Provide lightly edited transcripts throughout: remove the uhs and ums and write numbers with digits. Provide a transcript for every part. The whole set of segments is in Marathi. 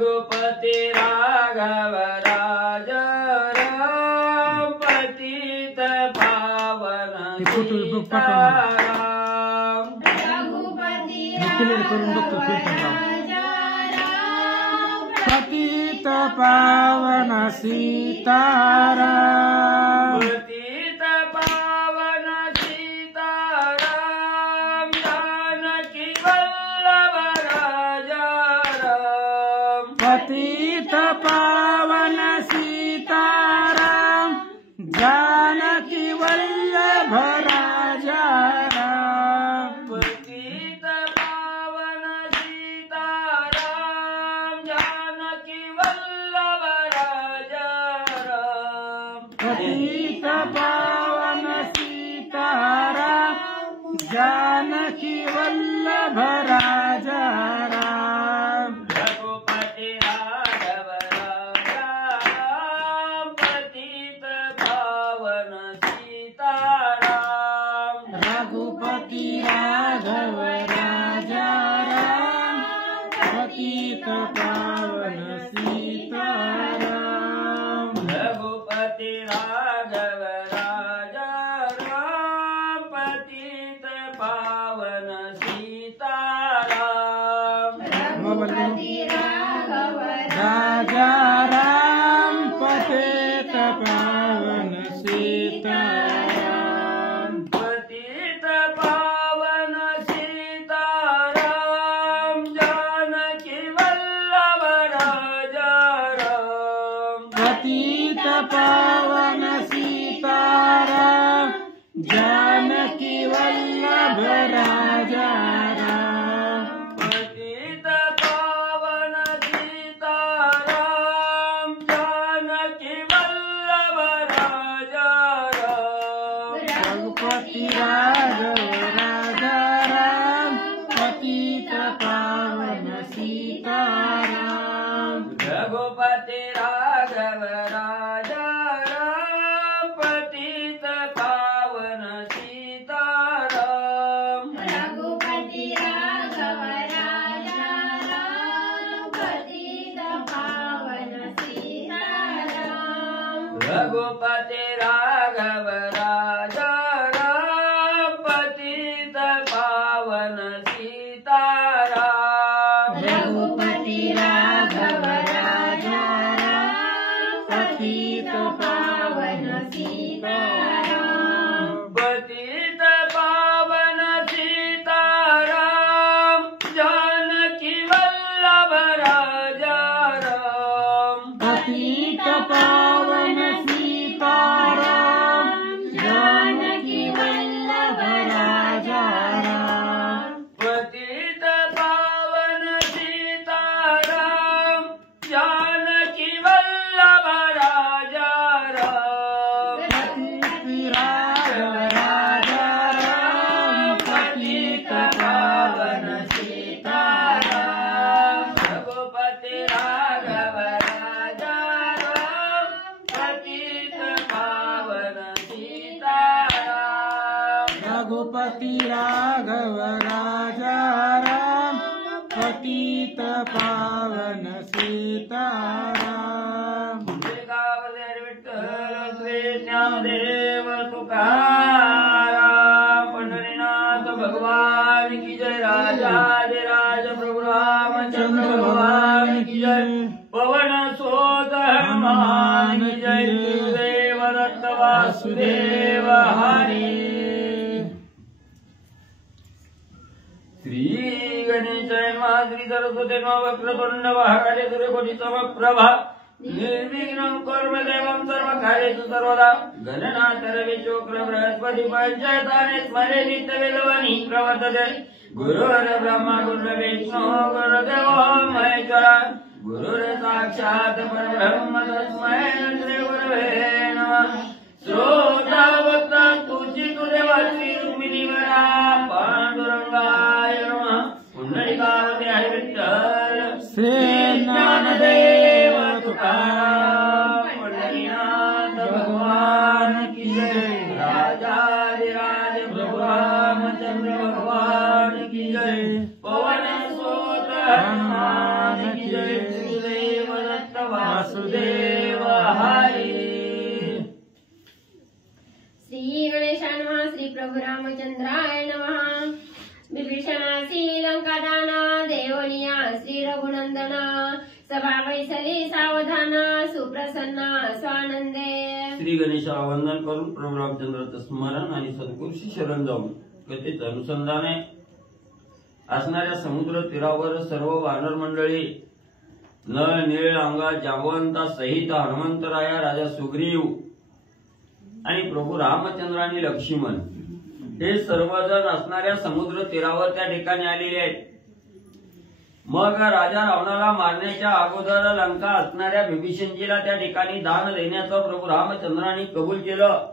रघुपति राघव राजा राम पतित पावन सीताराम रघुपति पतित पावन सीताराम पतित पावन सीताराम जानकी वल्लभ राजा राम पतित पावन सीताराम जानकी वल्लभ राजा राम पतित पावन सीताराम जानकी वल्लभ राजा राम पतित पावन सीताराम जानकी वल्लभ राजा राम रघुपति राघव राजा राम पतित पावन सीताराम रघुपति राघव राजा राम पतित पावन सीताराम रघुपति राघव राजा राम पतित पावन सीताराम रघुपति राजा राम पतित पावन सीताराम पतित पावन सीताराम जानकी वल्लभ राजा राम पतित पावन सीताराम जानकी वल्लभ राजा राम पतित पावन सीताराम जानकी वल्लभ राजा राम रघुपति राघव राजा राम पतित पावन सीताराम रघुपति राघव राजा राम पतित पावन सीताराम रघुपति राघव राजा राम पतित पावन सीताराम रघुपति राघव राजा राम पतित पावन सीताराम रघुपति राघव राजा राम पतित पावन सीताराम पतित पावन सीताराम जानकी वल्लभ राजा राम पतित पावन सीताराम जानकी वल्लभ राजा राम पतित पावन सीताराम जानकी वल्लभ राजा राम पतित राघव राजा राम पतित पावन सीताराम रघुपति राघव राजा राम पतित पावन सीताराम रघुपति राघव राजा राम पतित पावन सीताराम गावदेर विठ्ठल श्री ज्ञानदेव तुकाराम पंढरीनाथ भगवान की जय राजाधिराज प्रभु रामचंद्र भगवान की जय पवन सोत हनुमान की जय गुरुदेव दत्त वासुदेव हरि श्री गणेशाय नमः श्री सरस्वती नमः वक्रतुंड महाकाय सूर्यकोटि समप्रभा निर्विघ्नं कर्म देवं सर्वकार्येषु सर्वदा गणनाथ रवि शुक्र बृहस्पति पंचायताने स्मरे नित्यवेदवाणी प्रवर्तते गुरुर्ब्रह्मा गुरुर्विष्णु गुरुर्देवो महेश्वरा गुरुर् साक्षात् परब्रह्म तस्मै श्री गुरवे नमः श्रोतावता तुझी तुदेवा श्री रुक्मिणीवरा पांडुरंगाय नमः पुंडरीकावती हरि विठ्ठल श्री ज्ञानदेव तुकाराम पंढरीनाथ भगवान की जय राजाधिराज प्रभु रामचंद्र भगवान की जय पवन सोत हनुमान की जय वासुदेव हरी. श्री गणेशाय नमः. श्री प्रभु रामचंद्राय नमः. विभीषणासी लंकादाना देवनिया श्री रघुनंदना सभा वैसली सावधाना सुप्रसन्ना स्वानंदे. श्री गणेशाला वंदन करून प्रभू रामचंद्राचं स्मरण आणि सद्गुरूशी शरण जाऊन कथेचं अनुसंधान आहे. असणाऱ्या समुद्र तीरावर सर्व वानर मंडळी नळ नीळ अंगा जांबवंता सहित हनुमंतराया राजा सुग्रीव आणि प्रभू रामचंद्र आणि लक्ष्मण हे सर्वजण असणाऱ्या समुद्र तीरावर त्या ठिकाणी आलेले आहेत. मग राजा रावणाला मारण्याच्या अगोदर लंका असणाऱ्या विभीषणजीला त्या ठिकाणी दान देण्याचं प्रभू रामचंद्रांनी कबूल केलं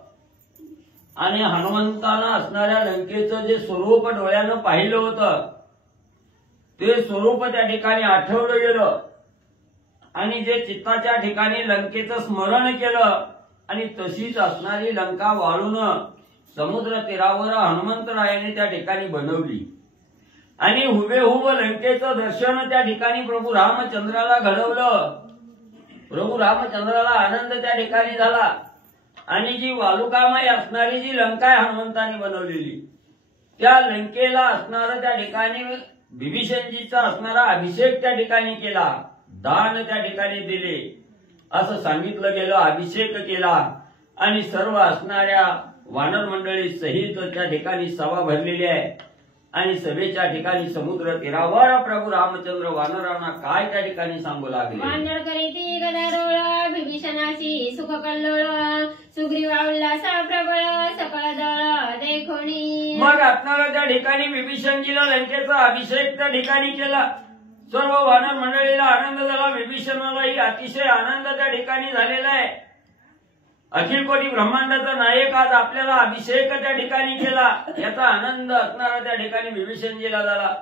आणि हनुमंतानं असणाऱ्या लंकेचं जे स्वरूप डोळ्यानं पाहिलं होतं ते स्वरूप त्या ठिकाणी आठवलं गेलं आणि जे चित्ताच्या ठिकाणी लंकेचं स्मरण केलं आणि तशीच असणारी लंका वाळून समुद्र तीरावर हनुमंतरायाने त्या ठिकाणी बनवली आणि हुबेहूब लंकेचं दर्शन त्या ठिकाणी प्रभू रामचंद्राला घडवलं. प्रभू रामचंद्राला आनंद त्या ठिकाणी झाला आणि जी वालुकामय असणारी जी लंका आहे हनुमंताने बनवलेली त्या लंकेला असणारं त्या ठिकाणी विभीषणजीचा असणारा अभिषेक त्या ठिकाणी केला, दान त्या ठिकाणी दिले असं सांगितलं गेलं. अभिषेक केला आणि सर्व असणाऱ्या वानर मंडळी सहित त्या ठिकाणी सभा भरलेली आहे आणि सभेच्या ठिकाणी समुद्र तीरावर प्रभू रामचंद्र वानरांना काय त्या ठिकाणी सांगू लागले. वानर करीती गदारोळ विभीषणाची सुख कल्लोळ सुग्रीवा उल्हासा प्रबळ सकळ दळ देखोनी. मग असणारा त्या ठिकाणी विभीषणजीला लंकेचा अभिषेक त्या ठिकाणी केला. सर्व वानर मंडळीला आनंद झाला. विभीषणालाही अतिशय आनंद त्या ठिकाणी झालेला आहे. अखिल कोटी ब्रह्मांडाचा नायक आज आपल्याला अभिषेक त्या ठिकाणी केला याचा आनंद असणारा त्या ठिकाणी विभीषणजीला झाला.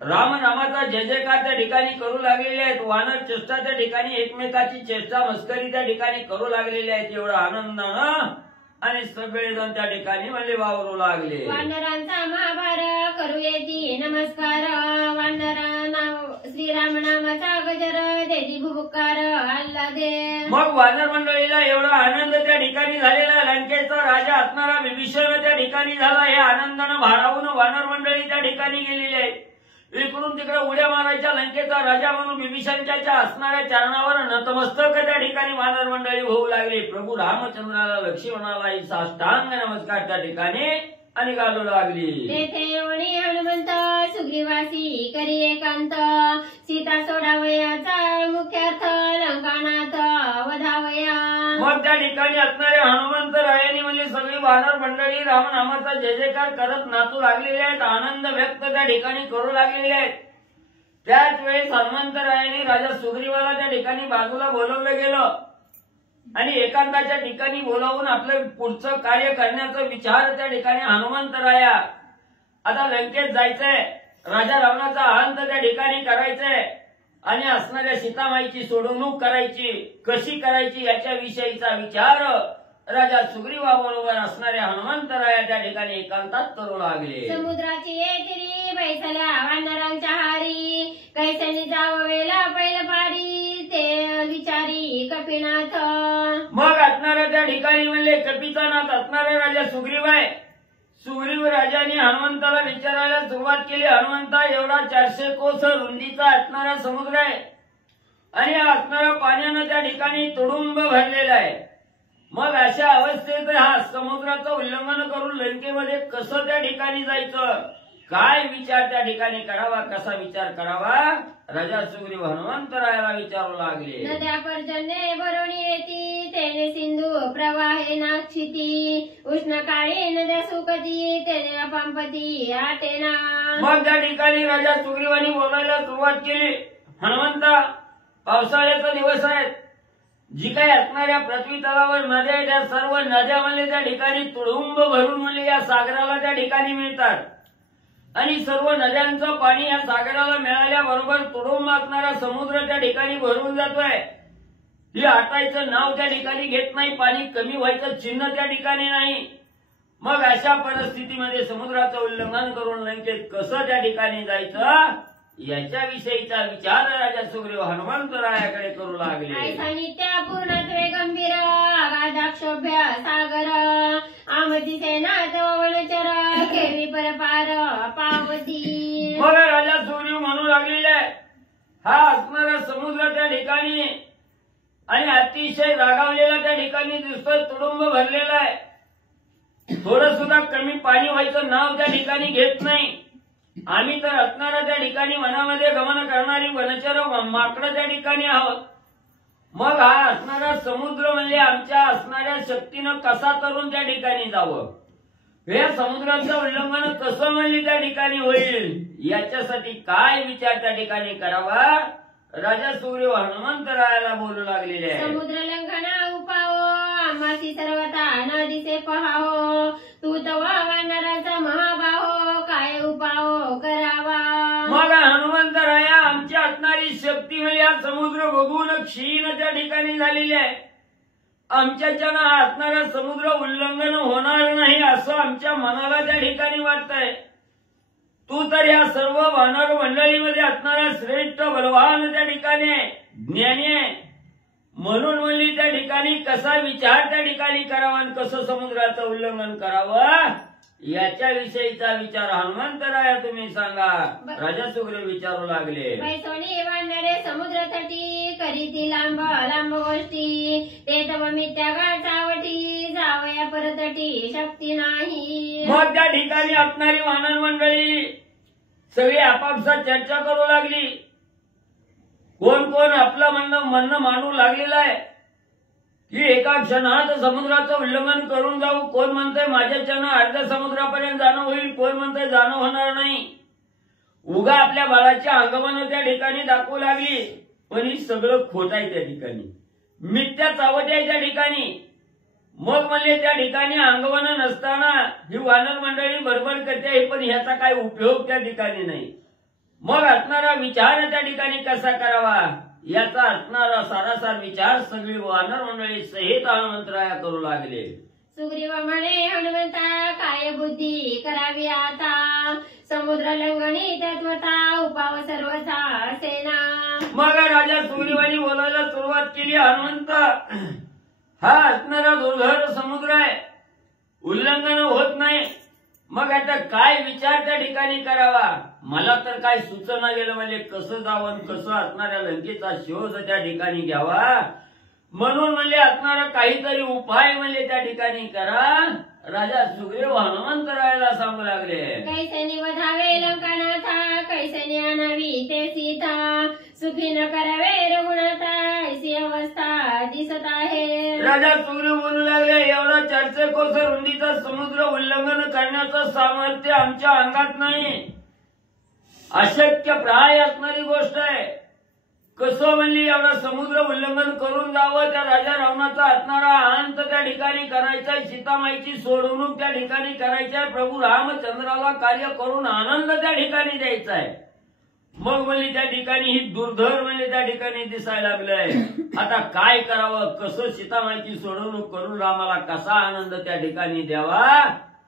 रामनामाचा जय जयकार त्या ठिकाणी करू लागलेले आहेत. वानर चेष्टा त्या ठिकाणी एकमेकाची चेष्टा मस्करी त्या ठिकाणी करू लागलेले आहेत. एवढा आनंदानं आणि सगळेजण त्या ठिकाणी म्हणजे वावरू लागले. वानरांचा महाभार करू येती नमस्कार वानरा नाव श्रीराम नामाचा गजर देती भुबुकार आल्हादे. मग वानर मंडळीला एवढा आनंद त्या ठिकाणी झालेला. लंकेचा राजा असणारा विभीषण त्या ठिकाणी झाला. या आनंदानं भारावून वानर मंडळी त्या ठिकाणी गेलेली आहे. इकडून तिकडे उड्या मारायच्या लंकेचा राजा म्हणून विभीषणच्या असणाऱ्या चरणावर नतमस्तक त्या ठिकाणी वानर मंडळी होऊ लागले. प्रभू रामचंद्राला लक्ष्मणालाही साष्टांग नमस्कार त्या ठिकाणी आणि घालू लागली. तेथे वणी हनुमंत सुग्रीवासी करी एकांत सीता सोडावयाचा मुख्यार्थ लंकानाथ वधावया. मग त्या ठिकाणी असणारे हनुमंत रायानी म्हणजे सगळी वानर मंडळी रामनामाचा जय जयकार करत नाचू लागलेले आहेत. आनंद व्यक्त त्या ठिकाणी करू लागलेले आहेत. त्याच वेळेस हनुमंतरायाने राजा सुग्रीवाला त्या ठिकाणी बाजूला बोलवलं गेलं आणि एकांताच्या ठिकाणी बोलावून आपलं पुढचं कार्य करण्याचा विचार त्या ठिकाणी हनुमंतराया आता लंकेत जायचंय, राजा रावणाचा अंत त्या ठिकाणी करायचंय आणि असणाऱ्या सीतामाईची सोडवणूक करायची, कशी करायची याच्याविषयीचा विचार राजा सुग्रीवाबरोबर असणाऱ्या हनुमंतराया त्या ठिकाणी एकांतात करू लागले. समुद्राची तिरी बैसल्या वानरांच्या हारी कैसनी जावेला पहिलं पारी ते विचारी कपिनाथ. मग असणाऱ्या त्या ठिकाणी म्हणले कपिचा नाथ असणारे राजा सुग्रीव आहे. सुग्रीव राजाने हनुमंताला विचारायला सुरुवात केली. हनुमंता एवढा 400 कोस रुंदीचा असणारा समुद्र आहे आणि असणाऱ्या पाण्यानं त्या ठिकाणी तुडुंब भरलेला आहे. मग अशा अवस्थेत हा समुद्राचं उल्लंघन करून लंकेमध्ये कसं त्या ठिकाणी जायचं, काय विचार त्या ठिकाणी करावा, कसा विचार करावा राजा सुग्रीव हनुमंतरायाला विचारू लागले. नद्या पर्जन्ये भरून येती तेने सिंधू प्रवाहे नाक्षिती उष्ण काळी नद्या सुकती तेने अपांपती आटेना. मग त्या ठिकाणी राजा सुग्रीवानी बोलायला सुरुवात केली. हनुमंता, पावसाळ्याचा दिवस आहेत, जी काही असणाऱ्या पृथ्वी तलावर नद्या आहेत त्या सर्व नद्या म्हणजे त्या ठिकाणी तुडुंब भरून म्हणजे या सागराला त्या ठिकाणी मिळतात आणि सर्व नद्यांचं पाणी या सागराला मिळाल्याबरोबर तुडुंब असणारा समुद्र त्या ठिकाणी भरून जातोय. ही आटायचं नाव त्या ठिकाणी घेत नाही, पाणी कमी व्हायचं चिन्ह त्या ठिकाणी नाही. मग अशा परिस्थितीमध्ये समुद्राचं उल्लंघन करून लंकेत कसं त्या ठिकाणी जायचं याच्याविषयीचा विचार राजा सुग्रीव हनुमंतरायाकडे करू लागले. ऐसा नित्या पूर्णत्वे गंभीर आगाधाक्षोभ्य सागर आमती सेनाच वनचर खेळी परपार पावती. मग राजा सुग्रीव म्हणू लागलेला आहे, हा असणारा समुद्र त्या ठिकाणी आणि अतिशय रागावलेला त्या ठिकाणी दिसतोय, तुडुंब भरलेला आहे. थोडं सुद्धा कमी पाणी व्हायचं नाव त्या ठिकाणी घेत नाही. आम्ही तर असणारा त्या ठिकाणी वनामध्ये गमन करणारी वनचर माकडं त्या ठिकाणी आहोत. मग हा असणारा समुद्र म्हणजे आमच्या असणाऱ्या शक्तीनं कसा तरुण त्या ठिकाणी जावं, हे समुद्राचं उल्लंघन कसं म्हणजे त्या ठिकाणी होईल, याच्यासाठी काय विचार त्या ठिकाणी करावा राजा सुग्रीव हनुमंतरायाला बोलू लागलेले आहे. समुद्र लंघना उपाओ आम्हासी सर्वता न दिसे पहाओ तू तवा वानराचा महाबाहो काय उपाओ करावा. मग हनुमंतराया आमची असणारी शक्ती म्हणजे हा समुद्र बघून क्षीण त्या ठिकाणी झालेली आहे. आमच्याच्यानं हा असणारा समुद्र उल्लंघन होणार नाही असं आमच्या मनाला त्या ठिकाणी वाटतंय. तू तर या सर्व वानर मंडळीमध्ये असणारा श्रेष्ठ बलवान त्या ठिकाणी ज्ञानी आहे. म्हणून म्हणली त्या ठिकाणी कसा विचार त्या ठिकाणी करावा आणि कसं समुद्राचं उल्लंघन करावं याच्याविषयीचा विचार हनुमंतराया तुम्ही सांगा. राजा सुग्रीव विचारू लागले. पैसोनी वानरे समुद्र तटी करीती लांब लांब गोष्टी ते तव मित्या गाठावटी जावया परतटी शक्ती नाही. मग त्या ठिकाणी असणारी वानर मंडळी सगळी आपापसात चर्चा करू लागली. कोण कोण आपलं म्हणणं मानू लागलेलं आहे की एका क्षणात समुद्राचं उल्लंघन करून जाऊ. कोण म्हणतंय माझ्याच्यानं अर्ध्या समुद्रापर्यंत जाणं होईल, कोण म्हणतंय जाणं होणार नाही. उगा आपल्या बाळाच्या अंगमान त्या ठिकाणी दाखवू लागली, पण ही सगळं खोट आहे त्या ठिकाणी, मिथ्या चावट आहे त्या ठिकाणी. मग म्हणले त्या ठिकाणी अंगवन नसताना ही वानर मंडळी बडबड करते, पण ह्याचा काय उपयोग त्या ठिकाणी नाही. मग असणारा विचार त्या ठिकाणी कसा करावा याचा असणारा सारासार विचार सगळी वानर मंडळी सहित हनुमंतराया करू लागले. सुग्रीव म्हणे हनुमंता काय बुद्धी करावी आता समुद्र लंघनी तत्वता उपाव सर्वथा सेना. मग राजा सुग्रीवानी बोलायला सुरुवात केली. हनुमंत हा असणारा दुर्धर समुद्र आहे, उल्लंघन होत नाही. मग आता काय विचार त्या ठिकाणी करावा. मला तर काय सुचना गेलं म्हणजे कसं जावं कसं असणाऱ्या लंकेचा शोध त्या ठिकाणी घ्यावा. म्हणून म्हणजे असणारा काहीतरी उपाय म्हणजे त्या ठिकाणी करा. राजा सुग्रीव हनुमंतरायाला सांगू लागले. कैसनी वधावे लंकानाथा कैसनी आणावी ते सीता सुखी न करावे रघुनाथा ऐसी अवस्था दिसत आहे. राजा सुग्रीव बोलू लागले, एवढा चर्चेकोसर रुंदीचा समुद्र उल्लंघन करण्याचं सामर्थ्य आमच्या अंगात नाही. अशक्य प्राय असणारी गोष्ट आहे. कसं म्हणली एवढा समुद्र उल्लंघन करून जावं, त्या राजा रावणाचा असणारा अंत त्या ठिकाणी करायचा, सीतामाईची सोडवणूक त्या ठिकाणी करायची आहे, प्रभू रामचंद्राला कार्य करून आनंद त्या ठिकाणी द्यायचा आहे. मग म्हणली त्या ठिकाणी ही दुर्धर म्हणजे त्या ठिकाणी दिसायला लागलंय. आता काय करावं, कसं सीतामाईची सोडवणूक करून रामाला कसा आनंद त्या ठिकाणी द्यावा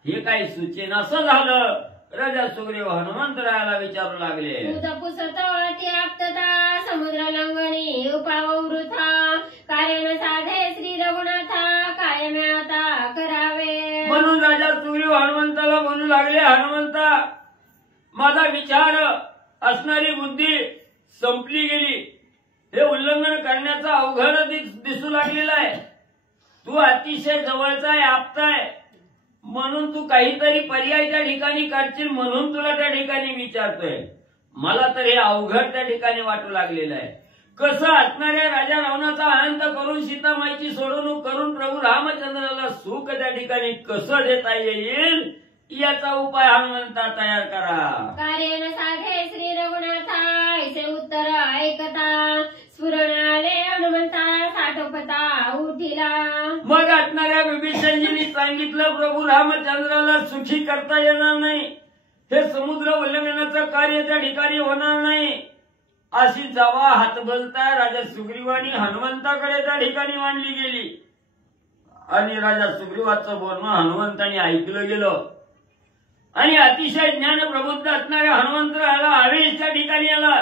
हे काही सुचेना असं झालं. राजा सुग्रीव हनुमंतरायाला विचारू लागले. तुझ पुसत अति आप्तता समुद्र लंघनी उपाव वृथा कारण साधे श्री रघुनाथा काय मी आता करावे. म्हणून राजा सुग्रीव हनुमंताला बोलू लागले, हनुमंता माझा विचार असणारी बुद्धी संपली गेली. हे उल्लंघन करण्याचा अवघड दिसू लागलेला आहे. तू अतिशय जवळचा आहे, आप्त आहे, म्हणून तू काहीतरी पर्याय त्या ठिकाणी काढशील म्हणून तुला त्या ठिकाणी विचारतोय. मला तर हे अवघड त्या ठिकाणी वाटू लागलेलं आहे. कसं असणाऱ्या राजा रावणाचा अंत करून सीतामाईची सोडवणूक करून प्रभू रामचंद्राला सुख त्या ठिकाणी कसं देता येईल याचा उपाय हनुमंता तयार करा. कार्य साधे श्री रघुनाथा ऐसे उत्तर ऐकता स्फुरण आले हनुमंता साठोपता उठिला. मग असणाऱ्या विभीषणजींनी सांगितलं, प्रभू रामचंद्राला सुखी करता येणार नाही, हे समुद्र उल्लंघनाचं कार्य त्या ठिकाणी होणार नाही. अशी जवा हातबलता राजा सुग्रीवानी हनुमंताकडे त्या ठिकाणी मांडली गेली आणि राजा सुग्रीवाचं बोलणं हनुमंताने ऐकलं गेलं. आणि अतिशय ज्ञान प्रबुद्ध असणाऱ्या हनुमंतराला आवेश त्या ठिकाणी आला.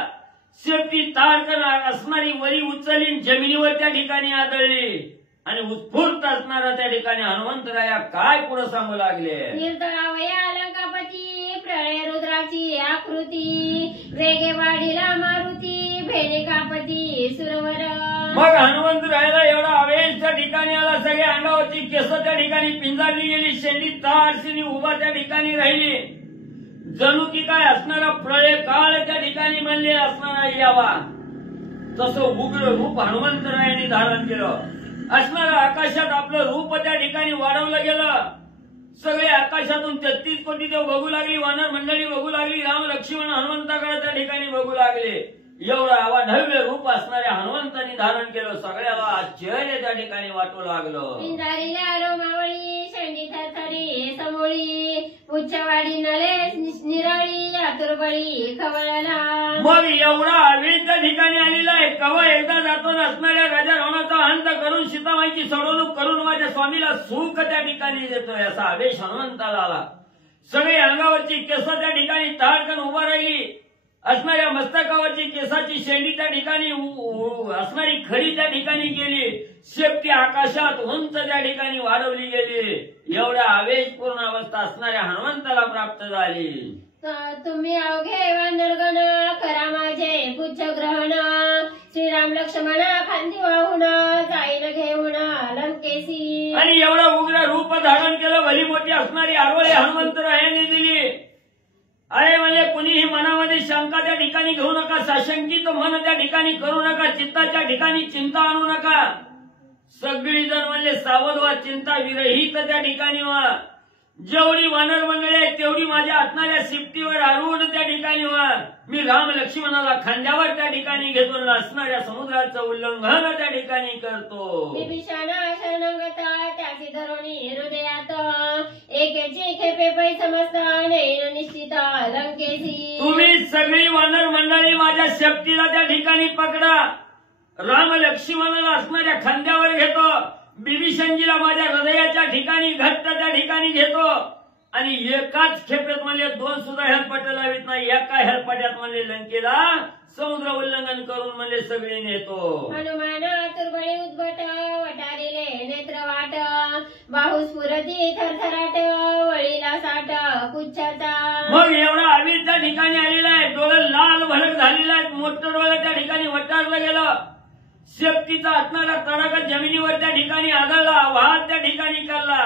शेपटी ताडकन असणारी वरी उचलली जमिनीवर त्या ठिकाणी आदळली आणि उत्स्फूर्त असणारा त्या ठिकाणी हनुमंतराया काय पुढे सांगू लागले. निर्तळावया लंकापती प्रळय रुद्राची आकृती वेगे वाढीला मारुती भेणे कापती सुरवर. मग हनुमंतरायाला एवढा आवेश त्या ठिकाणी आला. सगळ्या अंगावरची केस त्या ठिकाणी पिंजारली गेली. शेंडी ताडसीने उभा त्या ठिकाणी राहिली. जणू की काय असणारा प्रळय काळ त्या ठिकाणी म्हणले असणारा यावा तसं उग्र रूप हनुमंतरायाने धारण केलं. असणारं आकाशात आपलं रूप त्या ठिकाणी वाढवलं गेलं. सगळे आकाशातून 33 कोटी देव बघू लागली. वानर मंडळी बघू लागली. राम लक्ष्मण हनुमंताकडे त्या ठिकाणी बघू लागले. एवढं अवाढव्य रूप असणाऱ्या हनुमंतांनी धारण केलं. सगळ्याला आश्चर्य त्या ठिकाणी वाटू लागलं. पिंजारीला रोमावळी शेंडी थरथरी समोळी पुच्छवाडी नले निराळी आतुरबळी खवळला. मग एवढा आवेश त्या ठिकाणी आलेला आहे. कवा एकदा जातो असणाऱ्या राजा रावणाचा अंत करून सीतामाईची सोडवणूक करून माझ्या स्वामीला सुख त्या ठिकाणी देतोय असा आवेश हनुमंताला आला. सगळे अंगावरची केस त्या ठिकाणी ताडकन उभा राहिली. असणाऱ्या मस्तकावरची केसाची शेंडी त्या ठिकाणी असणारी खरी त्या ठिकाणी गेली. शेपटी आकाशात उंच त्या ठिकाणी वाढवली गेली. एवढ्या आवेशपूर्ण अवस्था असणाऱ्या हनुमंताला प्राप्त झाली. तुम्ही अवघे वानरगण करा माझे पुच्छ ग्रहण श्रीराम लक्ष्मण खांदी वाहून जाईल घेऊन लंकेशी. आणि एवढं उग्र रूप धारण केलं. भली मोठी असणारी आरोळी हनुमंतरायांनी दिली. अरे म्हणजे कुणीही मनामध्ये शंका त्या ठिकाणी घेऊ नका. साशंकित मन त्या ठिकाणी करू नका. चित्ताच्या ठिकाणी चिंता आणू नका. सगळी जण म्हणले सावध व्हा. चिंता विरहित त्या ठिकाणी व्हा. जेवढी वानर मंडळी आहे तेवढी माझ्या असणाऱ्या शिफ्टीवर आरूढ त्या ठिकाणी व्हा. मी राम लक्ष्मणाला खांद्यावर त्या ठिकाणी घेतो. असणाऱ्या समुद्राचं उल्लंघन त्या ठिकाणी करतो. विभीषण शरणंगत त्याची धरोणी हृदयात एकेची खेपे पै समस्त नैन निश्चित लंकेशी. तुम्ही सगळी वानर मंडळी माझ्या शेपटीला त्या ठिकाणी पकडा. राम लक्ष्मणाला असणाऱ्या खांद्यावर घेतो. विभीषणजीला माझ्या हृदयाच्या ठिकाणी घट्ट त्या ठिकाणी घेतो. आणि एकाच खेपेत म्हणले 2 सुद्धा हेलपाट लावित नाही. एका हेलपाट्यात म्हणले लंकेला समुद्र उल्लंघन करून म्हणले सगळे नेतो. हनुमान तुर्बळी उद्भट वटारिले नेत्र वाट बाहू स्फुरती थरथराट वळीला साठ पुच्छाचा. मग एवढा आवेश त्या ठिकाणी आलेला आहे. डोळे लाल भडक झालेला आहे. मोठं डोळं त्या ठिकाणी वटारलं गेलं. शेपटीचा असणारा तडाखा जमिनीवर त्या ठिकाणी आदळला. वाद त्या ठिकाणी काढला.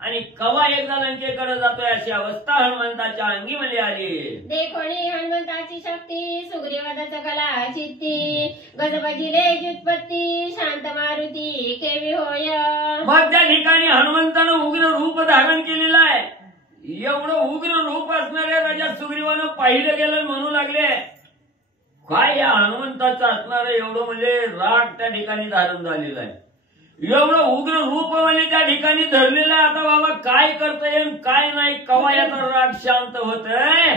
आणि कवा एकदा लंकेकडे जातोय अशी अवस्था हनुमंताच्या अंगी मध्ये आली. देखोणी हनुमंताची शक्ती सुग्रीवादाचा कला चित्ती गजबजिले व्युत्पत्ती शांत मारुती केवी होय. मग त्या ठिकाणी हनुमंतानं उग्र रूप धारण केलेलं आहे. एवढं उग्र रूप असणाऱ्या राजा सुग्रीवानं पाहिलं गेलं म्हणू लागले काय या हनुमंताचं असणारं एवढं म्हणजे राग त्या ठिकाणी धारण झालेलं आहे. एवढं उग्र रूप म्हणजे त्या ठिकाणी धरलेलं आहे. आता बाबा काय करता येईल काय नाही. कवा याचा राग शांत होतय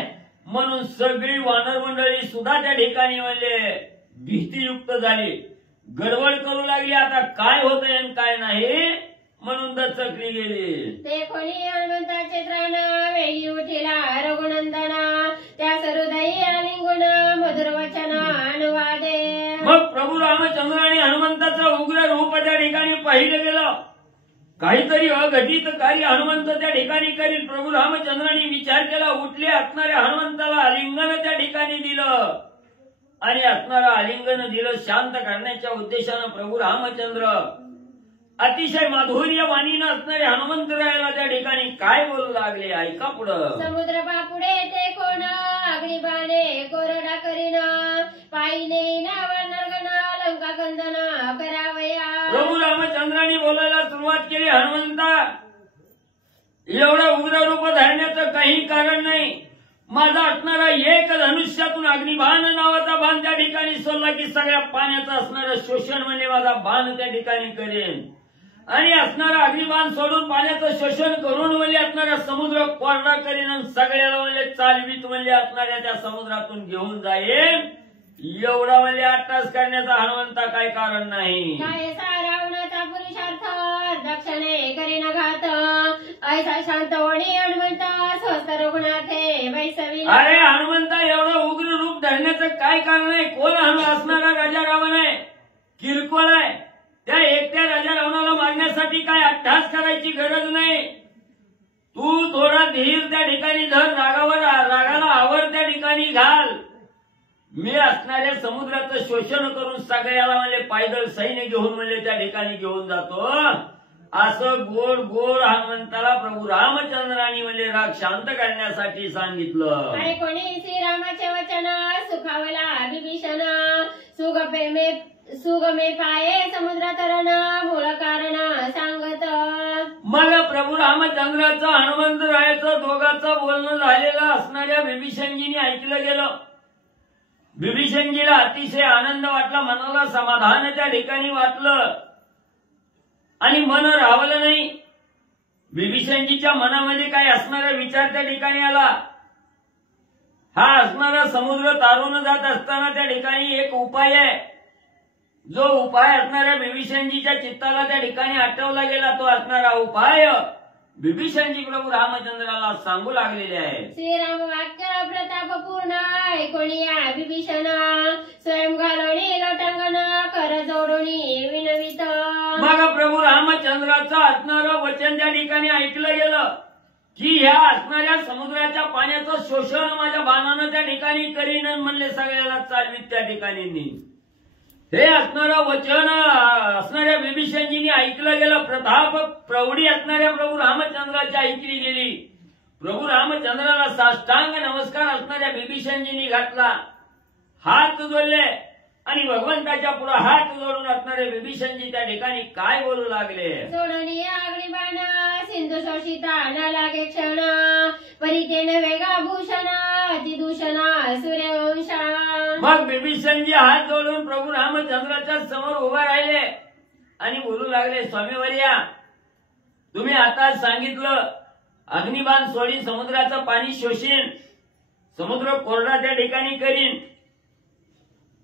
म्हणून सगळी वानर मंडळी सुद्धा त्या ठिकाणी म्हणजे भीतीयुक्त झाली. गडबड करू लागली. आता काय होतंय काय नाही म्हणून दचकली गेली. ते कोणी हनुमंताचे त्राण वेळी उठिला रघुनंदना त्या हृदयी आलिंगुण मधुर वचन अनुवादे. मग प्रभू रामचंद्र आणि हनुमंताचं उग्र रूप त्या ठिकाणी पाहिलं गेलं. काहीतरी अघटित कार्य हनुमंत त्या ठिकाणी करील. प्रभू रामचंद्रांनी विचार केला. उठले असणाऱ्या हनुमंताला आलिंगन त्या ठिकाणी दिलं. आणि असणारं आलिंगन दिलं शांत करण्याच्या उद्देशानं प्रभू रामचंद्र अतिशय माधुर्य वाणीनं असणारे हनुमंतरायाला त्या ठिकाणी काय बोलू लागले ऐका पुढं. समुद्र बापुडे ते कोण अग्निबाणे कोरडा करीन पायीने नावनर्गण लंका कंदन करावया. प्रभू रामचंद्रांनी बोलायला सुरुवात केली. हनुमंता एवढं उग्र रूप धरण्याचं काही कारण नाही. माझा असणारा एक धनुष्यातून अग्निबाण नावाचा बाण त्या ठिकाणी सोडला की सगळ्या पाण्याचं असणारं शोषण म्हणजे माझा बाण त्या ठिकाणी करेन. आणि असणारा अग्निबाण सोडून पाण्याचं शोषण करून म्हणजे असणारा समुद्र कोरडा करीन आणि सगळ्याला म्हणजे चालवीत म्हणजे असणाऱ्या त्या समुद्रातून घेऊन जाईल. एवढा म्हणजे अट्टास करण्याचा हनुमंता काही कारण नाही. काय रावणाचा पुरुषार्थ दक्षिणे करीन घात ऐसा शांत वणी हनुमंत स्वस्त रघुनाथे वैसवी. अरे हनुमंता एवढं उग्र रूप धरण्याचं काय कारण आहे? कोण असणारा राजा रावण आहे? किरकोळ आहे. त्या एकट्या राजा रावणाला मारण्यासाठी काय अट्टहास करायची गरज नाही. तू थोडा धीर त्या ठिकाणी धर, रागाला आवर त्या ठिकाणी घाल. मी असणाऱ्या समुद्राचं शोषण करून सगळ्याला म्हणजे पायदळ सैन्य घेऊन म्हणजे त्या ठिकाणी घेऊन जातो. असं गोड गोड हनुमंताला प्रभू रामचंद्रांनी म्हणजे राग शांत करण्यासाठी सांगितलं. अरे कोणी श्रीरामाचे वचन सुखावला विभीषण सुगमे पाये समुद्र तरण मूळ कारण सांगत. मग प्रभू रामचंद्राचं हनुमंतरायाचं दोघांचं बोलणं झालेलं असणाऱ्या विभीषणजींनी ऐकलं गेलं. विभीषणजीला अतिशय आनंद वाटला, मनाला समाधान त्या ठिकाणी वाटलं आणि मन राहवलं नाही. विभीषणजीच्या मनामध्ये काय असणारा विचार त्या ठिकाणी आला. हा असणारा समुद्र तारून जात असताना त्या ठिकाणी एक उपाय आहे. जो उपाय असणाऱ्या विभीषणजीच्या चित्ताला त्या ठिकाणी आठवला गेला, तो असणारा उपाय विभीषणजी प्रभू रामचंद्राला सांगू लागलेले आहे. श्रीराम वाक्य प्रतापपूर्ण ऐकोणी विभीषण स्वयं घालोणी लोटांगण कर जोडोणी विनवित. मग प्रभू रामचंद्राचं असणारं वचन त्या ठिकाणी ऐकलं गेलं की ह्या असणाऱ्या समुद्राच्या पाण्याचं शोषण माझ्या बाणानं त्या ठिकाणी करीन म्हणले सगळ्याला चालवीत त्या ठिकाणी. हे असणारं वचन असणाऱ्या विभीषणजींनी ऐकलं गेलं. प्रताप प्रौढी असणाऱ्या प्रभू रामचंद्राची ऐकली गेली. प्रभू रामचंद्राला साष्टांग नमस्कार असणाऱ्या विभीषणजींनी घातला. हात जोडले आणि भगवंताच्या पुढे हात जोडून असणारे विभीषणजी त्या ठिकाणी काय बोलू लागले. सोडणी अग्निबाण सिंधू शोषिता न लागे क्षण परितेन वेगा भूषण अतिदूषण सूर्यवंशा. मग विभीषणजी हात जोडून प्रभू रामचंद्राच्या समोर उभा राहिले आणि बोलू लागले, स्वामीवर्या, तुम्ही आता सांगितलं अग्निबाण सोडीन, समुद्राचं पाणी शोषीन, समुद्र कोरडा त्या ठिकाणी करीन,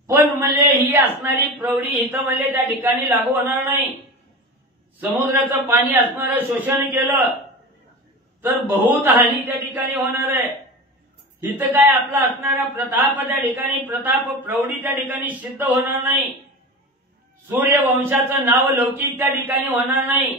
पण म्हणले ही असणारी प्रौढी हिथं म्हणले त्या ठिकाणी लागू होणार नाही. समुद्राचं पाणी असणारं शोषण केलं तर बहुत हानी त्या ठिकाणी होणार आहे. इथं काय आपला असणारा प्रताप त्या ठिकाणी प्रताप प्रौढी त्या ठिकाणी सिद्ध होणार नाही. सूर्यवंशाचं नाव लौकिक त्या ठिकाणी होणार नाही.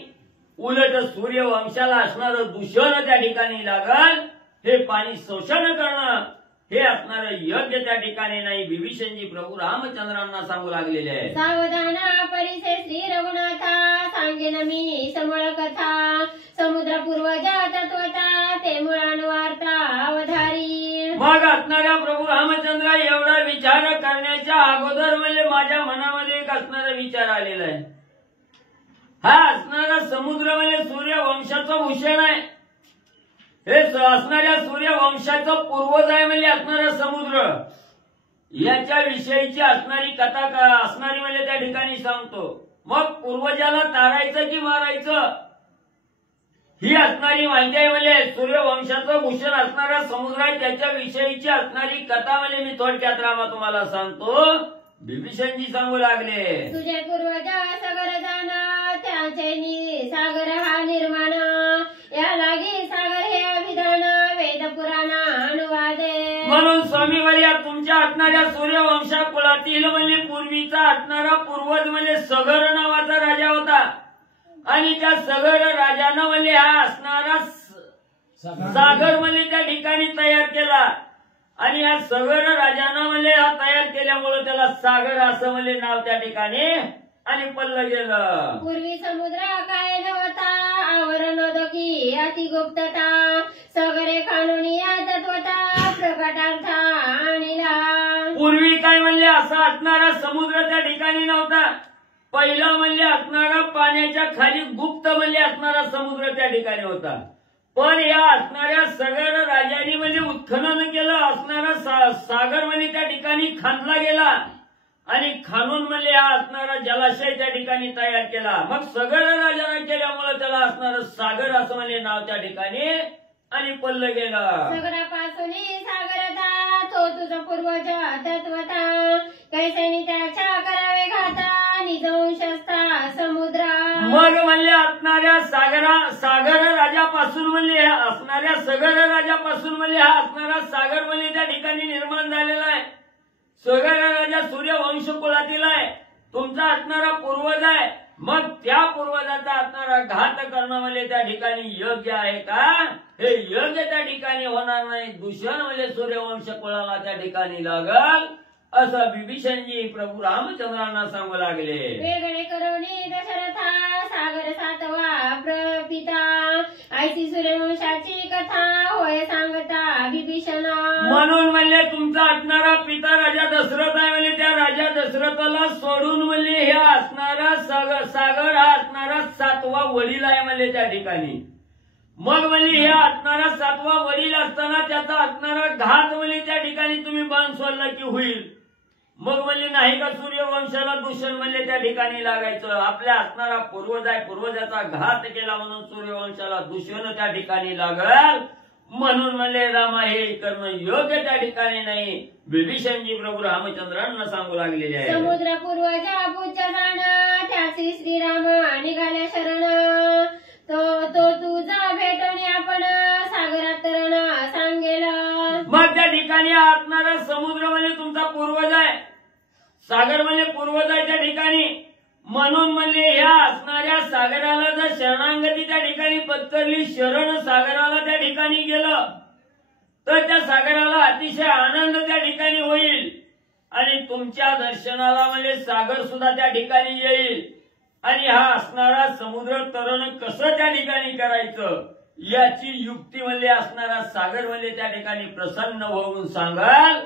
उलट सूर्यवंशाला असणारं दूषण त्या ठिकाणी लागल. हे पाणी शोषण करणं हे असणारं योग्य त्या ठिकाणी नाही. विभीषणजी प्रभू रामचंद्रांना सांगू लागलेले आहे. सावधान परिसे श्री रघुनाथा सांगेन मी समळ कथा समुद्र पूर्वजा तत्वता ते मुळानुवार्ता अवधारी. मग असणाऱ्या प्रभू रामचंद्र एवढा विचार करण्याच्या अगोदर म्हणजे माझ्या मनामध्ये एक असणारा विचार आलेला आहे. हा असणारा समुद्र म्हणजे सूर्यवंशाचं भूषण आहे. हे असणाऱ्या सूर्यवंशाचं पूर्वज आहे म्हणजे असणारा समुद्र. याच्या विषयीची असणारी कथा असणारी म्हणजे त्या ठिकाणी सांगतो. मग पूर्वजाला तारायचं की मारायचं ही असणारी माहिती आहे. म्हणजे सूर्यवंशाचं भूषण असणारा समुद्र आहे, त्याच्या विषयीची असणारी कथा म्हणजे मी थोडक्यात रामा तुम्हाला सांगतो. विभीषणजी सांगू लागले, तुझे पूर्वजा सागर जाण त्याचे सागर हा निर्माण या लागे सागर हे अभिधान वेद पुराण अनुवादे. म्हणून स्वामीवर्या तुमच्या असणाऱ्या सूर्यवंशा कुलातील म्हणजे पूर्वीचा असणारा पूर्वज म्हणजे सगर नावाचा राजा होता आणि त्या सगर राजानं म्हणजे हा असणारा सागर म्हणजे त्या ठिकाणी तयार केला आणि या सगर राजानं म्हणजे हा तयार केल्यामुळे त्याला सागर असं म्हणजे नाव त्या ठिकाणी आणि पडलं गेलं. पूर्वी समुद्र काय नव्हता आवरण की अतिगुप्तता सगरे कानूनी तत्वता प्रकटार्थ आणला. पूर्वी काय म्हणजे असा असणारा समुद्र त्या ठिकाणी नव्हता. पहिला म्हणजे असणारा पाण्याच्या खाली गुप्त म्हणजे असणारा समुद्र त्या ठिकाणी होता. पण या असणाऱ्या सगर राजांनी म्हणजे उत्खनन केलं. असणारा सागर म्हणजे त्या ठिकाणी खांदला गेला आणि खाणून म्हणजे हा असणारा जलाशय त्या ठिकाणी तयार केला. मग सगर राजाने केल्यामुळे त्याला असणारं सागर असं म्हणजे नाव त्या ठिकाणी आणि पडलं गेलं. सगरापासून सागरता तो तुझा पूर्वज तत्वता कैसेनी त्याच्या करावे घाता निजवंशस्था समुद्र. मग म्हणजे असणारा असणाऱ्या सागर राजापासून म्हणजे असणाऱ्या सगर राजापासून म्हणजे हा असणारा सागर म्हणजे त्या ठिकाणी निर्माण झालेला आहे. सगर राजा सूर्यवंश कुळातील आहे. तुमचा असणारा पूर्वज आहे. मग त्या पूर्वजाचा असणारा घात करणं म्हणजे त्या ठिकाणी योग्य आहे का? हे योग्य त्या ठिकाणी होणार नाही. दूषण म्हणजे सूर्यवंश कुळाला त्या ठिकाणी लागल असं विभीषणजी प्रभू रामचंद्रांना सांगू लागले. वेगळे करुणी दशरथा सागर सातवा प्रपिता ऐसी सूर्यवंशाची कथा होय सांगता विभीषण. म्हणून म्हणले तुमचा असणारा पिता राजा दशरथ आहे. म्हणजे त्या राजा दशरथाला सोडून म्हणजे हे असणारा सागर हा असणारा सातवा वडील आहे म्हणजे त्या ठिकाणी. मग म्हणजे हे असणारा सातवा वडील असताना त्याचा असणारा घात म्हणजे त्या ठिकाणी तुम्ही बाण सोडलं की होईल. मग म्हणजे नाही का सूर्यवंशाला दूषण म्हणजे त्या ठिकाणी लागायचं. आपल्या असणारा पूर्वज आहे. पूर्वजाचा घात केला म्हणून सूर्यवंशाला दूषण त्या ठिकाणी लागल. म्हणून म्हणले रामा हे करणं योग्य त्या ठिकाणी नाही. विभीषणजी प्रभू रामचंद्रांना सांगू लागलेले आहे. समुद्र पूर्वजा पूज्य जाण त्याची श्रीराम निघाल्या शरण. तो तुझा भेटणे आपण सागरात तरण सांगेल. मग त्या ठिकाणी असणारा समुद्र म्हणजे तुमचा पूर्वज आहे. सागर म्हणजे पूर्वज आहे त्या ठिकाणी. म्हणून म्हणजे ह्या असणाऱ्या सागराला जर शरणांगती त्या ठिकाणी पत्करली, शरण सागराला त्या ठिकाणी गेलं तर त्या सागराला अतिशय आनंद त्या ठिकाणी होईल. आणि तुमच्या दर्शनाला म्हणजे सागर सुद्धा त्या ठिकाणी येईल. आणि हा असणारा समुद्र तरण कसं त्या ठिकाणी करायचं याची युक्ती म्हणजे असणारा सागर म्हणजे त्या ठिकाणी प्रसन्न होऊन सांगाल.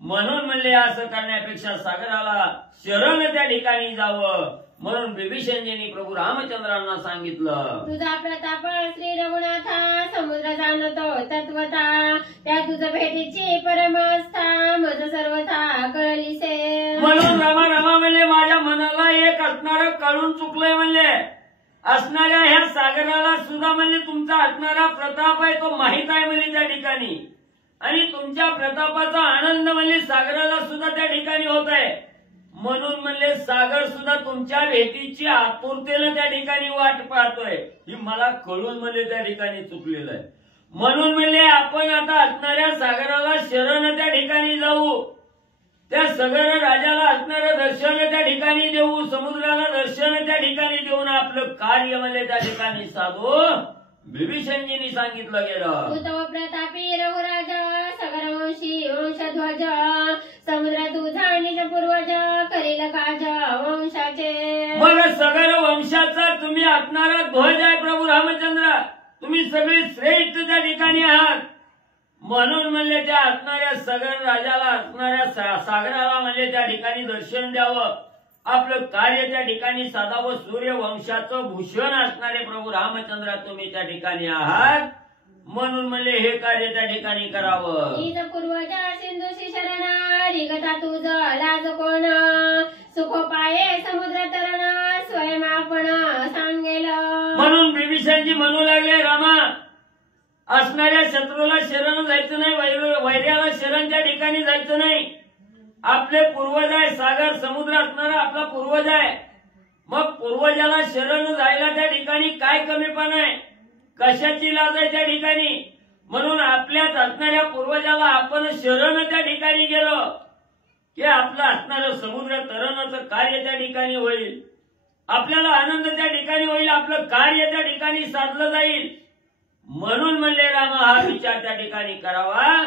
म्हणून म्हणजे असं करण्यापेक्षा सागराला शरण त्या ठिकाणी जावं. म्हणून विभीषणजींनी प्रभू रामचंद्रांना सांगितलं. तुझा प्रताप श्री रघुनाथा समुद्र जाणतो तत्वता. त्या तुझं भेटीची परमास्था मज सर्वथा कळलीसे. म्हणून रामा म्हणजे माझ्या मनाला एक असणारं कळून चुकलंय. म्हणजे असणाऱ्या ह्या सागराला सुद्धा म्हणजे तुमचा असणारा प्रताप आहे तो माहित आहे म्हणजे त्या ठिकाणी. आणि तुमच्या प्रतापाचा आनंद म्हणजे सागराला सुद्धा त्या ठिकाणी होत आहे. म्हणून म्हणले सागर सुद्धा तुमच्या भेटीची आतुरतेनं त्या ठिकाणी वाट पाहतोय. ही मला कळून म्हणजे त्या ठिकाणी चुकलेलं आहे. म्हणून म्हणले आपण आता असणाऱ्या सागराला शरण त्या ठिकाणी जाऊ. त्या सगर राजाला असणारं दर्शन त्या ठिकाणी देऊ. समुद्राला दर्शन त्या ठिकाणी देऊन आपलं कार्य म्हणजे त्या ठिकाणी साधू. विभीषणजींनी सांगितलं गेलं. उद्धव प्रतापी रघुराजा सगरवंशी वंशध्वज. समुद्र तुझा निज पूर्वज करील काज वंशाचे. मग सगर वंशाचा तुम्ही असणारा ध्वज आहे प्रभू रामचंद्र. तुम्ही सगळे श्रेष्ठ त्या ठिकाणी आहात. म्हणून म्हणजे त्या असणाऱ्या सगर राजाला असणाऱ्या सागराला म्हणजे त्या ठिकाणी दर्शन द्यावं. आपलं कार्य त्या ठिकाणी साधावं. सूर्यवंशाचं भूषण असणारे प्रभू रामचंद्र तुम्ही त्या ठिकाणी आहात. म्हणून म्हणजे हे कार्य त्या ठिकाणी करावं. निज पूर्वजा सिंधूशी शरण रिगता तुझ लाज कोण. सुखोपाये समुद्र तरण स्वयं आपण सांगेल. म्हणून विभीषणजी म्हणू लागले रामा असणाऱ्या शत्रूला शरण जायचं नाही. वैर्याला शरण त्या ठिकाणी जायचं नाही. आपले पूर्वज आहे. सागर समुद्र असणारा आपला पूर्वज आहे. मग पूर्वजाला शरण जायला त्या ठिकाणी काय कमीपणा आहे? कशाची लाज आहे त्या ठिकाणी? म्हणून आपल्याच असणाऱ्या पूर्वजाला आपण शरण त्या ठिकाणी गेलो की आपलं असणारं समुद्र तरणाचं कार्य त्या ठिकाणी होईल. आपल्याला आनंद त्या ठिकाणी होईल. आपलं कार्य त्या ठिकाणी साधलं जाईल. म्हणून म्हणले रामा हा विचार त्या ठिकाणी करावा.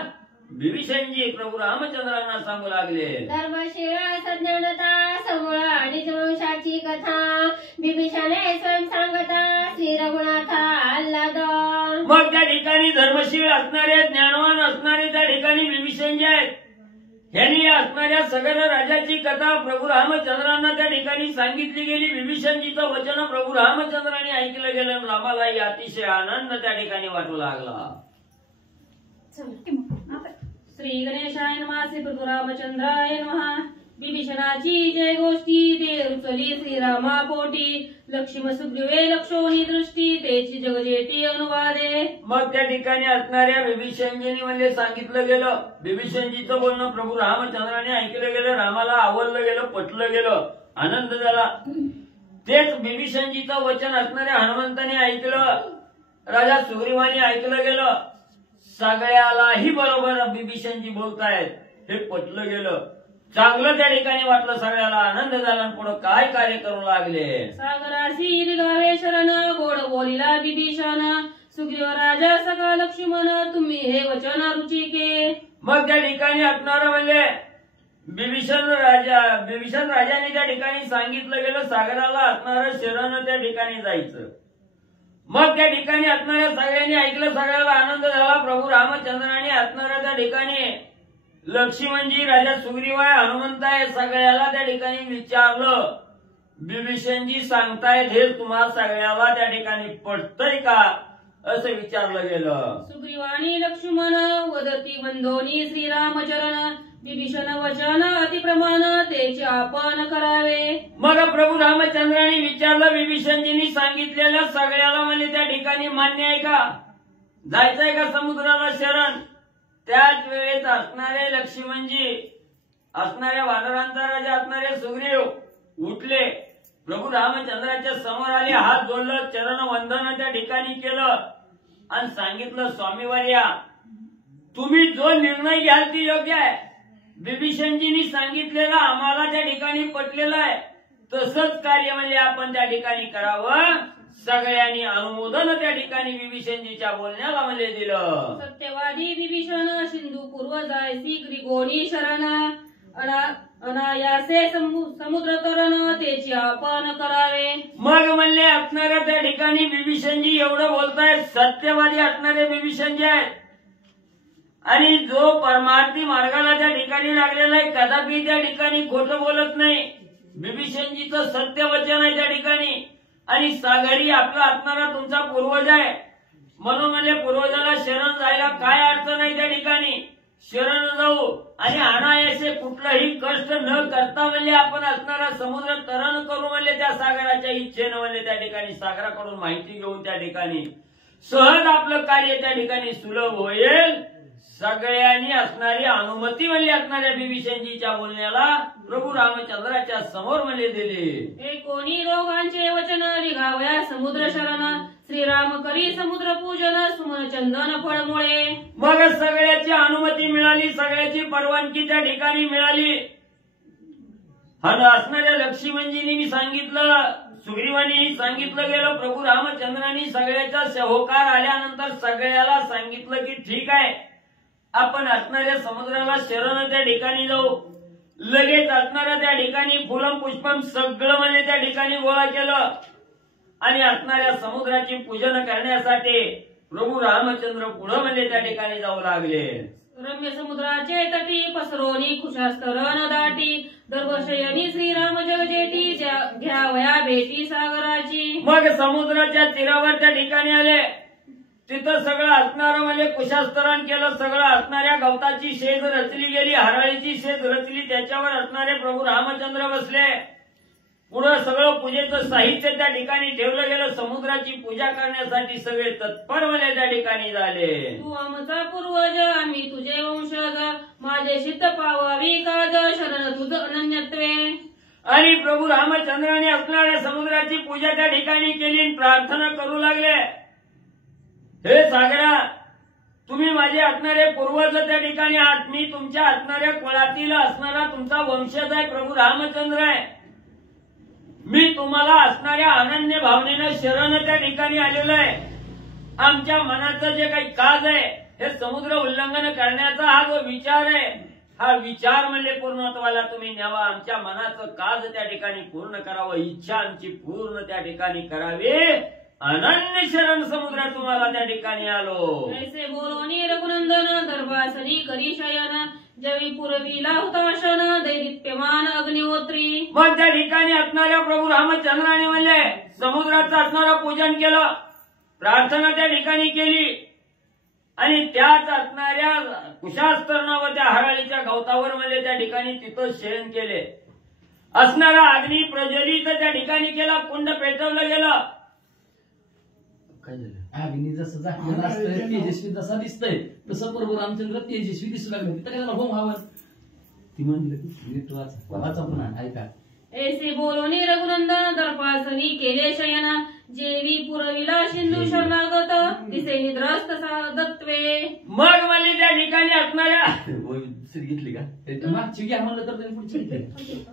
विभीषणजी प्रभू रामचंद्रांना सांगू लागले. धर्मशील सज्ञानता समूळ निजवंशाची कथा. विभीषणे स्वयं सांगता श्री रघुनाथा आल्हाद. मग त्या ठिकाणी धर्मशील असणारे ज्ञानवान असणारे त्या ठिकाणी विभीषणजी आहेत. यांनी असणाऱ्या सगर राजाची कथा प्रभू रामचंद्रांना त्या ठिकाणी सांगितली गेली. विभीषणजीचं वचन प्रभू रामचंद्रांनी ऐकलं गेलं. रामालाही अतिशय आनंद त्या ठिकाणी वाटू लागला. श्री गणेशाय नमः. श्री प्रभू रामचंद्राय नमः. विभीषणाची जय गोष्टी ते रुचली श्रीरामा पोटी. लक्ष्मी सुग्रीवे लक्षोनी दृष्टी तेची जगजेटी अनुवादे. मग त्या ठिकाणी असणाऱ्या विभीषणजींनी म्हणजे सांगितलं गेलं. विभीषणजीचं बोलणं प्रभू रामचंद्राने ऐकलं गेलं. रामाला आवडलं गेलं, पटलं गेलं, आनंद झाला. तेच बिभीषणजीचं वचन असणाऱ्या हनुमंताने ऐकलं, राजा सुग्रीवाने ऐकलं गेलं. सगळ्यालाही बरोबर बिभीषणजी बोलतायत हे पटलं गेलं. चांगलं त्या ठिकाणी वाटलं, सगळ्याला आनंद झाला. पुढे काय कार्य करू लागले. सागराशी निघावे शरण गोड बोलिला बिभीषण सुग्रीव राजा सखा लक्ष्मण तुम्ही हे वचन रुचिके. मग त्या ठिकाणी असणारं म्हणजे बिभीषण राजाने त्या ठिकाणी सांगितलं गेलं सागराला असणारं शरण त्या ठिकाणी जायचं. मग त्या ठिकाणी असणाऱ्या सगळ्यांनी ऐकलं, सगळ्याला आनंद झाला. प्रभू रामचंद्राने असणाऱ्या त्या ठिकाणी लक्ष्मणजी, राजा सुग्रीव आहे, हनुमंत आहे, सगळ्याला त्या ठिकाणी विचारलं. बिभीषणजी सांगतायत हे तुम्हा सगळ्याला त्या ठिकाणी पटतंय का असं विचारलं गेलं. सुग्रीवानी लक्ष्मण वदती बंधोनी श्रीरामचरण बिभीषण वचन अतिप्रमाण तेचे आपण करावे. मग प्रभू रामचंद्राने विचारलं, बिभीषणजींनी सांगितलेल्या सगळ्याला म्हणजे त्या ठिकाणी मान्य आहे का, जायचंय का समुद्राला शरण. त्याच वेळेस असणारे लक्ष्मणजी, असणाऱ्या वानरांचा राजा असणारे सुग्रीव उठले, प्रभू रामचंद्राच्या समोर आले, हात जोडलं, चरण वंदन त्या ठिकाणी केलं आणि सांगितलं, स्वामीवर्या तुम्ही जो निर्णय घ्याल ती योग्य आहे. बिभीषणजींनी सांगितलेलं आम्हाला त्या ठिकाणी पटलेलं आहे, तसंच कार्य म्हणजे आपण त्या ठिकाणी करावं. सगळ्यांनी अनुमोदन त्या ठिकाणी बिभीषणजीच्या बोलण्याला म्हणजे दिलं. सत्यवादी बिभीषण सिंधू पूर्व जायसी ग्रीगोनी शरण अनायासे समुद्र तरण तेची आपण करावे. मग म्हणले असणाऱ्या त्या ठिकाणी बिभीषणजी एवढं बोलतायत, सत्यवादी असणारे बिभीषणजी आहेत आणि जो परमार्थी मार्गाला त्या ठिकाणी लागलेला आहे, कदापि त्या ठिकाणी खोटं बोलत नाही. बिभीषणजीचं सत्य वचन आहे त्या ठिकाणी. आणि सागरी आपला असणारा तुमचा पूर्वज आहे, म्हणून म्हणजे पूर्वजाला शरण जायला काय अडचण आहे त्या ठिकाणी. शरण जाऊ आणि अनायासे कुठलंही कष्ट न करता म्हणजे आपण असणारा समुद्र तरण करू म्हणजे त्या सागराच्या इच्छेनं म्हणजे त्या ठिकाणी सागराकडून माहिती घेऊन त्या ठिकाणी सहज आपलं कार्य त्या ठिकाणी सुलभ होईल. सगळ्यांनी असणारी अनुमती म्हणजे असणाऱ्या बिभीषणजीच्या बोलण्याला प्रभू रामचंद्राच्या समोर म्हणजे दिली. हे कोणी दोघांचे वचन निघावया समुद्र शरण श्रीराम करी समुद्र पूजन सुमन चंदन फळमुळे. मग सगळ्याची अनुमती मिळाली, सगळ्याची परवानगी त्या ठिकाणी मिळाली. असणाऱ्या लक्ष्मणजींनी सांगितलं, सुग्रीवानी सांगितलं गेलं, प्रभू रामचंद्रांनी सगळ्याचा सहोकार आल्यानंतर सगळ्याला सांगितलं की ठीक आहे आपण असणाऱ्या समुद्राला शरण त्या ठिकाणी जाऊ. लगेच असणाऱ्या त्या ठिकाणी फुलम पुष्पम सगळं म्हणजे त्या ठिकाणी गोळा केलं आणि असणाऱ्या समुद्राची पूजन करण्यासाठी प्रभू रामचंद्र पुढे म्हणजे त्या ठिकाणी जाऊ लागले. रम्य समुद्राचे तटी पसरोनी खुशास्तरण दाटी दर्भशयनी श्रीराम जगजेटी घ्यावया भेटी सागराची. मग समुद्राच्या तीरावर त्या ठिकाणी आले, तिथं सगळं असणारं म्हणजे कुशास्तरण केलं. सगळं असणाऱ्या गवताची शेज रचली गेली, हरळीची शेज रचली, त्याच्यावर असणारे प्रभू रामचंद्र बसले. पुढं सगळं पूजेचं साहित्य त्या ठिकाणी ठेवलं गेलं. समुद्राची पूजा करण्यासाठी सगळे तत्पर म्हणजे त्या ठिकाणी झाले. तू आमचा पूर्वज आम्ही तुझे वंशज माझे सिद्ध पावावी काज शरण तुझ अनन्यत्वे. आणि प्रभू रामचंद्राने असणाऱ्या समुद्राची पूजा त्या ठिकाणी केली, प्रार्थना करू लागले, हे सागरा तुम्ही माझे असणारे पूर्वज त्या ठिकाणी आहात, मी तुमच्या असणाऱ्या कुळातील असणारा तुमचा वंशज आहे, प्रभू रामचंद्र आहे. मी तुम्हाला असणाऱ्या अनन्य भावनेनं शरण त्या ठिकाणी आलेलो आहे. आमच्या मनाचं जे काही काज आहे हे समुद्र उल्लंघन करण्याचा हा जो विचार आहे, हा विचार म्हणजे पूर्णत्वाला तुम्ही न्यावा. आमच्या मनाचं काज त्या ठिकाणी पूर्ण करावं, इच्छा आमची पूर्ण त्या ठिकाणी करावी. अनन्य शरण समुद्र तुम्हाला त्या ठिकाणी आलो. ऐसे बोलोनी रघुनंदन दरबासनी करी शयन जवी पुरविला हुताशन दैदिप्यमान अग्निहोत्री. मग त्या ठिकाणी असणाऱ्या प्रभू रामचंद्राने म्हणले समुद्राचं असणारं पूजन केलं, प्रार्थना त्या ठिकाणी केली आणि त्याच असणाऱ्या कुशास्तरणावर त्या हरळीच्या गवतावर म्हणजे त्या ठिकाणी तिथं शयन केले. असणारा अग्नी प्रज्वलित त्या ठिकाणी केला, कुंड पेटवलं गेलं. अग्नी जसं झाकलेलं असतंय तेजस्वी जसा दिसतंय तसं प्रभू रामचंद्र तेजस्वी दिसू लागले. त्याला होम हवन ती म्हणलं की वाचा पुन्हा ऐका. ऐसे बोलोनी रघुनंदन दर्पास दर्भासनी केले शयन जेवी पुरविला सिंधू शरणागत दिसे निद्रस्त साधत्वे. मग मला त्या ठिकाणी असणाऱ्या दुसरी घेतली का मागची घ्या म्हणलं तर त्यांनी पुढची घेतली.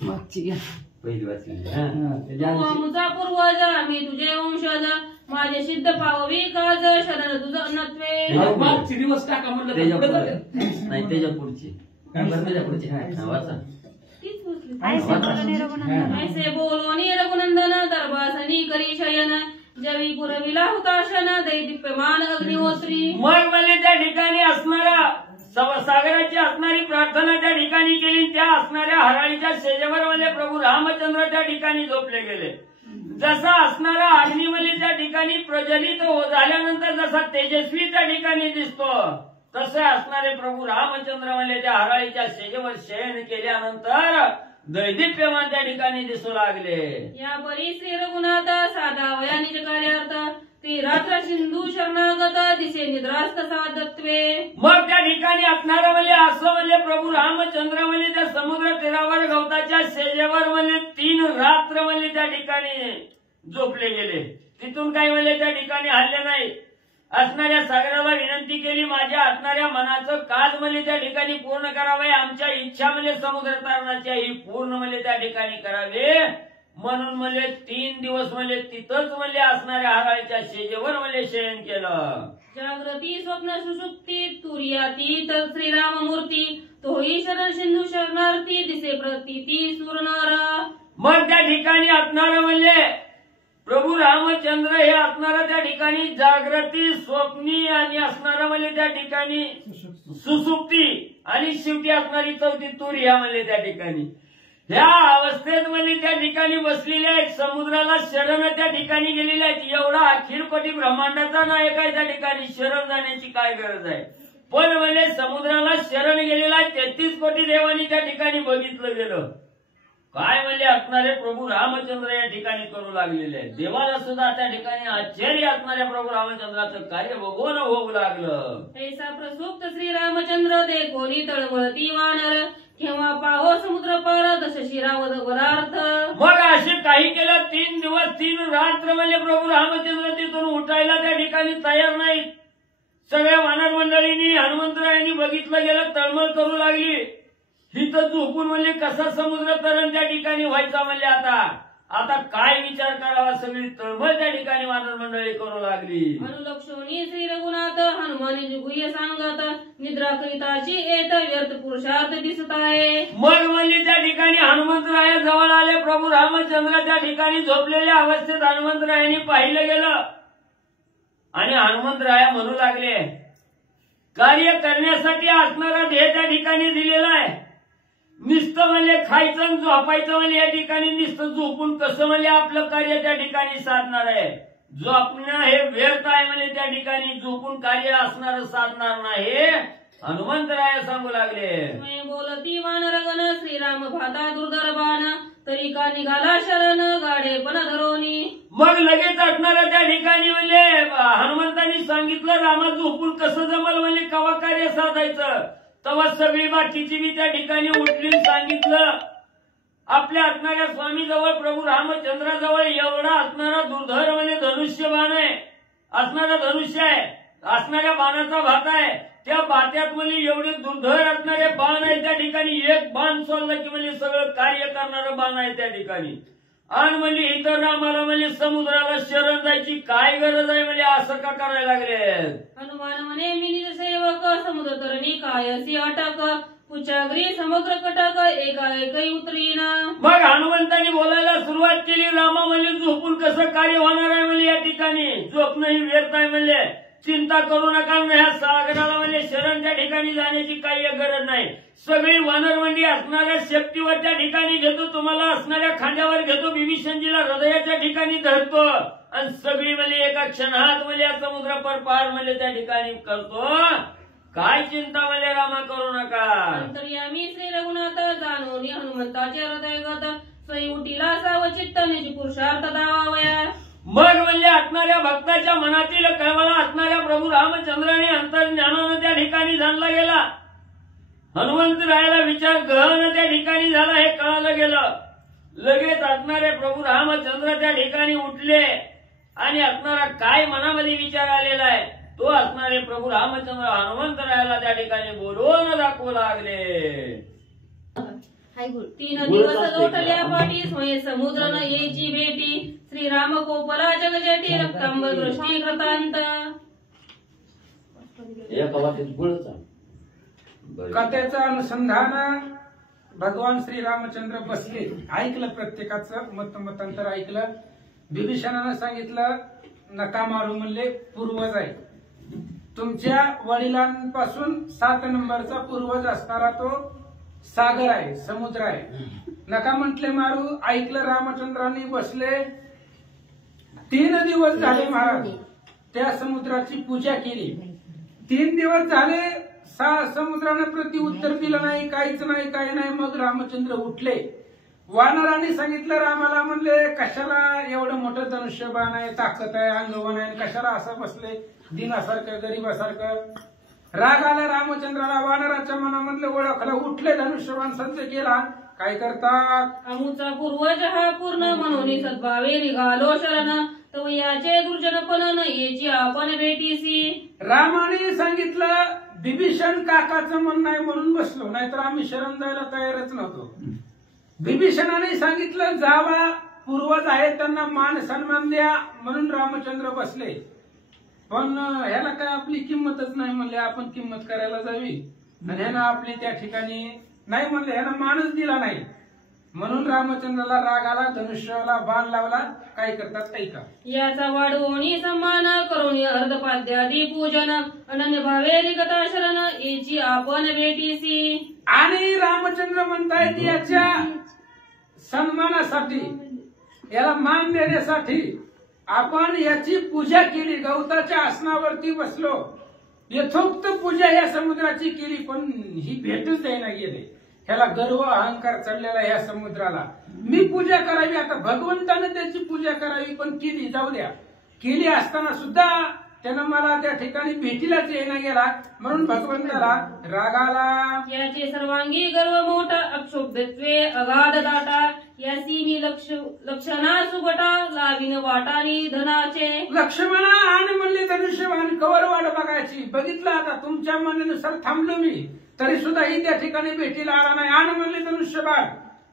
मागची घ्या पहिली वाचली. मुचा पूर्वज मी तुझे वंशज माझे सिद्ध पाववी काज शरण तुझं नत्वे. मागची दिवस टाका म्हणलं तर पुढे जाते. नाही त्याच्या पुढची बरं, त्याच्या पुढची. वाचा. तीच गोष्ट. हा. ऐसे बोलोनी रघुनंदन दर्भासनी करी शयन जवी पुरविला हुताशन दैदिप्यमान अग्निहोत्री. मग मला त्या ठिकाणी असणाऱ्या सागराची असणारी प्रार्थना त्या ठिकाणी केली. त्या असणाऱ्या हराळीच्या शेजेवर म्हणजे प्रभू रामचंद्र त्या ठिकाणी झोपले गेले. जसा असणारा अग्निमली त्या ठिकाणी प्रज्वलित झाल्यानंतर जसा तेजस्वी त्या ठिकाणी दिसतो तसे असणारे प्रभू रामचंद्र म्हणजे त्या हराळीच्या शेजेवर शयन केल्यानंतर दैदिप्यमान त्या ठिकाणी दिसू लागले. या परी श्री रघुनाथ साधा वयानिज कार्यार्थ ती रात्र सिंधू शरणागत दिसे निद्रास्त साधत्वे. मग त्या ठिकाणी असणारा म्हणजे असं म्हणजे प्रभू रामचंद्र म्हणजे त्या समुद्र तीरावर गवताच्या शेजेवर म्हणजे 3 रात्र म्हणजे त्या ठिकाणी झोपले गेले. तिथून काही म्हणजे त्या ठिकाणी हल्ले नाही. असणाऱ्या सागराला विनंती केली माझ्या असणाऱ्या मनाचं काज म्हणजे त्या ठिकाणी पूर्ण करावे. आमच्या इच्छा म्हणजे समुद्र तरणाच्या ही पूर्ण म्हणजे त्या ठिकाणी करावे. म्हणून म्हणजे 3 दिवस म्हणजे तिथंच म्हणजे असणाऱ्या हराळीच्या शेजेवर म्हणजे शयन केलं. जागृती स्वप्न सुषुप्ती तुर्यातीत श्रीराम मूर्ती तोही शरण सिंधू शरणार्थी दिसे प्रतीती सुरनार. मग त्या ठिकाणी असणारं म्हणजे प्रभू रामचंद्र हे असणारं त्या ठिकाणी जागृती स्वप्नी आणि असणारं म्हणजे त्या ठिकाणी सुसुप्ती आणि शेवटी असणारी चौथी तुर्या म्हणजे त्या ठिकाणी ह्या अवस्थेत म्हणजे त्या ठिकाणी बसलेल्या आहेत. समुद्राला शरण त्या ठिकाणी गेलेल्या आहेत. एवढा अखिल कोटी ब्रह्मांडाचा नायक आहे त्या ठिकाणी शरण जाण्याची काय गरज आहे. पण म्हणजे समुद्राला शरण गेलेला 33 कोटी देवांनी त्या ठिकाणी बघितलं गेलं. काय म्हणजे असणारे प्रभू रामचंद्र या ठिकाणी करू लागलेले आहेत. देवाला सुद्धा त्या ठिकाणी आश्चर्य असणाऱ्या प्रभू रामचंद्राचं कार्य बघून होऊ लागलं. ऐसा प्रसुप्त श्रीरामचंद्र देखोनी तळमळती वानर केव्हा पाहो समुद्र पार दश शिरावद पदार्थ. मग असे काही केलं 3 दिवस 3 रात्र म्हणजे प्रभू रामचंद्र तिथून उठायला त्या ठिकाणी तयार नाहीत. सगळ्या वानर मंडळींनी हनुमंतरायांनी बघितलं गेलं तळमळ करू लागली. हिथं झोपून म्हणजे कसा समुद्र तरण त्या ठिकाणी व्हायचा म्हणजे आता काय विचार करावा. सगळी तळमळ त्या ठिकाणी वानर मंडळी करू लागली. अनुलक्षोनी श्री रघुनाथ हनुमानी गुह्य सांगत निद्रा करिताची येत व्यर्थ पुरुषार्थ दिसत आहे. मग म्हणजे त्या ठिकाणी हनुमंतराया जवळ आले. प्रभू रामचंद्र त्या ठिकाणी झोपलेल्या अवस्थेत हनुमंतरायांनी पाहिलं गेलं आणि हनुमंतराया म्हणू लागले कार्य करण्यासाठी असणारा ध्येय त्या ठिकाणी दिलेला आहे. नुसतं म्हणजे खायचं आणि झोपायचं म्हणजे या ठिकाणी नुसतं झोपून कसं म्हणजे आपलं कार्य त्या ठिकाणी साधणार आहे. झोपणं हे व्यर्थ आहे म्हणजे त्या ठिकाणी झोपून कार्य असणार साधणार नाही. हनुमंतराय सांगू लागले बोलती वानरगण श्रीराम भाता दुर्दर्बान तरी का निघाला शरण गाडे पण धरोनी. मग लगेच असणाऱ्या त्या ठिकाणी म्हणजे हनुमंतांनी सांगितलं रामा झोपून कसं जमल म्हणजे कवा कार्य साधायचं. तेव्हा सगळी बाकीची मी त्या ठिकाणी उठली सांगितलं आपल्या असणाऱ्या स्वामीजवळ प्रभू रामचंद्राजवळ एवढा असणारा दुर्धर म्हणजे धनुष्यबाण आहे. असणारा धनुष्य आहे. असणाऱ्या बाणाचा भात आहे. त्या भात्यात म्हणजे एवढे दुर्धर असणारे बाण आहे त्या ठिकाणी. एक बाण सोडलं की म्हणजे सगळं कार्य करणारं बाण आहे त्या ठिकाणी. आणि म्हणजे इतर रामाला म्हणजे समुद्राला शरण जायची काय गरज आहे म्हणजे असं का करायला लागले. हनुमान म्हणे मी निज सेवक समुद्र तरणी काय अशी अटक पुचागरी समुद्र कटक एकाएकही उतरीना. मग हनुमंतांनी बोलायला सुरुवात केली. रामा म्हणजे झोपून कसं कार्य होणार आहे म्हणजे या ठिकाणी झोपणं ही व्यर्थ आहे म्हणजे चिंता करू नका. ह्या सागराला म्हणजे शरण त्या ठिकाणी जाण्याची काही गरज नाही. सगळी वानरमंडी असणाऱ्या शक्तीवर त्या ठिकाणी घेतो. तुम्हाला असणाऱ्या खांद्यावर घेतो. विभीषणजीला हृदयाच्या ठिकाणी धरतो आणि सगळी म्हणजे एका क्षणात म्हणजे समुद्र पार म्हणजे त्या ठिकाणी करतो. काय चिंता म्हणजे रामा करू नका. अंतर्यामी श्री रघुनाथ जाणून हनुमंताचे हृदयगत सई उठीला सावचित्त निज पुरुषार्थ दावावया. मग म्हणजे असणाऱ्या भक्ताच्या मनातील कळवळा असणाऱ्या प्रभू रामचंद्राने अंतर्ज्ञानानं त्या ठिकाणी जाणला गेला. हनुमंतरायाला विचार गहन त्या ठिकाणी झाला हे कळालं गेलं. लगेच असणारे प्रभू रामचंद्र त्या ठिकाणी उठले आणि असणारा काय मनामध्ये विचार आलेला आहे तो असणारे प्रभू रामचंद्र हनुमंतरायाला त्या ठिकाणी बोलवून दाखवू लागले. तीन दिवस लोटल्या पाठी स्वयं समुद्र न येची भेटी श्रीराम कोपला जगजेटी रक्तांब दृष्टी कृतांत. कथेचं अनुसंधान भगवान श्रीरामचंद्र बसले. ऐकलं, प्रत्येकाचं मतांतर ऐकलं. विभीषणानं सांगितलं नका मारू म्हणले, पूर्वज आहे. तुमच्या वडिलांपासून 7 नंबरचा पूर्वज असणारा तो सागर आहे, समुद्र आहे. नका म्हटले मारू. ऐकलं. रामचंद्रांनी बसले. 3 दिवस झाले महाराज त्या समुद्राची पूजा केली. 3 दिवस झाले समुद्रानं प्रति उत्तर दिलं नाही, काहीच नाही, काही नाही. मग रामचंद्र उठले. वानरांनी सांगितलं रामाला, म्हणले कशाला एवढं मोठं धनुष्यबाण आहे, ताकद आहे, अंगवन आहे, कशाला असं बसले दिनासारखं गरीबासारखं. राग आला रामचंद्राला. वानराच्या मनामधलं ओळखलं. उठले, धनुष्यबाण सज्ज केला. काय करतात? अमुचा पूर्वज हा पूर्ण म्हणून सद्भावे निघालो शरण तो याचे दुर्जनपण न याची आपण भेटीसी. रामाने सांगितलं विभीषण काकाचं म्हणणं आहे म्हणून बसलो, नाहीतर आम्ही शरण जायला तयारच नव्हतो. विभीषणाने सांगितलं जावा, पूर्वज आहेत त्यांना मान सन्मान द्या म्हणून रामचंद्र बसले. पण ह्याला काय आपली किंमतच नाही म्हणले, आपण किंमत करायला जावी. आणि ह्यानं आपली त्या ठिकाणी नाही म्हणले, ह्यानं मानच दिला नाही. म्हणून रामचंद्राला राग आला, धनुष्याला बाण लावला. काय करतात ऐका. याचा वाढवणी सन्मान करून अर्धपाद्यादी पूजन अनन्य भावे रिगता शरण याची आपण भेटीसी. आणि रामचंद्र म्हणतायत याच्या सन्मानासाठी, याला मान देण्यासाठी आपण याची पूजा केली. गवताच्या आसनावरती बसलो, यथोक्त पूजा या समुद्राची केली. पण ही भेटच द्यायला गेले. ह्याला गर्व अहंकार चढलेला या समुद्राला. मी पूजा करावी, आता भगवंतानं त्याची पूजा करावी, पण केली, जाऊ द्या. केली असताना सुद्धा त्यानं मला त्या ठिकाणी भेटीलाच येणं गेला. म्हणून भगवंताला राग आला. याचे सर्वांगी गर्व मोठा अक्षोभ्यत्वे अगाध दाटा यासी मी लक्षणा सुगटा लाविन वाटानी धनाचे. लक्ष्मणा आणि म्हणले धनुष्यबाण कवर वाट बघायची. बघितलं आता तुमच्या म्हणण्यानुसार थांबलो मी, तरी सुद्धा ही त्या ठिकाणी भेटीला आला नाही. आणि म्हणले धनुष्यबाण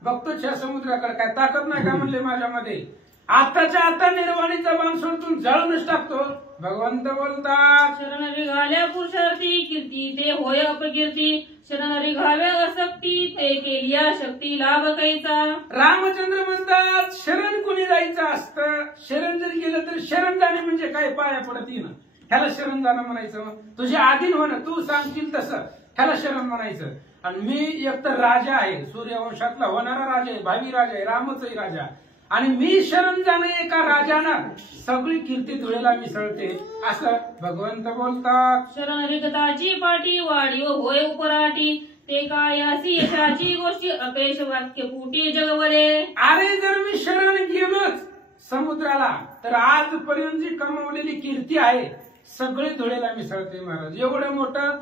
बघतोच या समुद्राकडे, काय ताकद नाही का म्हणले माझ्यामध्ये. आताच्या आता निर्वाणीचा बाण सोडून जाळूनच टाकतो. भगवंत बोलतात शरण रिघाल्या पुरुषार्थी कीर्ती ते होय अपकीर्ती. शरण रिघाव्या असक्ती ते केलिया शक्ती लाभ कैचा. रामचंद्र म्हणतात शरण कुणी जायचं असतं. शरण जर गेलं तर शरण जाणे म्हणजे काय, पाया पडत येणं, ह्याला शरण जाणं म्हणायचं. तुझे आधीन होणं, तू सांगशील तसं, ह्याला शरण म्हणायचं. आणि मी एकतर राजा आहे, सूर्यवंशातला होणारा राजा आहे, भावी राजा आहे, रामचही राजा. आणि मी शरण जाणं एका राजानं सगळी कीर्ती धुळेला मिसळते, असं भगवंत बोलतात. शरण रिगताची पाठी वाढी व होय उपराटी ते काय अशी यशाची गोष्टी अपेश वाक्य पुटी जगवले. अरे जर मी शरण गेलोच समुद्राला तर आजपर्यंत जी कमावलेली कीर्ती आहे सगळी धुळेला मिसळते महाराज. एवढं मोठं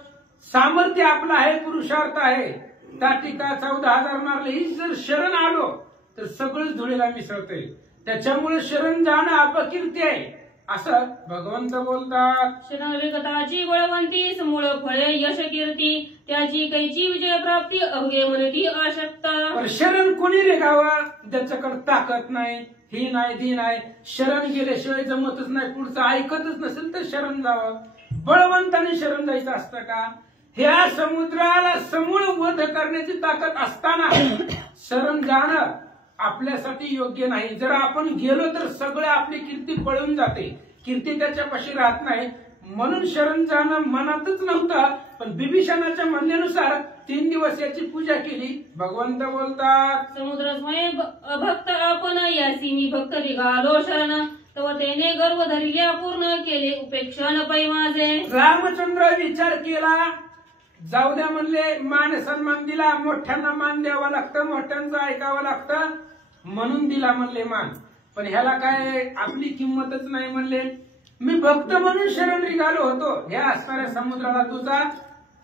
सामर्थ्य आपलं आहे, पुरुषार्थ आहे. त्या ठिकाणी 14,000 मारले, ही जर शरण आलो तर सगळंच धुळेला मिसळते. त्याच्यामुळे शरण जाणं अपकीर्ती आहे, असं भगवंत बोलतात. शरण विगताची बळवंती समूळ फळे यश कीर्ती त्याची कैची विजय प्राप्ती अवघे म्हणती अशक्ता. पण शरण कोणी रेगावं ज्याच्याकडे ताकद नाही, ही नाही ती नाही. शरण गेल्याशिवाय जमतच नाही, पुढचं ऐकतच नसेल तर शरण जावं. बळवंताने शरण जायचं असतं का? ह्या समुद्राला समूळ वध करण्याची ताकद असताना शरण जाणं आपल्यासाठी योग्य नाही. जर आपण गेलो तर सगळे आपली कीर्ती पळून जाते, कीर्ती त्याच्यापाशी राहत नाही. म्हणून शरण जाणं मनातच नव्हतं. पण विभीषणाच्या म्हणण्यानुसार 3 दिवस याची पूजा केली. भगवंत बोलतात समुद्र स्वयं अभक्त आपण यासी मी भक्त निघालो शरण तव त्याने गर्व धरिल्या पूर्ण केले उपेक्षण पै माझे. रामचंद्र विचार केला, जाऊ द्या म्हणले, मान सन्मान दिला. मोठ्यांना मान द्यावा लागतं, मोठ्यांचं ऐकावं लागतं, म्हणून दिला म्हणले मान. पण ह्याला काय आपली किंमतच नाही म्हणले. मी भक्त म्हणून शरण निघालो होतो, ह्या असणाऱ्या समुद्राला तुझा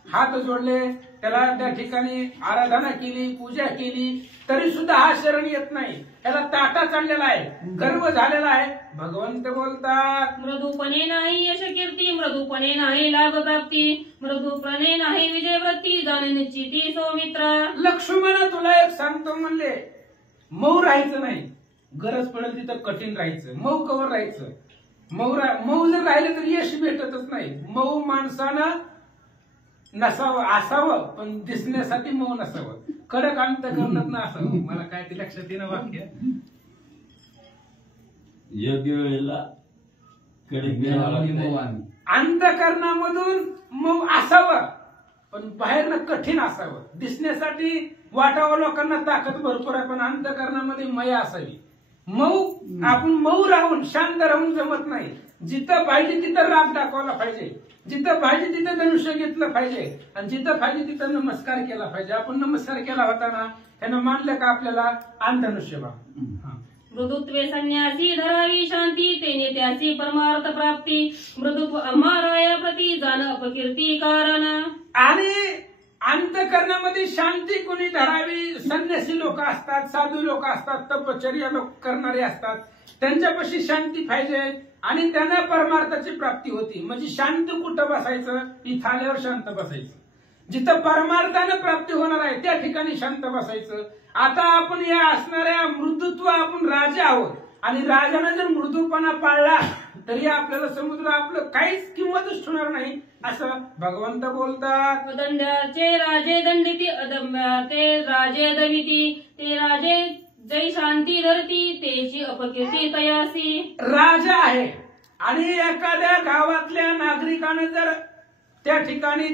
हात जोडले, त्याला त्या ठिकाणी आराधना केली, पूजा केली, तरी सुद्धा हा शरण येत नाही. त्याला ताटा चढलेला आहे, गर्व झालेला आहे. भगवंत बोलतात, मृदूपणे नाही यश कीर्ती, मृदूपणे नाही लाभ प्राप्ती, मृदूपणे नाही विजय वृत्ती, जाणे निश्चिती सौमित्र. लक्ष्मण तुला एक सांगतो म्हणले, मऊ राहायचं नाही, गरज पडेल तिथं कठीण राहायचं. मऊ कवर राहायचं, मऊ जर राहिलं तर यश भेटतच नाही. मऊ माणसानं नसावं, असावं, पण दिसण्यासाठी मऊ नसावं. कडक अंतःकरणात ना असावं. मला काय ते लक्षात येणं वाक्य, योग्य वेळेला अंतःकरणामधून मऊ असावं, पण बाहेरनं कठीण असावं. दिसण्यासाठी वाटावं लोकांना ताकद भरपूर आहे, पण अंतःकरणामध्ये मया असावी. आपण मऊ राहून शांत राहून जमत नाही. जिथं पाहिजे तिथं राग दाखवला पाहिजे, जिथं पाहिजे तिथं धनुष्य घेतलं पाहिजे, आणि जिथं पाहिजे तिथं नमस्कार केला पाहिजे. आपण नमस्कार केला होता ना, त्यानं मानलं का आपल्याला अंधनुष्य बा. मृदुत्वे संन्यासी धरावी शांती, तेने त्याची परमार्थ प्राप्ती, मृदुत्व अमाराया प्रती जाण अपकीर्ती कारण. आणि अंतःकरणामध्ये शांती कोणी धरावी? संन्यासी लोक असतात, साधू लोक असतात, तपश्चर्या लोक करणारे असतात, त्यांच्यापाशी शांती पाहिजे आणि त्यांना परमार्थाची प्राप्ती होती. म्हणजे शांत कुठं बसायचं? इथं आल्यावर शांत बसायचं. जिथं परमार्थानं प्राप्ती होणार आहे त्या ठिकाणी शांत बसायचं. आता आपण या असणाऱ्या मृदुत्व, आपण राजा आहोत, आणि राजानं जर मृदूपणा पाळला तरी आपल्याला समुद्र आपलं काहीच किंमतच होणार नाही, असं भगवंत बोलतात. दंडाचे राजे दंडिती, अदम्याते राजे दविती, ते राजे जय शांती धरती, तेची अपकीर्ती तयासी. राजा आहे आणि एखाद्या गावातल्या नागरिकानं जर त्या ठिकाणी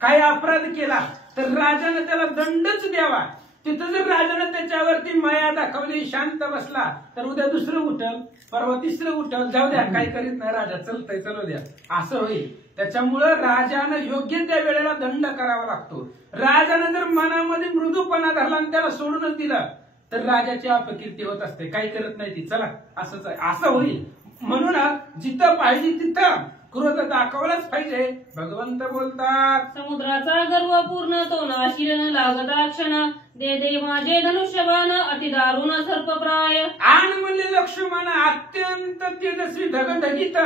काही अपराध केला तर राजानं त्याला दंडच द्यावा. तिथं जर राजानं त्याच्यावरती माया दाखवली, शांत बसला, तर उद्या दुसरं उठल, परवा तिसरं उठल, जाऊ द्या काही करीत नाही राजा, चलतंय चलू द्या, असं होईल. त्याच्यामुळं राजानं योग्य त्या वेळेला दंड करावा लागतो. राजानं जर मनामध्ये मृदूपणा धरला आणि त्याला सोडूनच दिलं तर राजाची अपकीर्ती होत असते. काही करत नाही ती, चला असंच आहे, असं होईल. म्हणून जिथं पाहिजे तिथं क्रोध दाखवलाच पाहिजे. भगवंत बोलतात, समुद्राचा गर्व पूर्ण तो नाशील न लागता क्षण, दे दे माझे धनुष्यबाण अति दारुण सर्पप्राय. आण म्हणले लक्ष्मण अत्यंत तेजस्वी धगधगीत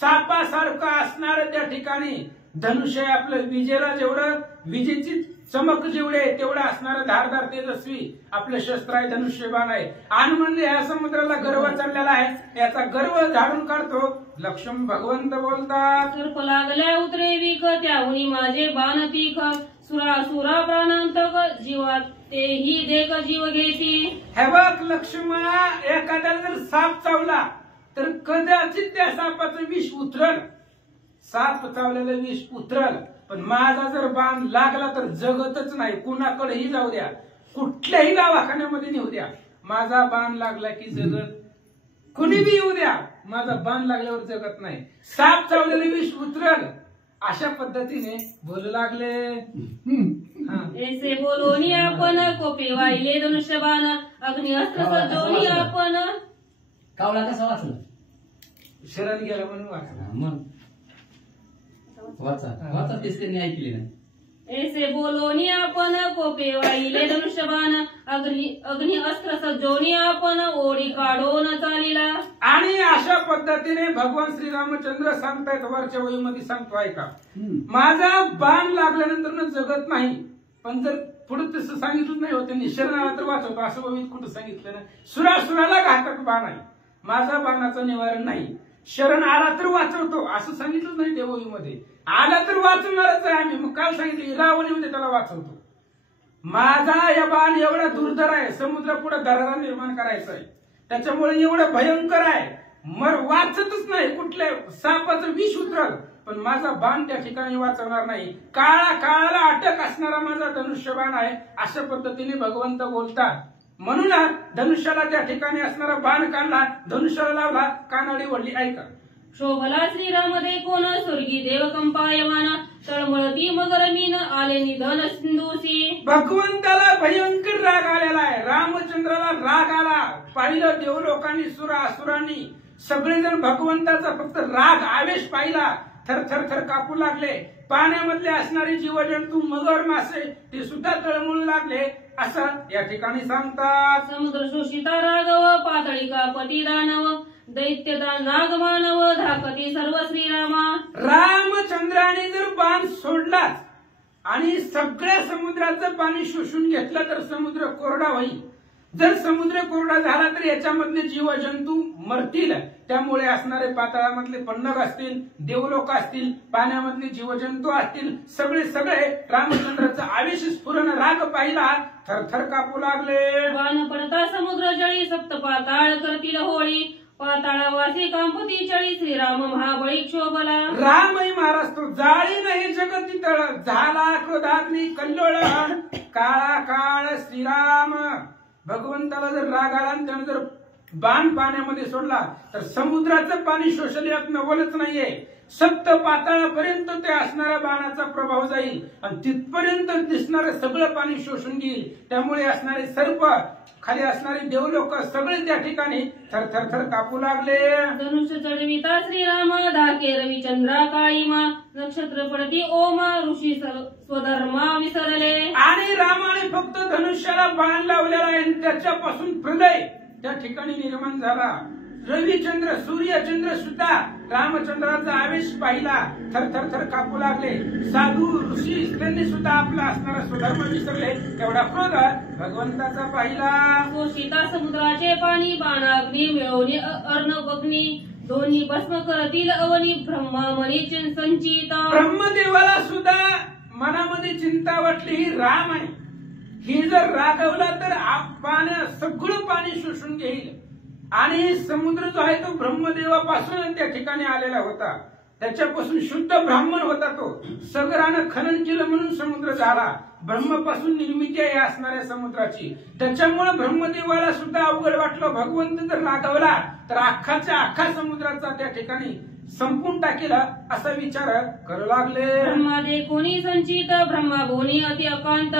सापासारखं असणार त्या ठिकाणी धनुष्य आपलं. विजेला जेवढं विजेची चमक जेवढे तेवढं असणारं धारदार तेजस्वी आपलं शस्त्र आहे, धनुष्यबाण आहे. आणि म्हणले ह्या समुद्राला गर्व चाललेला आहे, याचा गर्व झाडून काढतो. लक्ष्मण भगवंत बोलतात, सर्प लागल्या उतरे विख, त्याहुनी माझे बाण तीख, सुरा प्राणांतक जीवात तेही देख जीव घेती. हे बघ लक्ष्मणा, एखाद्याला जर साप चावला तर कदाचित त्या सापाचं विष उतरल, साप चावलेलं विष उतरल, पण माझा जर बाण लागला तर जगतच नाही. कुणाकडेही जाऊ द्या, कुठल्याही दवाखान्यामध्ये नेऊ द्या, माझा बाण लागला की जगत. कुणी बी येऊ द्या, माझा बाण लागल्यावर जगत नाही. साप चावलेलं विष उतरल, अशा पद्धतीने बोलू लागले. ऐसे बोलोनी आपण कोपे वाहिले धनुष्यबाण, अग्नि अस्त्र सजवणी आपण. कावळा कसा वाचला? शरण गेला म्हणून वाचला. मग वाचा तेच त्यांनी ऐकले नाही. ऐसे बोलोनी आपण कोपे वाहिले धनुष्यबाण, अग्नि अस्त्र सजवणी आपण, ओढी काढून चालिला. आणि अशा पद्धतीने भगवान श्रीरामचंद्र सांगतायत, वरच्या वहीमध्ये सांगतो ऐका, माझा बाण लागल्यानंतर जगत नाही. पण जर पुढे तसं सांगितलं नाही होतं, शरणाला तर वाचवतो असं वहीत कुठं सांगितलं ना. सुरासुराला घातक बाण आहे, माझा बाणाचं निवारण नाही. शरण आला तर वाचवतो असं सांगितलं नाही देवळीमध्ये. आला तर वाचवणारच आहे आम्ही. मग काल सांगितलं रावणीमध्ये त्याला वाचवतो. माझा या बाण एवढा दुर्धर आहे, समुद्र पुढे दरारा निर्माण करायचा आहे, त्याच्यामुळे एवढं भयंकर आहे, वाचतच नाही. कुठल्या सापाचं विष उतरल पण माझा बाण त्या ठिकाणी वाचवणार नाही. काळाला अटक असणारा माझा धनुष्यबाण आहे, अशा पद्धतीने भगवंत बोलतात. म्हणून धनुष्याला त्या ठिकाणी असणारा बाण काढला, धनुष्याला लावला, कानाडी वडली. ऐका, शोभला श्रीरामदे कोण, स्वर्गी देव कंपायमान, तळमळती मगर मीन आले निधन सिंधूसी. भगवंताला भयंकर राग आलेला आहे, रामचंद्राला राग आला. पाहिलं देवलोकांनी, असुरांनी सगळेजण भगवंताचा फक्त राग आवेश पाहिला. थर थर थर कापू लागले. पाण्यामधले असणारे जीवजंतू मगर मासे ते सुद्धा तळमळू लागले असं या ठिकाणी सांगतात. समुद्र शोषिता राघव पातळिका पती दानव दैत्यदा नागमानव धाकती सर्व श्रीरामा. रामचंद्राने जर बाण सोडलाच आणि सगळ्या समुद्राचं पाणी शोषून घेतलं तर समुद्र कोरडा होईल. जर समुद्र कोरडा झाला तर याच्यामधले जीवजंतू मरतील. त्यामुळे असणारे पाताळामधले पन्नग असतील, देवलोक असतील, पाण्यामधले जीवजंतू असतील, सगळे रामचंद्राचं आवेश स्फुरण राग पाहिला थरथर कापू लागले. बाण पडता समुद्र जळी सप्त पाताळ करतील होळी पाताळावासी कांपती चळी श्रीराम महाबळी क्षोभला. रामही महाराज तो जाळी नाही जगती तळ झाला क्रोधाग्नी कल्लोळ काळा काळ श्रीराम. भगवंताला जर राग आला आणि त्यानं जर बाण पाण्यामध्ये सोडला तर समुद्राचं पाणी शोषल्यात नवलच नाहीये. सप्त पाताळापर्यंत ते असणाऱ्या बाणाचा प्रभाव जाईल आणि तिथपर्यंत दिसणारं सगळं पाणी शोषून घेईल. त्यामुळे असणारे सर्प खाली असणारे देवलोक सगळे त्या ठिकाणी थरथर थर कापू लागले. धनुष्य चढविता श्रीराम धाके रविचंद्रा काळीमा नक्षत्र पडती ओमा ऋषी स्वधर्मा विसरले. आणि रामाने फक्त धनुष्याला बाण लावलेला आहे आणि त्याच्यापासून हृदय त्या ठिकाणी निर्माण झाला. रविचंद्र सूर्यचंद्र सुद्धा रामचंद्राचा आवेश पाहिला थरथर थर कापू लागले. साधू ऋषी त्यांनी सुद्धा आपला असणारा स्वधर्म विसरले. एवढा क्रोध भगवंताचा पाहिला. शोषिता समुद्राचे पाणी बाणाग्नी मिळवणे अर्णव अग्नी दोन्ही भस्म करतील अवनी ब्रह्मामणी संचित. ब्रह्मदेवाला सुद्धा मनामध्ये चिंता वाटली ही राम आहे, ही जर रागवला तर सगळं पाणी शोषून घेईल. आणि समुद्र जो आहे तो ब्रह्मदेवापासून त्या ठिकाणी आलेला होता. त्याच्यापासून शुद्ध ब्राह्मण होता तो. सगरानं खनन केलं म्हणून समुद्र झाला. ब्रह्मापासून निर्मिती आहे असणाऱ्या समुद्राची. त्याच्यामुळे ब्रह्मदेवाला सुद्धा अवघड वाटलं. भगवंत जर रागवला तर अख्खा समुद्राचा त्या ठिकाणी संपून टाकेला असा विचार करू लागले. ब्रह्मादे कोणी संचित ब्रह्मा बोनी अति अकांत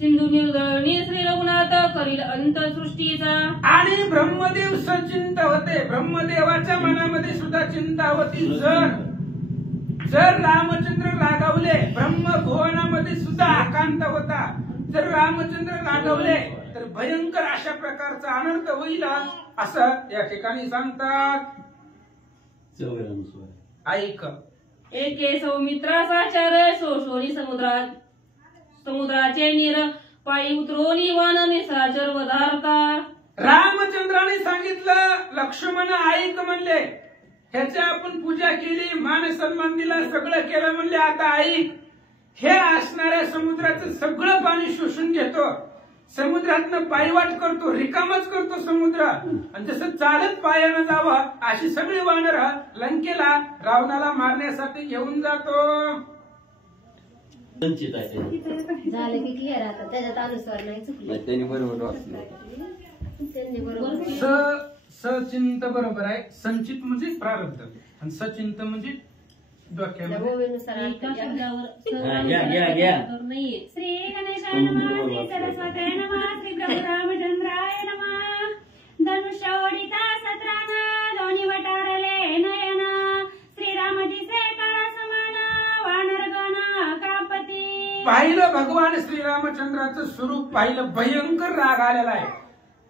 सिंधू निर्दळणी श्री रघुनाथ करील अंत सृष्टीचा. आणि ब्रह्मदेव सचिंत होते. ब्रह्मदेवाच्या मनामध्ये सुद्धा चिंता होती. जर रामचंद्र रागावले ब्रह्मभुवनामध्ये सुद्धा आकांत होता. जर रामचंद्र रागावले तर भयंकर अशा प्रकारचा अनर्थ होईल असं या ठिकाणी सांगतात. ऐक एके सौमित्रा साचार शोषोनी समुद्राचे नीर पायी उतरोनी वान निसाचर वधारता. रामचंद्राने सांगितलं लक्ष्मण ऐक म्हणले. ह्याची आपण पूजा केली, मान सन्मान दिला, सगळं केलं म्हणले. आता ऐक, हे असणाऱ्या समुद्राचं सगळं पाणी शोषून घेतो. समुद्रातनं पायवाट करतो, रिकामच करतो समुद्र. आणि जसं चालत पायानं जावं अशी सगळी वानर लंकेला रावणाला मारण्यासाठी घेऊन जातो. संचित आहे झालं की क्लिअर. आता त्याच्यात अनुस्वार नाही चुकलं. त्यांनी बरोबर वाचलं. त्यांनी बरोबर सचिंत बरोबर आहे. संचित म्हणजे प्रारब्ध आणि सचिंत म्हणजे डोक्यामध्ये. गोवेनुसार अर्थ एका घ्या. शब्दावर घ्या. नाहीये. श्री गणेशाय नमः श्री सरस्वत्याय नमः श्री प्रभू रामचंद्राय नमः. धनुष्य ओढिता सत्राना दोन्ही वटारले नयना श्रीराम दिसे काळा समान वानरगण कापती. पाहिलं भगवान श्रीरामचंद्राचं स्वरूप पाहिलं. भयंकर राग आलेला आहे.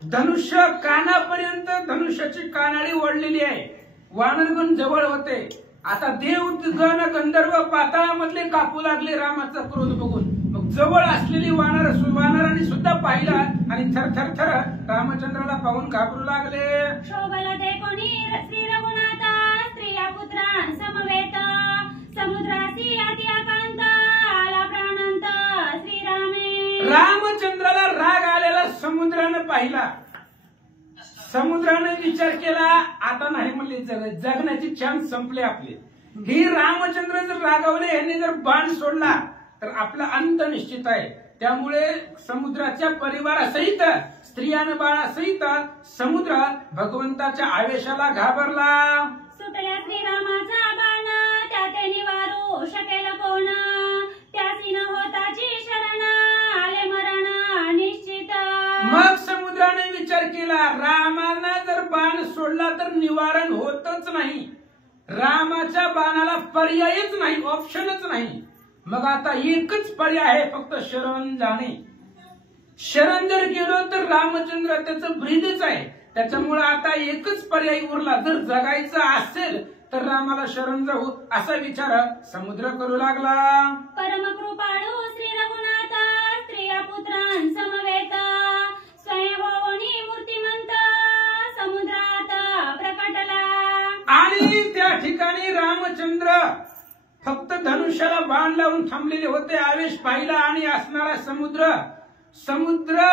धनुष्य कानापर्यंत धनुष्याची कानाळी ओढलेली आहे. वानरगण जवळ होते. आता देवगण गंधर्व पाताळामधले कापू लागले रामाचा क्रोध बघून. मग जवळ असलेली वानरांनी सुद्धा पाहिला आणि थर थर रामचंद्राला पाहून घाबरू लागले. शोभल ते कोणी श्री रघुनाथ स्त्रिया पुत्रा समवेत समुद्रासी अति अकांत आला प्राणांत श्रीरामे. रामचंद्राला राग आलेला समुद्रानं पाहिला. समुद्राने विचार केला आता नाही म्हणले जगण्याची चान्स संपले आपले. ही रामचंद्र जर रागवले, यांनी जर बाण सोडला तर आपला अंत निश्चित आहे. त्यामुळे समुद्राच्या परिवारासहित स्त्रियान बाळासहित समुद्र भगवंताच्या आवेशाला घाबरला. सुटल्या श्रीरामाचा बाण त्याते निवारू शकेल कोण त्यासी न होताची शरण आले मरण निश्चित. मग समुद्राने विचार केला रामाना जर बाण सोडला तर निवारण होतच नाही. रामाच्या बाणाला पर्यायच नाही, ऑप्शनच नाही. मग आता एकच पर्याय आहे, फक्त शरण जाणे. शरण जर गेलो तर रामचंद्र त्याचं ब्रीदच आहे. त्याच्यामुळे आता एकच पर्याय उरला, जर जगायचं असेल तर रामाला शरण जाऊ असा विचार समुद्र करू लागला. परमकृपाळू श्री रघुनाथा स्त्रिया पुत्रां समवेत स्वयंभवनी मूर्तिमंत समुद्रात प्रकटला. आणि त्या ठिकाणी रामचंद्र फक्त धनुष्याला बाण लावून थांबलेले होते. आवेश पाहिला आणि असणारा समुद्र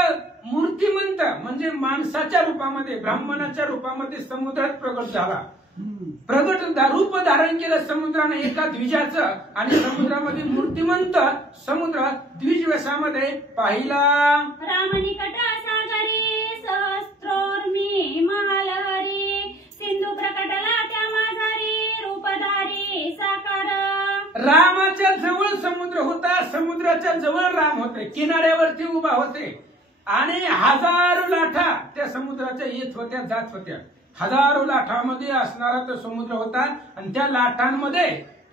मूर्तिमंत म्हणजे माणसाच्या रूपामध्ये, ब्राह्मणाच्या रूपामध्ये समुद्रात प्रगट झाला. रूप धारण केलं समुद्राने एका द्विजाचं आणि समुद्रामध्ये मूर्तिमंत समुद्र द्विजवेशामध्ये पाहिला. रामनिकट सागरी सहस्त्रोर्मी महालहरी सिंधू प्रकटला त्या माझारी रूपधारी साकार. रामाच्या जवळ समुद्र होता, समुद्राच्या जवळ राम होते, किनाऱ्यावरती उभा होते आणि हजारो लाटा त्या समुद्राच्या येत होत्या जात होत्या. हजारो लाटांमध्ये असणारा तो समुद्र होता आणि त्या लाटांमध्ये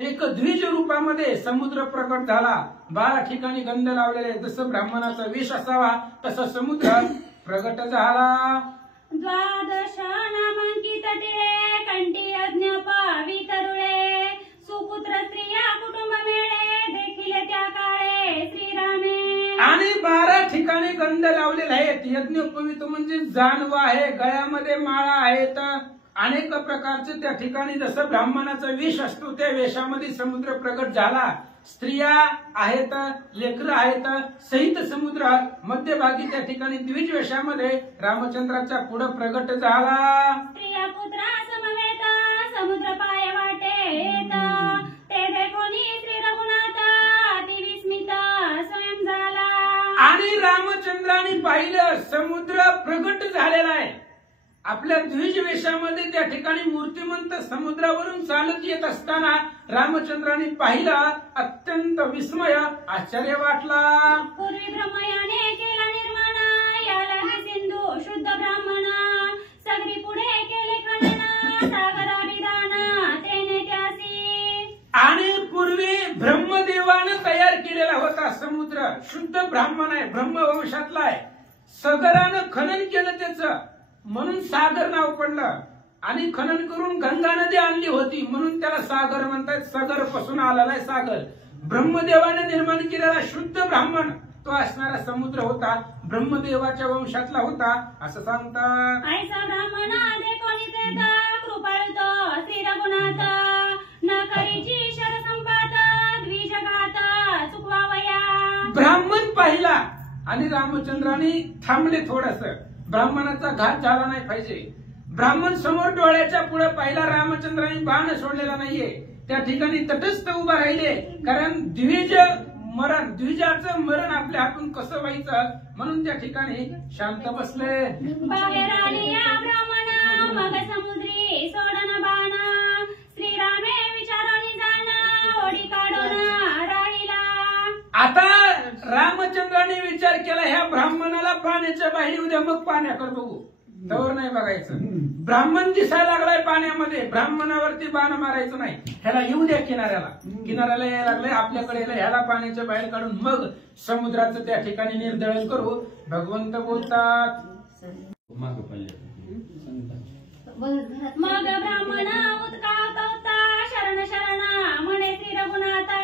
एक द्विज रूपामध्ये समुद्र प्रकट झाला. 12 ठिकाणी गंध लावलेले, जसं ब्राह्मणाचा वेश असावा तसा समुद्र प्रकट झाला. द्वादश नामांकित टिळे कंठी यज्ञ पावितरुळे सुपुत्र स्त्रिया कुटुंब मेळे देखील त्या काळे श्रीरामे. आणि 12 ठिकाणी गंध लावलेले आहेत. यज्ञोपवीत म्हणजे जानवा आहे, गळ्यामध्ये माळा आहेत, अनेक प्रकारचे त्या ठिकाणी जसं ब्राह्मणाचा वेश असतो त्या वेशामध्ये समुद्र प्रकट झाला. स्त्रिया आहेत, लेकरं आहेत, सहित समुद्र मध्यभागी त्या ठिकाणी द्विज वेशामध्ये रामचंद्राच्या पुढे प्रकट झाला. स्त्रिया पुत्रा समवेत समुद्र पाय वाटे येत ते देखोनी श्री रघुनाथ अति विस्मित स्वयं झाला. आणि रामचंद्राने पाहिलं समुद्र प्रकट झालेला आहे. आपल्या द्विज वेशामध्ये त्या ठिकाणी मूर्तिमंत समुद्रावरून चालत येत असताना रामचंद्राने पाहिलं, अत्यंत विस्मय आश्चर्य वाटला. पूर्वी ब्रह्मयाने केला निर्माण याला सिंधू शुद्ध ब्राह्मण सगळी पुढे केले खंडन सागरा विधान तेने त्यासी. आणि पूर्वी ब्रह्मदेवानं तयार केलेला होता समुद्र, शुद्ध ब्राह्मण आहे, ब्रह्मवंशातला आहे. सगरानं खनन केलं त्याचं, म्हणून सागर नाव पडलं. आणि खनन करून गंगा नदी आणली होती म्हणून त्याला सागर म्हणतात. सागर पासून आलेला आहे सागर. ब्रह्मदेवाने निर्माण केलेला शुद्ध ब्राह्मण तो असणारा समुद्र होता, ब्रह्मदेवाच्या वंशातला होता असं सांगतात. ऐसा ब्राह्मण देखोनी तेता कृपाळतो श्री रघुनाथ न करीची शर संपात द्विजघात चुकवावया. ब्राह्मण पाहिला आणि रामचंद्राने थांबले थोडस. ब्राह्मणाचा घात झाला नाही पाहिजे. ब्राह्मण समोर डोळ्याच्या पुढे पाहिला, रामचंद्राने बाण सोडलेला नाहीये. त्या ठिकाणी तटस्थ उभा राहिले, कारण द्विजाचं मरण आपल्या हातून कसं व्हायचं म्हणून त्या ठिकाणी शांत बसले. बाहेर आले या ब्राह्मण मग समुद्री सोडन बाण श्रीरामे विचाराने जाण ओढी काढून राहिला. आता रामचंद्राने विचार केला, ह्या ब्राह्मणाला पाण्याच्या बाहेर उद्या मग पाण्याकडे बघू, तवर नाही बघायचं. ब्राह्मण दिसायला लागलाय पाण्यामध्ये, ब्राह्मणावरती बाण मारायचं नाही, ह्याला येऊ द्या किनाऱ्याला यायला लागलाय, आपल्याकडे यायला, ह्याला पाण्याच्या बाहेर काढून मग समुद्राचं त्या ठिकाणी निर्दळन करू भगवंत बोलतात. मग ब्राह्मण उत्कावत होता शरण शरण म्हणे श्री रघुनाथा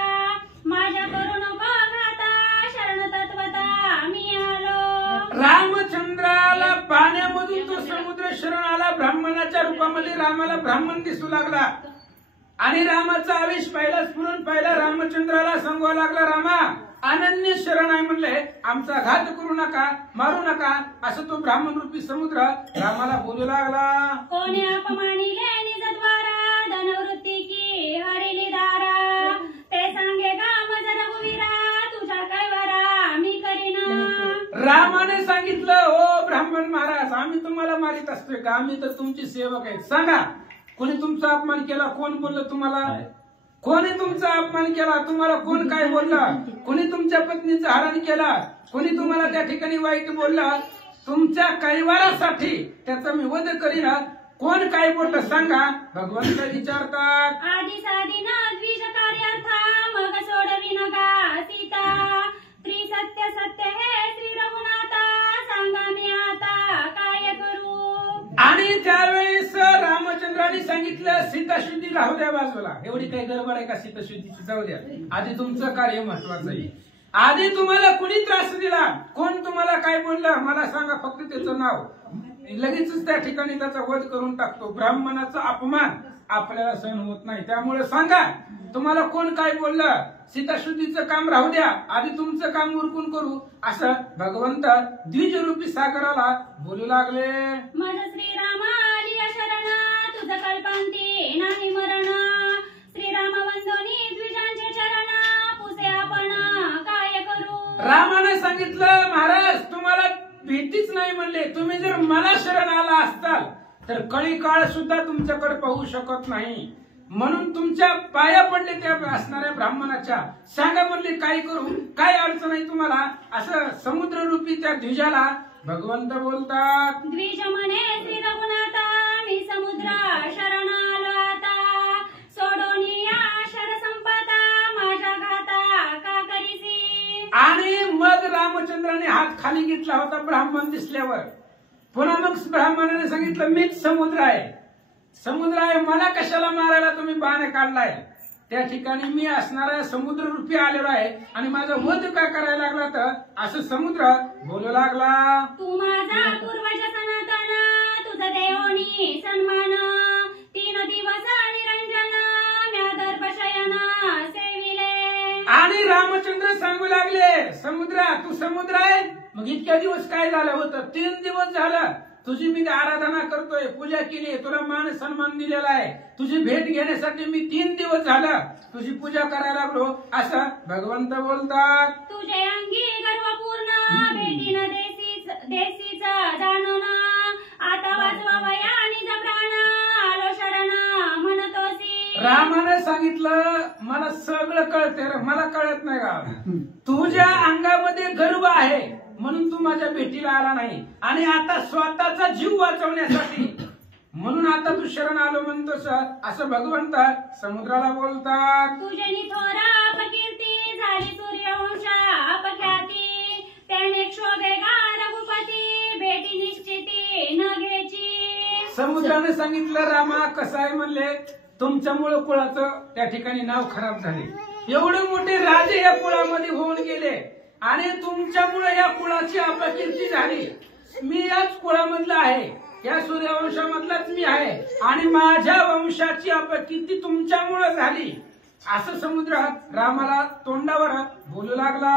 माझ्या करू नको घाता शरण तत्वता मी आलो. रामचंद्राला पाण्यामधून तो समुद्र शरण आला. ब्राह्मणाच्या रूपामध्ये रामाला ब्राह्मण दिसू लागला आणि रामाचा आवेश पाहिला, स्फुरण पाहिला. रामचंद्राला सांगवा लागला, रामा अनन्य शरण आहे म्हणले, आमचा घात करू नका, मारू नका असं तो ब्राह्मण रूपी समुद्र रामाला बोलू लागला. कोणी अपमानिले निजद्वारा धनवृत्ती की हरिली दारा ते सांगे का मज रघुवीरा तुझ्या कैवरा मी करीन. रामाने सांगितलं, ओ ब्राह्मण महाराज, आम्ही तुम्हाला मारित असतोय का? आम्ही तर तुमचे सेवक आहेत. सांगा कोणी तुमचा अपमान केला? कोण बोललं तुम्हाला? कोणी तुमचा अपमान केला? तुम्हाला कोण काय बोलला? कोणी तुमच्या पत्नीचं हरण केला? कोणी तुम्हाला त्या ठिकाणी वाईट बोलला? तुमच्या कैवारासाठी त्याचा मी वध करीन. कोण काय बोललं सांगा. भगवंत विचारतात आधी साधी न द्विज कार्यार्था मग सोडवी नका सीता. त्रिसत्य सत्य हे श्री रघुनाथा सांगा मी आता काय करू. आणि त्यावेळेस रामचंद्राने सांगितलं सीताशुद्धी राहू द्या बाजूला. एवढी काही गडबड आहे का सीताशुद्धीची? जाऊ द्या. आधी तुमचं कार्य महत्वाचं आहे. आधी तुम्हाला कुणी त्रास दिला, कोण तुम्हाला काय बोललं मला सांगा, फक्त त्याचं नाव. लगेचच त्या ठिकाणी त्याचा वध करून टाकतो. ब्राह्मणाचा अपमान आपल्याला सहन होत नाही. त्यामुळे सांगा तुम्हाला कोण काय बोललं. सीताशुद्धीचं काम राहू द्या, आधी तुमचं काम उरकून करू. असं भगवंत द्विजरूपी सागराला बोलू लागले. माझ श्रीराम आलिया शरण तुझ कल्पांती नाही मरण. श्रीराम वंदोनी द्विजांचे चरण पुसे आपण काय करू. रामाने सांगितलं महाराज तुम्हाला भीतीच नाही म्हणले. तुम्ही जर मला शरण आला असताल तर कळी काळ सुद्धा तुमच्याकडे पाहू शकत नाही. म्हणून तुमच्या पाया पडले त्या असणाऱ्या ब्राह्मणाच्या. सांगा म्हणले काय करू, काय अडचण आहे तुम्हाला. असं समुद्ररूपी त्या द्विजाला भगवंत बोलतात. द्विज म्हणे श्री रघुनाथा मी समुद्र शरण आलो आता. सोडून या शर संपता माझ्या घाता का करीसी. आणि मग रामचंद्राने हात खाली घेतला होता ब्राह्मण दिसल्यावर. पुन्हा मग ब्राह्मणाने सांगितलं मीच समुद्र आहे, समुद्र आहे, मला कशाला मारायला तुम्ही बाण काढलाय. त्या ठिकाणी मी असणारा समुद्र रूपी आलेलो आहे आणि माझा वध का करायला लागला. तर असं समुद्र बोलू लागला. तू माझा पूर्वज सनातन तुझ देवोनी सन्मान. 3 दिवस निरंजन म्या दर्पशयन सेविले. आणि रामचंद्र सांगू लागले समुद्रा तू समुद्र आहे. मग इतक्या दिवस काय झालं होतं. 3 दिवस झालं तुझी मी आराधना करतोय, पूजा केली, तुला मान सन्मान दिलेला आहे. तुझी भेट घेण्यासाठी मी 3 दिवस झालं तुझी पूजा करायला लागलो. असं भगवंत बोलतात. तुझे अंगी गर्वपूर्ण भेटीन देसीच जाणून. आता वाचवावया निज प्राण आलो शरण म्हणतोसी. रामाने सांगितलं मला सगळं कळतंय, मला कळत नाही का. तुझ्या अंगामध्ये गर्व आहे म्हणून तू माझ्या भेटीला आला नाही. आणि आता स्वतःचा जीव वाचवण्यासाठी म्हणून आता तू शरण आलो म्हणतोस. असं भगवंत समुद्राला बोलतात. तुझे थोरा अपकीर्ती झाली सूर्यवंश अपख्याती. त्याने क्षोभेगा रघुपती भेटी निश्चिती न घ्यायची. समुद्राने सांगितलं रामा कसं आहे म्हणले तुमच्यामुळे कुळाचं त्या ठिकाणी नाव खराब झाले. एवढे मोठे राजे या कुळामध्ये होऊन गेले आणि तुमच्यामुळे या कुळाची अपकीर्ती झाली. मी याच कुळामधला आहे, या सूर्यवंशामधलाच मी आहे आणि माझ्या वंशाची अपकीर्ती तुमच्यामुळे झाली. असं समुद्र रामाला तोंडावर बोलू लागला.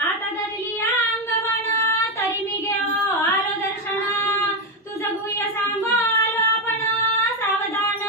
आता धरली अंगवण तरी मी घेऊ आलो दर्शन. तुझं गुह्य सांगो आलो आपण सावधान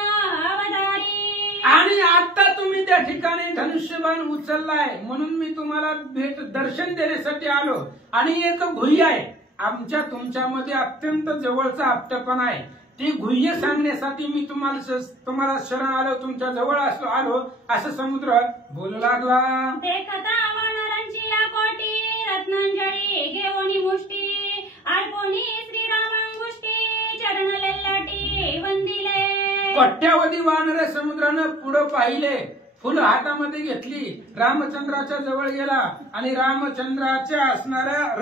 अवधारी. आणि आता तुम्ही त्या ठिकाणी धनुष्यबाण उचललाय म्हणून मी तुम्हाला भेट दर्शन देण्यासाठी आलो. आणि एक गुह्य आहे आमच्या तुमच्यामध्ये अत्यंत जवळचा आपटेपणा आहे. ती गुह्य सांगण्यासाठी मी तुम्हाला शरण आलो, तुमच्या जवळ आलो. असं समुद्र बोलू लागला. देखता वानरांची या कोटी रत्नांजळी घेऊनी मुष्टी. अर्पोनी श्रीरामांगुष्टी चरण ललाटी वंदिले. कोट्यावधी वानरे समुद्रानं पुढे पाहिले, फुलं हातामध्ये घेतली, रामचंद्राच्या जवळ गेला आणि रामचंद्राच्या असणाऱ्या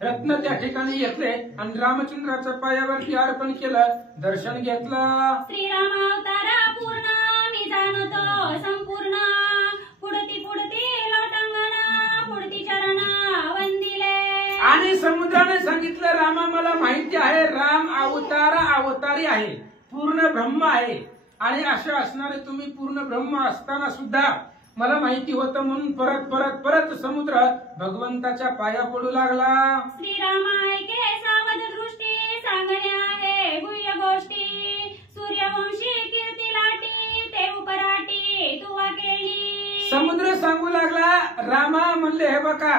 रत्न त्या ठिकाणी घेतले आणि रामचंद्राच्या पायावरती अर्पण केलं, दर्शन घेतलं. श्रीराम अवतार पूर्ण मी जाणतो संपूर्ण. पुढती लोटांगण पुढती चरण वंदिले. आणि समुद्राने सांगितलं रामा मला माहिती आहे राम अवतारी आहे, पूर्ण ब्रह्म आहे. आणि असे असणारे तुम्ही पूर्ण ब्रह्म असताना सुद्धा मला माहिती होतं म्हणून परत समुद्र भगवंताच्या पाया पडू लागला. श्रीराम ऐके सावध दृष्टी सांगणे आहे गुह्य गोष्टी. सूर्यवंशी कीर्ती लाटी ते उपराटी तुवा केली. समुद्र सांगू लागला रामा म्हणले हे बघा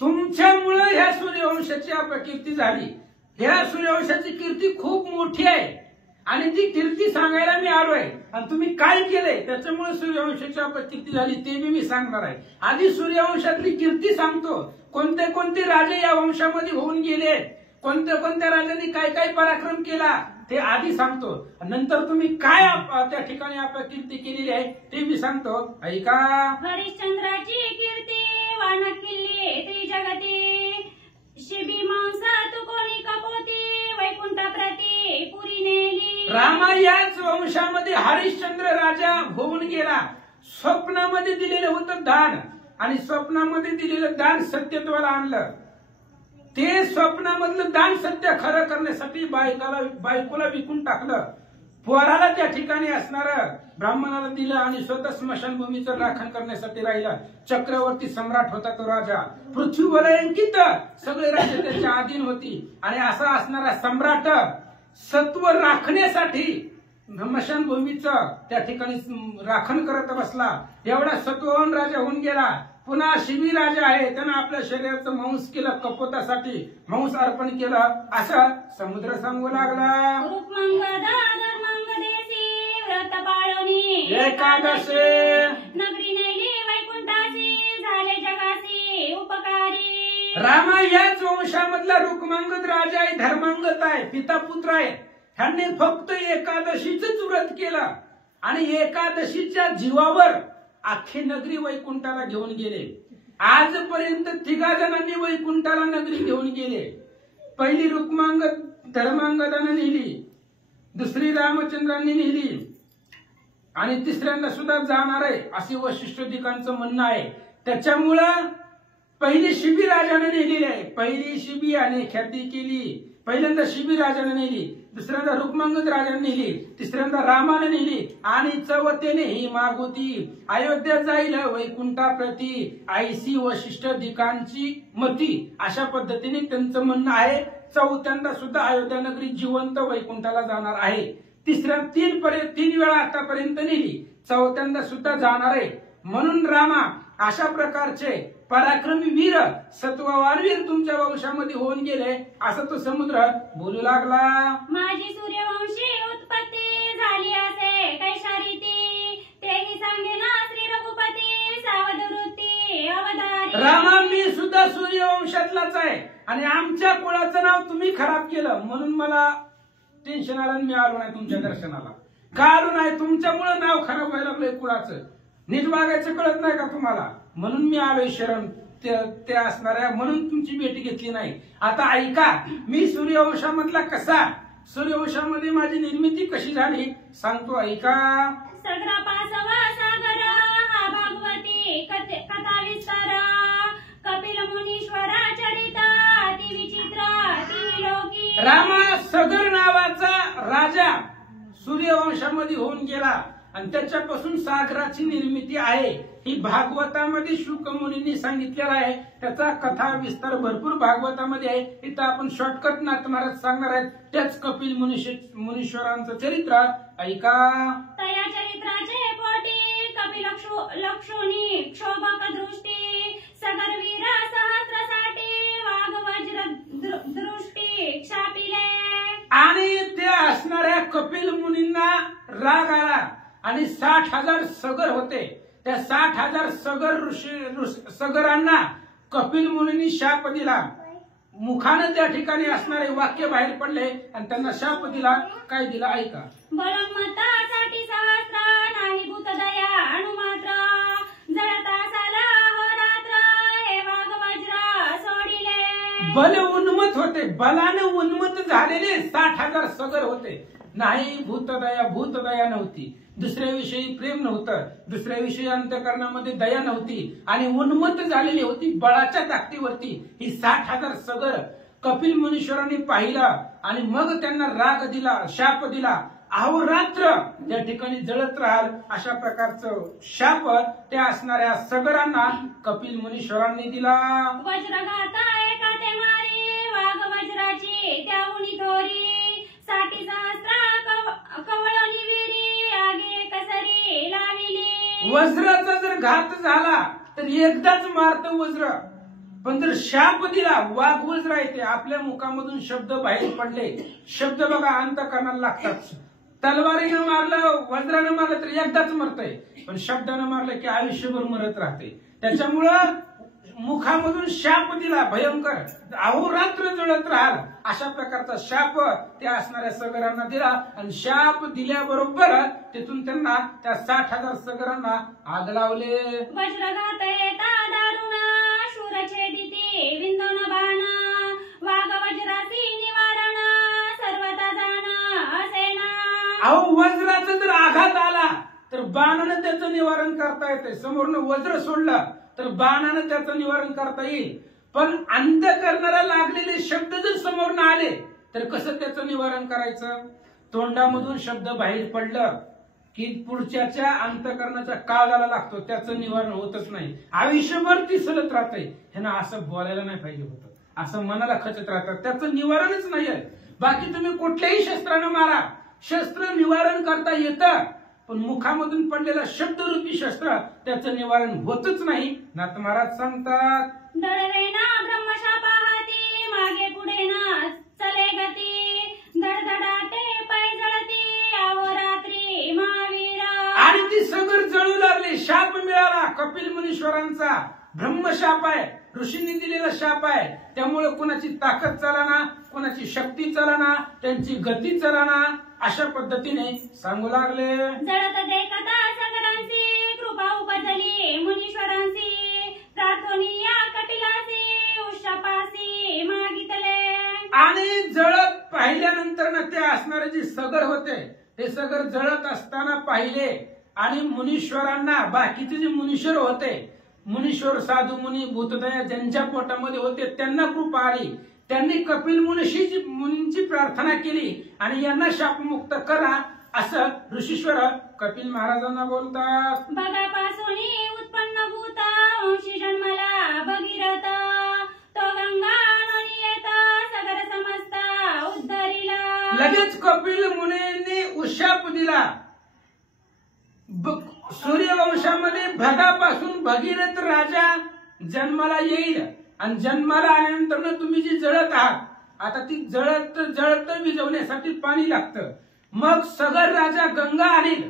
तुमच्यामुळे ह्या सूर्यवंशाची अपकीर्ती झाली. ह्या सूर्यवंशाची कीर्ती खूप मोठी आहे आणि ती कीर्ती सांगायला मी आलोय. आणि तुम्ही काय केलंय त्याच्यामुळे सूर्यवंशाची अपकीर्ती झाली ते मी सांगणार आहे. आधी सूर्यवंशातली कीर्ती सांगतो. कोणते राजे या वंशामध्ये होऊन गेले कोणत्या कोणत्या राजांनी काय काय पराक्रम केला ते आधी सांगतो, नंतर तुम्ही काय त्या ठिकाणी आपण कीर्ती केलेली आहे ते मी सांगतो, ऐका. हरिश्चंद्राची कीर्ती वान किल्ली त्रिजगती, शिबी मांसा तू कोणी कपोती, वैकुंठ प्रती पुरी नेली. रामा याच वंशामध्ये हरिश्चंद्र राजा होऊन गेला. स्वप्नामध्ये दिलेलं होतं दान, आणि स्वप्नामध्ये दिलेलं दान सत्यत्वाला आणलं. ते स्वप्नामधलं दान सत्य खरं करण्यासाठी बायकोला विकून टाकलं. पोराला त्या ठिकाणी असणारं ब्राह्मणाला दिलं आणि स्वतः स्मशानभूमीचं राखण करण्यासाठी राहिला. चक्रवर्ती सम्राट होता तो राजा, पृथ्वी वलयांकित सगळे राज्य त्याच्या अधीन होती. आणि असा असणारा सम्राट सत्व राखण्यासाठी स्मशानभूमीचं त्या ठिकाणी राखण करत बसला. एवढा सत्ववान राजा होऊन गेला. पुन्हा शिबी राजा आहे, त्यानं आपल्या शरीराचं मांस केलं, कपोतासाठी मांस अर्पण केलं. असं समुद्र सांगू लागला. रूपमंगदा धर्मांगदेसी व्रत पाळणी एकादशी नगरी नेली वैकुंठासी, झाले जगासी उपकारी. रामा याच वंशामधला रुक्मांगद राजा आहे, धर्मांगत आहे, पिता पुत्र आहे. ह्यांनी फक्त एकादशीच व्रत केलं आणि एकादशीच्या जीवावर अख्खी नगरी वैकुंठाला घेऊन गेले. आजपर्यंत 3 जणांनी वैकुंठाला नगरी घेऊन गेले. पहिली रुक्मांगद धर्मांगदानं नेली, दुसरी रामचंद्रांनी नेली, आणि तिसऱ्यांदा सुद्धा जाणार आहे असे वशिष्ठदिकांचं म्हणणं आहे. त्याच्यामुळं पहिली शिबी राजाने नेलेली आहे. पहिली शिबी आणि ख्याती केली. पहिल्यांदा शिबी राजाने नेली, दुसऱ्यांदा रुक्मांगद राजाने नेली, तिसऱ्यांदा रामाने नेली, आणि चौथ्याने ही मागोती अयोध्या जाईल वैकुंठाप्रती ऐसी वशिष्ठ दिकांची मती. अशा पद्धतीने त्यांचं म्हणणं आहे. चौथ्यांदा सुद्धा अयोध्या नगरी जिवंत वैकुंठाला जाणार आहे. तीन वेळा आतापर्यंत नेली, चौथ्यांदा सुद्धा जाणार आहे. म्हणून रामा अशा प्रकारचे पराक्रमी वीर सत्ववान वीर तुमच्या वंशामध्ये होऊन गेले असं तो समुद्र बोलू लागला. माझी सूर्यवंशी उत्पत्ती झाली असे कैशारीती, तेही सांगे ना श्री रघुपती सावध वृत्ती अवधारी. रामा मी सुद्धा सूर्यवंशातलाच आहे आणि आमच्या कुळाचं नाव तुम्ही खराब केलं, म्हणून मला टेन्शन आलं. मी आलो नाही तुमच्या दर्शनाला. का आलो नाही? तुमच्यामुळे नाव खराब व्हायला लागलंय कुळाचं. नीट वागायचं कळत नाही का तुम्हाला? म्हणून मी आलोय शरण ते असणाऱ्या, म्हणून तुमची भेटी घेतली नाही. आता ऐका, मी सूर्यवंशामधला कसा, सूर्यवंशामध्ये माझी निर्मिती कशी झाली सांगतो, ऐका. सगरा पासवा सागर हा भागवती कथा विस्तार, कपिल मुनीश्वरा चरिता अति विचित्र अति विलोकी. रामा सगर नावाचा राजा सूर्यवंशामध्ये होऊन गेला आणि त्याच्यापासून सागराची निर्मिती आहे. ही भागवतामध्ये शुक मुनींनी सांगितलेला आहे. त्याचा कथा विस्तार भरपूर भागवतामध्ये आहे. इथं आपण शॉर्टकट नाथ महाराज सांगणार आहेत. त्याच कपिल मुनीश्वरांचं चरित्र ऐका. तया चरित्राचे पोटी कपिल लक्षोनी क्षोभक दृष्टी, सगर वीर सहस्रसाठी वाघ वज्र दृष्टी क्षापिले. आणि त्या असणाऱ्या कपिल मुनींना राग आला आणि 60,000 सगर होते. त्या 60,000 सगरांना कपिल मुनींनी शाप दिला. मुखानं त्या ठिकाणी असणारे वाक्य बाहेर पडले आणि त्यांना शाप दिला. काय दिला ऐका. बलमतासाठी सहस्र नाही भूतदया अणुमात्र, जळता साला होरात्र हे वाघ वज्र सोडिले. बल उन्मत होते, बलाने उन्मत झालेले 60,000 सगर होते. नाही भूतदया नव्हती, दुसऱ्याविषयी प्रेम नव्हतं, दुसऱ्याविषयी अंतःकरणामध्ये दया नव्हती आणि उन्मत्त झालेली होती बळाच्या ताकदीवरती. ही 60,000 सगर कपिल मुनीश्वरांनी पाहिलं आणि मग त्यांना राग दिला, शाप दिला. अहोरात्र त्या ठिकाणी जळत राहाल अशा प्रकारचं शाप त्या असणाऱ्या सगरांना कपिल मुनीश्वरांनी दिला. वज्रघाता एका ते मारी वाघ वज्राची त्याहुनी थोरी, 60 सहस्र कवळणी विरी आगे कसरी लाविली. वज्राचा जर घात झाला तर एकदाच मारतं वज्र, पण जर शाप दिला वाघ वज्र आहे ते आपल्या मुखामधून शब्द बाहेर पडले. शब्द बघा अंतःकरणाला लागतात. तलवारीनं मारलं, वज्रानं मारलं तर एकदाच मरतय, पण शब्दानं मारलं की आयुष्यभर मरत राहते. त्याच्यामुळं मुखामधून शाप दिला भयंकर, अहोरात्र जळत राहाल अशा प्रकारचा शाप त्या असणाऱ्या सगरांना दिला. आणि शाप दिल्याबरोबर तिथून त्यांना त्या 60,000 सगरांना आग लावले. वज्रघात येता दारुणा शूर छेदिते विंदोन बाण वाघ वज्रासी निवारण सर्वता जाण असेना. अहो वज्राचा जर आघात आला तर बाणानं त्याचं निवारण करता येते. समोरनं वज्र सोडलं तर बाणानं त्याचं निवारण करता येईल. पण अंध करणारा लागलेले शब्द जर समोरनं आले तर कसं त्याचं निवारण करायचं? तोंडामधून शब्द बाहेर पडलं की पुढच्याच्या अंतकरणाचा काळाला लागतो, त्याचं निवारण होतच नाही. आयुष्यभर ती सलत राहते. ह्यांना असं बोलायला नाही पाहिजे होतं, असं मनाला खचत राहतं, त्याचं निवारणच नाहीये. बाकी तुम्ही कुठल्याही शस्त्रानं मारा, शस्त्र निवारण करता येतं, पण मुखामधून पडलेला शब्दरूपी शस्त्र त्याचं निवारण होतच नाही. नाथ महाराज सांगतात, दळवेना ब्रह्मशापा हाती मागे पुढे ना चले गती धडधडाटे पाय जळती अहोरात्री महावीरा. आणि ती सगर जळू लागली. शाप मिळाला कपिल मुनीश्वरांचा, ब्रह्मशाप आहे, ऋषींनी दिलेला शाप आहे. त्यामुळे कोणाची ताकद चालना, कोणाची शक्ती चालना, त्यांची गती चालना, अशा पद्धतीने सांगू लागले. जळत देखता सगरांची कृपा उपजली मुनीश्वरांची प्रार्थनीया कपिलासी उषपासी मागितले. आणि जळत पाहिल्यानंतर ना ते असणारे जे सगर होते ते सगर जळत असताना पाहिले. आणि मुनीश्वरांना, बाकीचे जे मुनीश्वर होते, मुनीश्वर साधू मुनी भूतदया ज्यांच्या पोटामध्ये होते त्यांना कृपा आली. त्यांनी कपिल मुनींची प्रार्थना केली आणि यांना शापमुक्त करा असं ऋषीश्वर कपिल महाराजांना बोलतात. बगापासून उत्पन्न भूता वंशी जन्मला भगीरथ तो गंगा नदी येता सगर समजता उद्धरिला. लगेच कपिल मुनींनी उशाप दिला. सूर्यवंशामध्ये भगापासून भगीरथ राजा जन्माला येईल. आणि जन्माला आल्यानंतर तुम्ही जी जळत आहात, आता ती जळत जळत विजवण्यासाठी पाणी लागतं. मग सगर राजा गंगा आणील,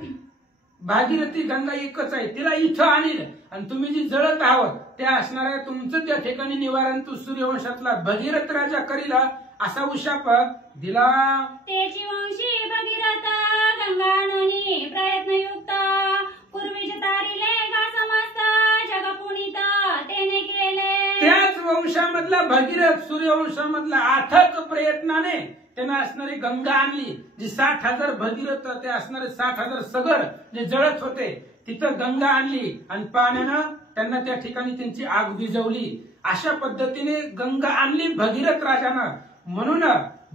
भागीरथी गंगा एकच आहे, तिला इथं आणील. आणि तुम्ही जी जळत आहोत त्या असणाऱ्या तुमचं त्या ठिकाणी निवारण तू सूर्यवंशातला भगीरथ राजा करील असा उशाप दिला. तेची वंशी भगीरथ गंगाननी प्रयत्नयुक्त पूर्वीच तारिले गा समजता जग पुनीता तेने केले. त्याच वंशामधला भगीरथ सूर्यवंशामधला अथक प्रयत्नाने त्यांना असणारी गंगा आणली. जी 60,000 भगीरथ ते असणारे 60,000 सगर जे जळत होते तिथं गंगा आणली आणि पाण्यानं त्यांना त्या ठिकाणी त्यांची आग विझवली. अशा पद्धतीने गंगा आणली भगीरथ राजानं. म्हणून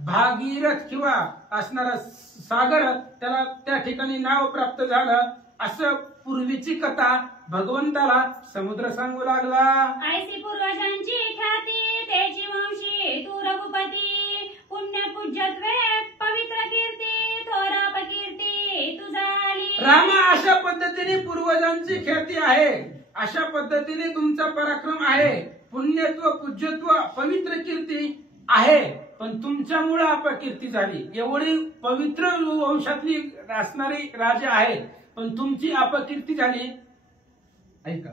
भागीरथ किंवा असणारा सागर त्याला त्या ठिकाणी नाव प्राप्त झालं. असं पूर्वीची कथा भगवंताला समुद्र सांगू लागला. ऐसी पूर्वजांची ख्याती तेची वंशी तू रघुपती पुण्य पूज्यत्वे पवित्र कीर्ती थोरा कीर्ती तुझा आली. रामा अशा पद्धतीने पूर्वजांची ख्याती आहे, अशा पद्धतीने तुमचा पराक्रम आहे, पुण्यत्व पूज्यत्व पवित्र कीर्ती आहे. पण तुमच्यामुळे अपकीर्ती झाली. एवढी पवित्र वंशातली असणारी राजा आहे पण तुमची अपकीर्ती झाली. ऐका,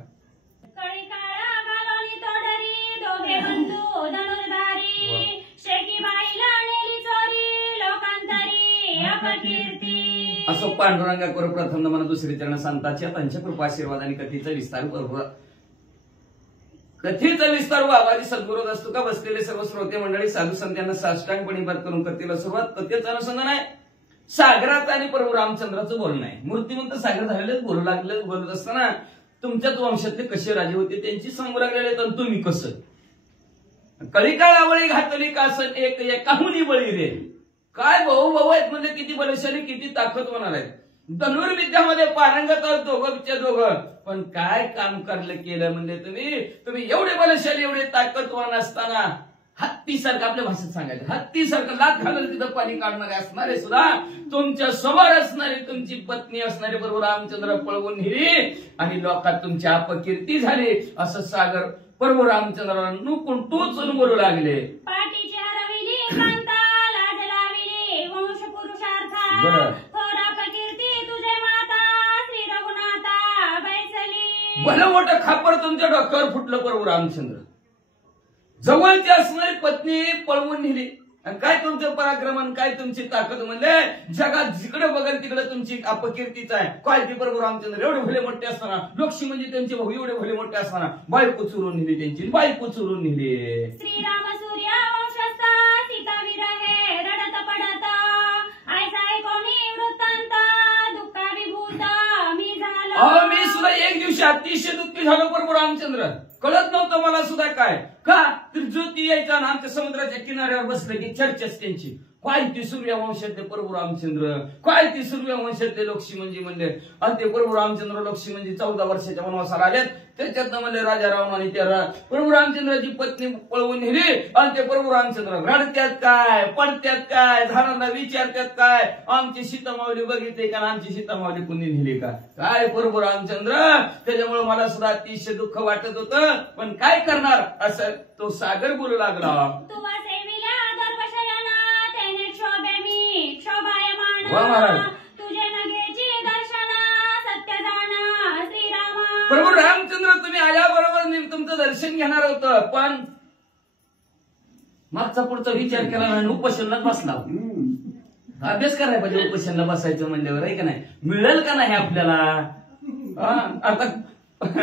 कळी काळा घालोनी तोडरी दोघे बंधू धनुर्धारी शेकी बाईला नेली चोरी लोकांतरी अपकीर्ती. असो पांडुरंगा कर प्रथम नमन दुसरी चरण संतांच्या त्यांच्या कृपा आशीर्वाद आणि कथेचा विस्तार बरोबर. कथेचा विस्तार बाबाजी सद्गुरू असतो का बसलेले सर्व श्रोते मंडळी साधू संतांना साष्टांगपणे बात करून कथेला सुरुवात. कथेचं अनुसंधान आहे सागराचं आणि प्रभू रामचंद्राचं बोलणं आहे. मूर्तिमंत सागर झालेले बोलू लागले. बोलत असताना तुमच्याच वंशातले कसे राजे होते त्यांची सांगू लागलेले तर तुम्ही कसं. कलिकाळावळी घातली कासन एक एकाहुनी बळी रे. काय भाऊ आहेत म्हणजे किती बलशाली किती ताकदवान आहेत. धनुर्विद्यामध्ये पारंगत आहोत दोघं. पण काय काम केलं म्हणजे तुम्ही एवढे बलशाली एवढे ताकदवान असताना हत्तीसारखं, आपल्या भाषेत सांगायचं हत्तीसारखं लात घालून तिथं पाणी काढणारे असणारे सुद्धा तुमच्या समोर असणारी तुमची पत्नी असणारे बरोबर रामचंद्र पळवून नेली आणि लोकात तुमची अपकीर्ती झाली. असं सागर प्रभू रामचंद्राला नुकून टोचून बोलू लागले. पाठीची हरविली कांता लाज लाविली वंश पुरुषार्था बरं. थोरा कीर्ती तुझे माता श्री रघुनाथा बैसली. भलं मोठं खापर तुमच्या डोक्यावर फुटलं प्रभू रामचंद्र. जवळची असणारी पत्नी पळवून नेली. आणि काय तुमचं पराक्रमण, काय तुमची ताकद म्हणले जगात जिकडे बघेल तिकडे तुमची अपकीर्तीच आहे. काय ती प्रभू रामचंद्र एवढे भले मोठे असताना, लक्ष्मी म्हणजे त्यांचे भाऊ एवढे भले मोठे असताना बायको चुरून नेली, त्यांची बायको चुरून नेली. श्रीराम सूर्य वंशस्थ सीता विरहे रडत पडत ऐसा कोणी वृत्तांत दुःखाविभूत मी झालो. अहो मी सुद्धा एक दिवशी अतिशय दुःखी झालो प्रभू रामचंद्र. कळत नव्हतं मला सुद्धा काय का तर ज्योती यायचा ना आमच्या समुद्राच्या किनाऱ्यावर बसलं की चर्चाच त्यांची. काय ती सूर्यवंशातले प्रभू रामचंद्र, काय ती सूर्यवंशातले लक्ष्मी म्हणजे म्हणले. आणि ते प्रभू रामचंद्र लक्ष्मी म्हणजे 14 वर्षाच्या वनवासाला आल्यात. त्याच्यात म्हणले राजा रावण आणि त्या प्रभू रामचंद्राची पत्नी पळवून नेली. आणि ते प्रभू रामचंद्र रडत्यात काय, पडत्यात काय, झाडांना विचारत्यात काय, आमची सीतामावली बघितली का, आमची सीतामावली कुणी नेली का, काय प्रभू रामचंद्र. त्याच्यामुळे मला सुद्धा अतिशय दुःख वाटत होतं. पण काय करणार असं तो सागर बोलू लागला. तुवा सेविल्या दर्पशयना तेने क्षोभे मी क्षोभायमान. वा महाराज. तुझे नगेची दर्शना सत्य जाणा श्रीरामा. प्रभू रामचंद्र तुम्ही आल्याबरोबर मी तुमचं दर्शन घेणार होतं, पण मागचा पुढचा विचार केला आणि उपोषणात बसला. अभ्यास करायला पाहिजे उपोषणाला बसायचं म्हणल्यावर, आहे का नाही. मिळेल का नाही आपल्याला आता,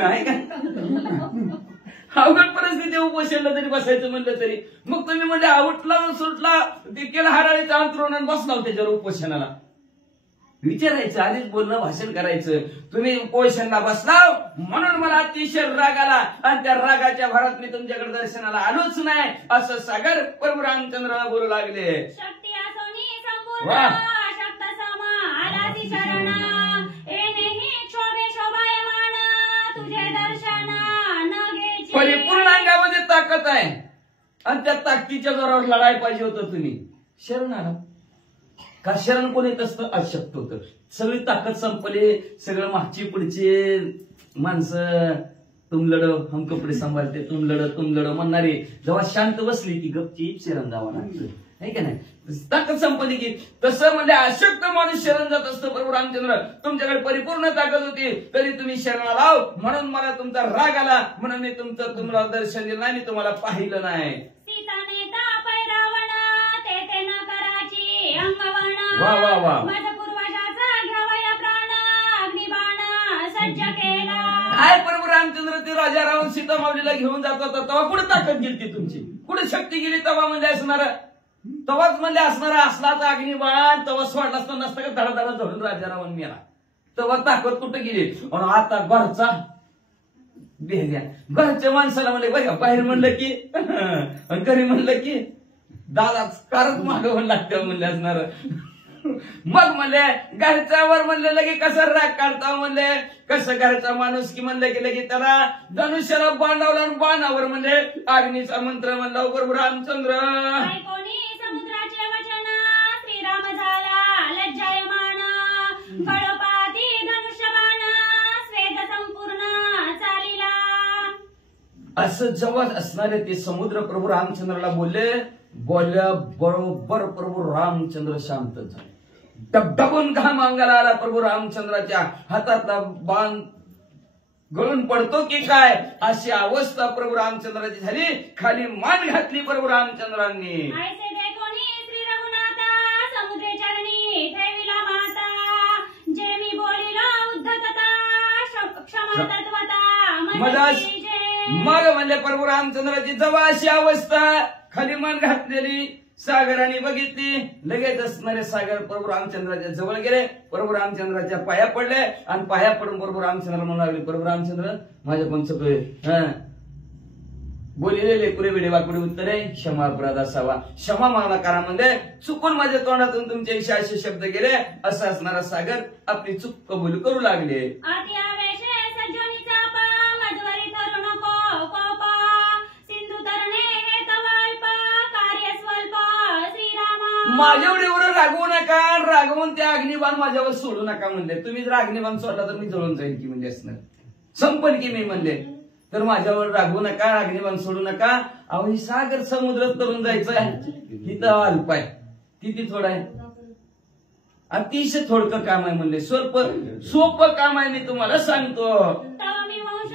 आहे का. अवघड परिस्थिती उपोषणला तरी बसायचं म्हणलं तरी. मग तुम्ही म्हणजे आवटला सुटला ते केलं हाडाळीचं अंतरून आणि बसला त्याच्यावर उपोषणाला. विचारायचं, आधीच बोलणं, भाषण करायचं. तुम्ही उपोषणला बसला म्हणून मला अतिशय राग आला आणि त्या रागाच्या भरात मी तुमच्याकडे दर्शनाला आलोच नाही असं सागर प्रभू रामचंद्र बोलू लागले. शक्ती असोनी संपूर्ण वा. शक्त समा आलासी शरण एनेही क्षोभे शोभायमान तुझे दर्शन नगेची. परिपूर्ण अंगामध्ये ताकद आहे आणि त्या ताकदीच्या जोरावर लढायला पाहिजे होतं तुम्ही. शरण आला का, शरण कोण येत असतं अशक्त होतं. सगळी ताकद संपली, सगळं मागची पुढचे माणसं तुम लढो हम कपडे सांभाळते, तुम लढो म्हणणारे जेव्हा शांत बसली की गपचीप शरण जावं लागतं, आहे का नाही. ताकद संपली की तसं म्हणजे अशक्त माणूस शरण जात असतो. प्रभू रामचंद्र तुमच्याकडे परिपूर्ण ताकद होती तरी तुम्ही शरणाला लाव म्हणून मला तुमचा राग आला, म्हणून मी तुम्हाला दर्शन दिलं नाही, मी तुम्हाला पाहिलं नाही. सीताने तापय रावण ते ते न कराची अंगवण. वा वा वा. माझ्या पूर्वजाचा घ्यावया प्राण अग्निबाण सज्ज केला. काय प्रभू रामचंद्र ते राजा रावण सीतामावलीला घेऊन जात होता तेव्हा कुठे ताकद गेली तुमची, कुठे शक्ती गेली. तेव्हा म्हणजे असणार, तेव्हाच म्हणजे असणारा असला तर अग्निबाण तेव्हा सोडला असता नसतं का धडाधडा धरून राजा रावण मेला. तेव्हा ताकद कुठे गेली. आणि आता घरचा बेहल्या घरच्या माणसाला म्हणले बघा, बाहेर म्हणलं की घरी म्हणलं की दादाच कारच मागवून लागतं म्हणले असणार. मग म्हणले घरच्यावर म्हणले लगे कसं राग काढता म्हणले, कसं घरचा माणूस की म्हणलं की लगे त्याला धनुष्याला बांधावला आणि बाणावर म्हणले अग्नीचा मंत्र म्हणला प्रभू रामचंद्र. ऐकोनी समुद्राचे वचन श्रीराम झाला लज्जायमान. कळपाती धनुष्यबाण स्वेग संपूर्ण चालिला. असं जवळ असणारे ते समुद्र प्रभू रामचंद्राला बोलल्या बरोबर प्रभू रामचंद्र शांत झाले. डबडबून घाम अंगाला आला. प्रभू रामचंद्राच्या हातातला बाण गळून पडतो की काय अशी अवस्था प्रभू रामचंद्राची झाली. खाली मान घातली प्रभू रामचंद्रांनी. ऐसे देखोनी श्री रघुनाथा समुद्रे चरणी ठेविला माता. जे मी बोलिला उद्धतता क्षमा तत्वता मदस. मग म्हणले प्रभू रामचंद्राची जवळ अशी अवस्था, खाली मान घातलेली. सागराने बघितली, लगेच असणारे सागर प्रभू रामचंद्राच्या जवळ गेले, प्रभू रामचंद्राच्या पाया पडले आणि पाया पडून प्रभू रामचंद्र म्हणू लागले प्रभू रामचंद्र माझ्या पंचपे बोलिलेले पुरे वेळे वाकडे उत्तरे क्षमा अपराध असावा. क्षमा मागणा करा म्हणजे चुकून माझ्या तोंडातून तुमच्या इशा असे शब्द गेले असं असणारा सागर आपली चूक कबूल करू लागले. अति आवेशे सज्जनीचा पा मधवरी धरू नको कोप. सिंधू तरणे हे तवल्प कार्य स्वल्प श्रीरामा. माझ्यावर एवढं रागवू नका, रागवून त्या अग्निबाण माझ्यावर सोडू नका म्हणले. तुम्ही जर अग्निबाण सोडला तर मी जळून जाईल की म्हणजे असणार संपन की मी म्हणले. तर माझ्यावर रागवू नका, अग्निबाण सोडू नका. अहो ही सागर समुद्रात तरून जायचं इथं अल्प आहे, किती थोडं आहे, अतिशय थोडकं काम आहे म्हणले. सोपं काम आहे मी तुम्हाला सांगतो. तव मी वंश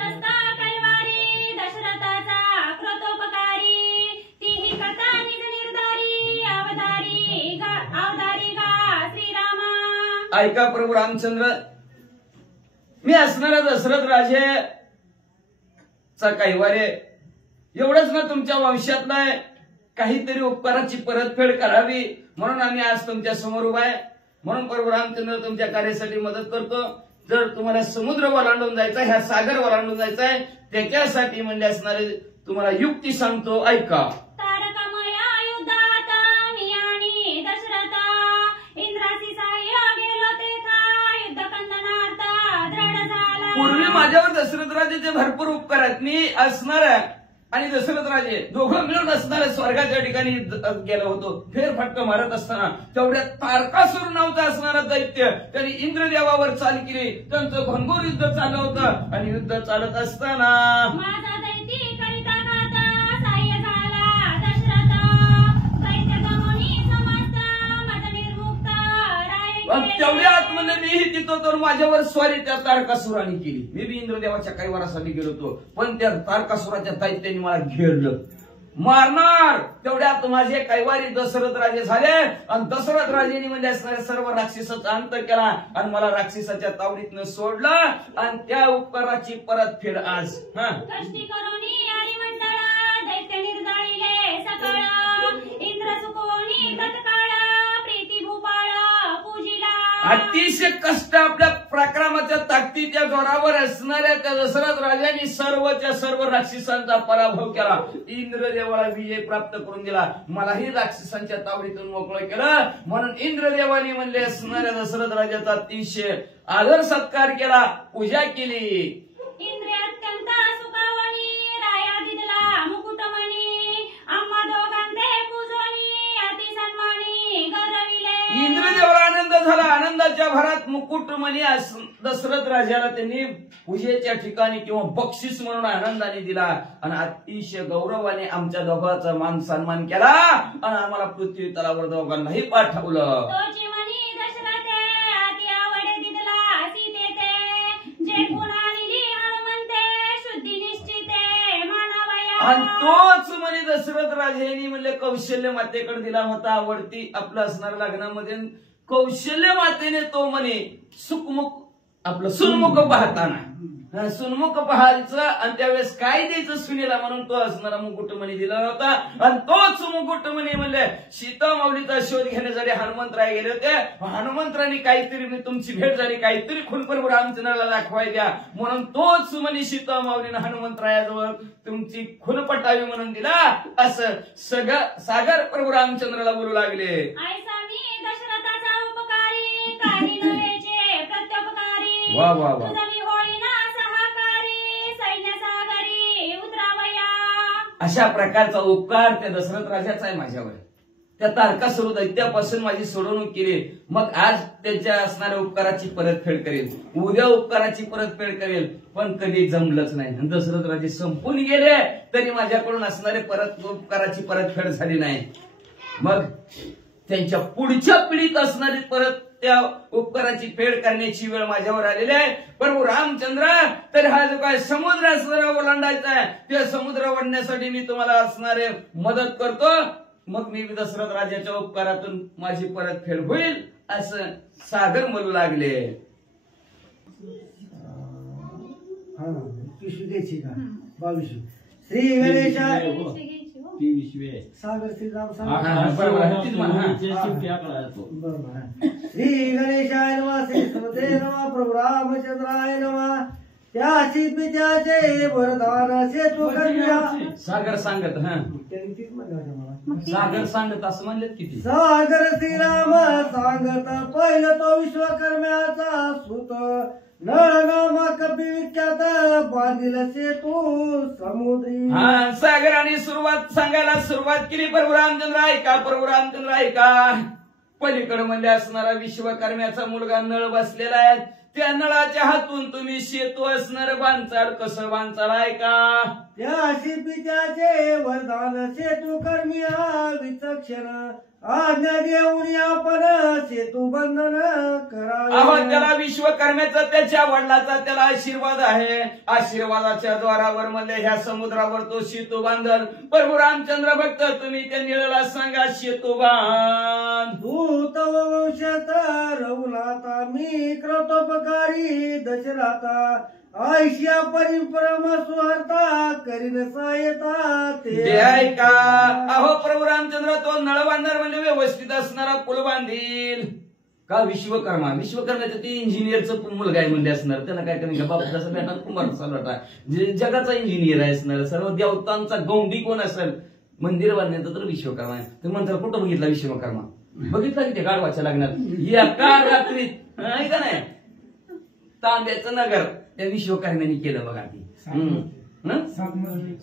ऐका प्रभू रामचंद्र, मी असणारा दशरथ राजेचा कैवारे एवढंच ना तुमच्या वंशात नाही, काहीतरी उपकाराची परतफेड करावी म्हणून आम्ही आज तुमच्या समोर उभा आहे. म्हणून प्रभू रामचंद्र तुमच्या कार्यासाठी मदत करतो. जर तुम्हाला समुद्र ओलांडून जायचा, ह्या सागर ओलांडून जायचा आहे, त्याच्यासाठी म्हणजे असणारे तुम्हाला युक्ती सांगतो, ऐका. तारकमया युद्धात मी आणि दशरथ इंद्राची साह्य गेलो तेथा युद्ध कंदनार्थ दृढ झाला. पूर्वी माझ्यावर दशरथ राजेचे भरपूर उपकार आहेत. मी असणार आणि दशरथ राजे दोघं मिळून असणाऱ्या स्वर्गाच्या ठिकाणी गेलो होतो. फेरफटका मारत असताना तेवढ्यात तारकासुर नावचा असणारा दैत्य त्यांनी इंद्रदेवावर चाल केली. त्यांचं घनघोर युद्ध चाललं होतं आणि युद्ध चालत असताना माझा दैती करिता घात साह्य झाला दशरथ दैत्य गमनी समस्त मज निर्मुक्त राहिले. तेवढ्या आतमध्ये मीही तिथं तर माझ्यावर स्वारी त्या तारकासुराने केली. मी बी इंद्रदेवाच्या कैवारासाठी गेलो होतो, पण त्या तारकासुराच्या दैत्याने मला घेरलं, मारणार. तेवढ्यात माझे कैवारी दशरथ राजे झाले आणि दशरथ राजेनी म्हणजे असणाऱ्या सर्व राक्षसाचा अंत केला आणि मला राक्षसाच्या तावडीतनं सोडलं आणि त्या उपकाराची परतफेड आज कष्टी करोनी आली मंडळ दैत्य निर्दाळीले सकाळ इंद्र सुकोनी तत्काळ प्रीती भूपाळ पूजिला. अतिशय कष्ट आपल्या पराक्रमाच्या ताकदीच्या जोरावर असणाऱ्या त्या दशरथ राजांनी सर्वच्या सर्व राक्षसांचा पराभव केला. इंद्रदेवाला विजय प्राप्त करून दिला. मलाही राक्षसांच्या तावडीतून मोकळं केलं. म्हणून इंद्रदेवाने म्हणले असणाऱ्या दशरथ राजाचा अतिशय आदर सत्कार केला, पूजा केली. इंद्रिय अत्यंत सुखावणी राया दिदला मुकुटमणी आम्हा दोघांते पूजोनी अति सन्मानी गरविले. इंद्रदेवाला आनंद झाला. आनंदाच्या भरात मुकुटमणी दशरथ राजाला त्यांनी पूजेच्या ठिकाणी किंवा बक्षीस म्हणून आनंदाने दिला आणि अतिशय गौरवाने आमच्या दोघांचा मान सन्मान केला आणि आम्हाला पृथ्वी तलावर दोघांनाही पाठवलं. तोची मनी दशरथे अति आवडे दिदला सीतेते जे पुन्हा निली हनुमंते शुद्धी निश्चिते मानवया. आणि तोच म्हणे दशरथ राजांनी म्हणले कौशल्य मातेकडे दिला होता. आवडती आपलं असणाऱ्या लग्नामध्ये कौशल्य मातेने तो म्हणे सुखमुख आपलं सुनमुख पाहताना सुनमुख पाहायचं आणि त्यावेळेस काय द्यायचं सुनेला म्हणून तो असणारा मुकुटमणी दिला होता. आणि तोच मुकुटमणी म्हणले सीता माऊलीचा शोध घेण्यासाठी हनुमंतराय गेले होते. हनुमंतरांनी काहीतरी तुमची भेट झाली, काहीतरी खुनपर रामचंद्राला दाखवाय द्या म्हणून तोच म्हणे सीता माऊलीनं हनुमंतरायाजवळ तुमची खून पटावी म्हणून दिला. असं सगळं सागर प्रभू रामचंद्राला बोलू लागले. ऐसा मी दशरथाचा उपकारी काही नव्हेचे प्रत्युपकारी. वा वा वा. तुझा मी होईना सहकारी सैन्य सागरी उतरावया. अशा प्रकारचा उपकार त्या दशरथ राजाचा आहे माझ्यावर. त्या तारकासुर दैत्यापासून माझी सोडवणूक केली. मग आज त्याच्या असणाऱ्या उपकाराची परतफेड करेल, उद्या उपकाराची परतफेड करेल, पण कधी जमलंच नाही. दशरथ राजे संपून गेले तरी माझ्याकडून असणारे उपकाराची परतफेड झाली नाही. मग त्यांच्या पुढच्या पिढीत असणारी परत त्या उपकाराची फेड करण्याची वेळ माझ्यावर आलेली आहे. प्रभू रामचंद्र, तर हा जो काय समुद्र असणारा ओलांडायचा आहे त्या समुद्र ओढण्यासाठी मी तुम्हाला असणारे मदत करतो. मग मी दशरथ राजाच्या उपकारातून माझी परतफेड होईल असं सागर म्हणू लागले. श्री गणेशाय सागर श्रीराम श्री गणेशाय नमः श्री सुमते नमः प्रभु रामचंद्राय नमः. त्याची पित्याचे वरदान सेतू कन्या. सागर सांगत सागर सांगत असं म्हणलेत किती. सागर श्रीराम सांगत पहिलं तो विश्वकर्म्याचा सुत नळनामा कपी विख्यात बांधिल सेतू समुद्री. सागराने सांगायला सुरुवात केली. प्रभू रामचंद्र ऐका, प्रभू रामचंद्र ऐका. पलीकडे म्हणजे असणारा विश्वकर्म्याचा मुलगा नळ बसलेला आहे. त्या नळाच्या हातून तुम्ही सेतू असणार बांधचाल. कसं बांधचाल ऐका. त्या शिपित्याचे वरदान सेतू कर्मिया विचक्षण आज्ञा देऊन आपण सेतू बंधन करावे. त्याला विश्वकर्म्याचा त्याच्या वडिलाचा त्याला आशीर्वाद आहे. आशीर्वादाच्या द्वारावर म्हणजे ह्या समुद्रावर तो सेतू बांधल. प्रभू रामचंद्र भक्त तुम्ही त्या निळाला सांगा सेतू बांध. दूत वंशत रघुनाथा मी क्रतोपकारी दशरथा आयशा परिपरम सुहर्ता करीन सहायता ते ऐका. अहो प्रभू रामचंद्र तो नळ बांधणार म्हणजे व्यवस्थित असणारा पूल बांधील का? विश्वकर्मा. विश्वकर्माचं ते इंजिनियरचं मुलगा आहे म्हणजे असणार. त्याला काय कमी का बाबा जसं भेटा कुमार सालटा जगाचा इंजिनियर आहे असणार. सर्व देवतांचा गौंडी कोण असेल मंदिर बांधण्याचं तर विश्वकर्मा आहे. ते म्हणतात कुठं बघितला विश्वकर्मा? बघितला की ते गाढवाच्या लग्नात एका रात्रीत आहे का नाही तांब्याचं नगर त्या विश्वकर्म्याने केलं बघा ती.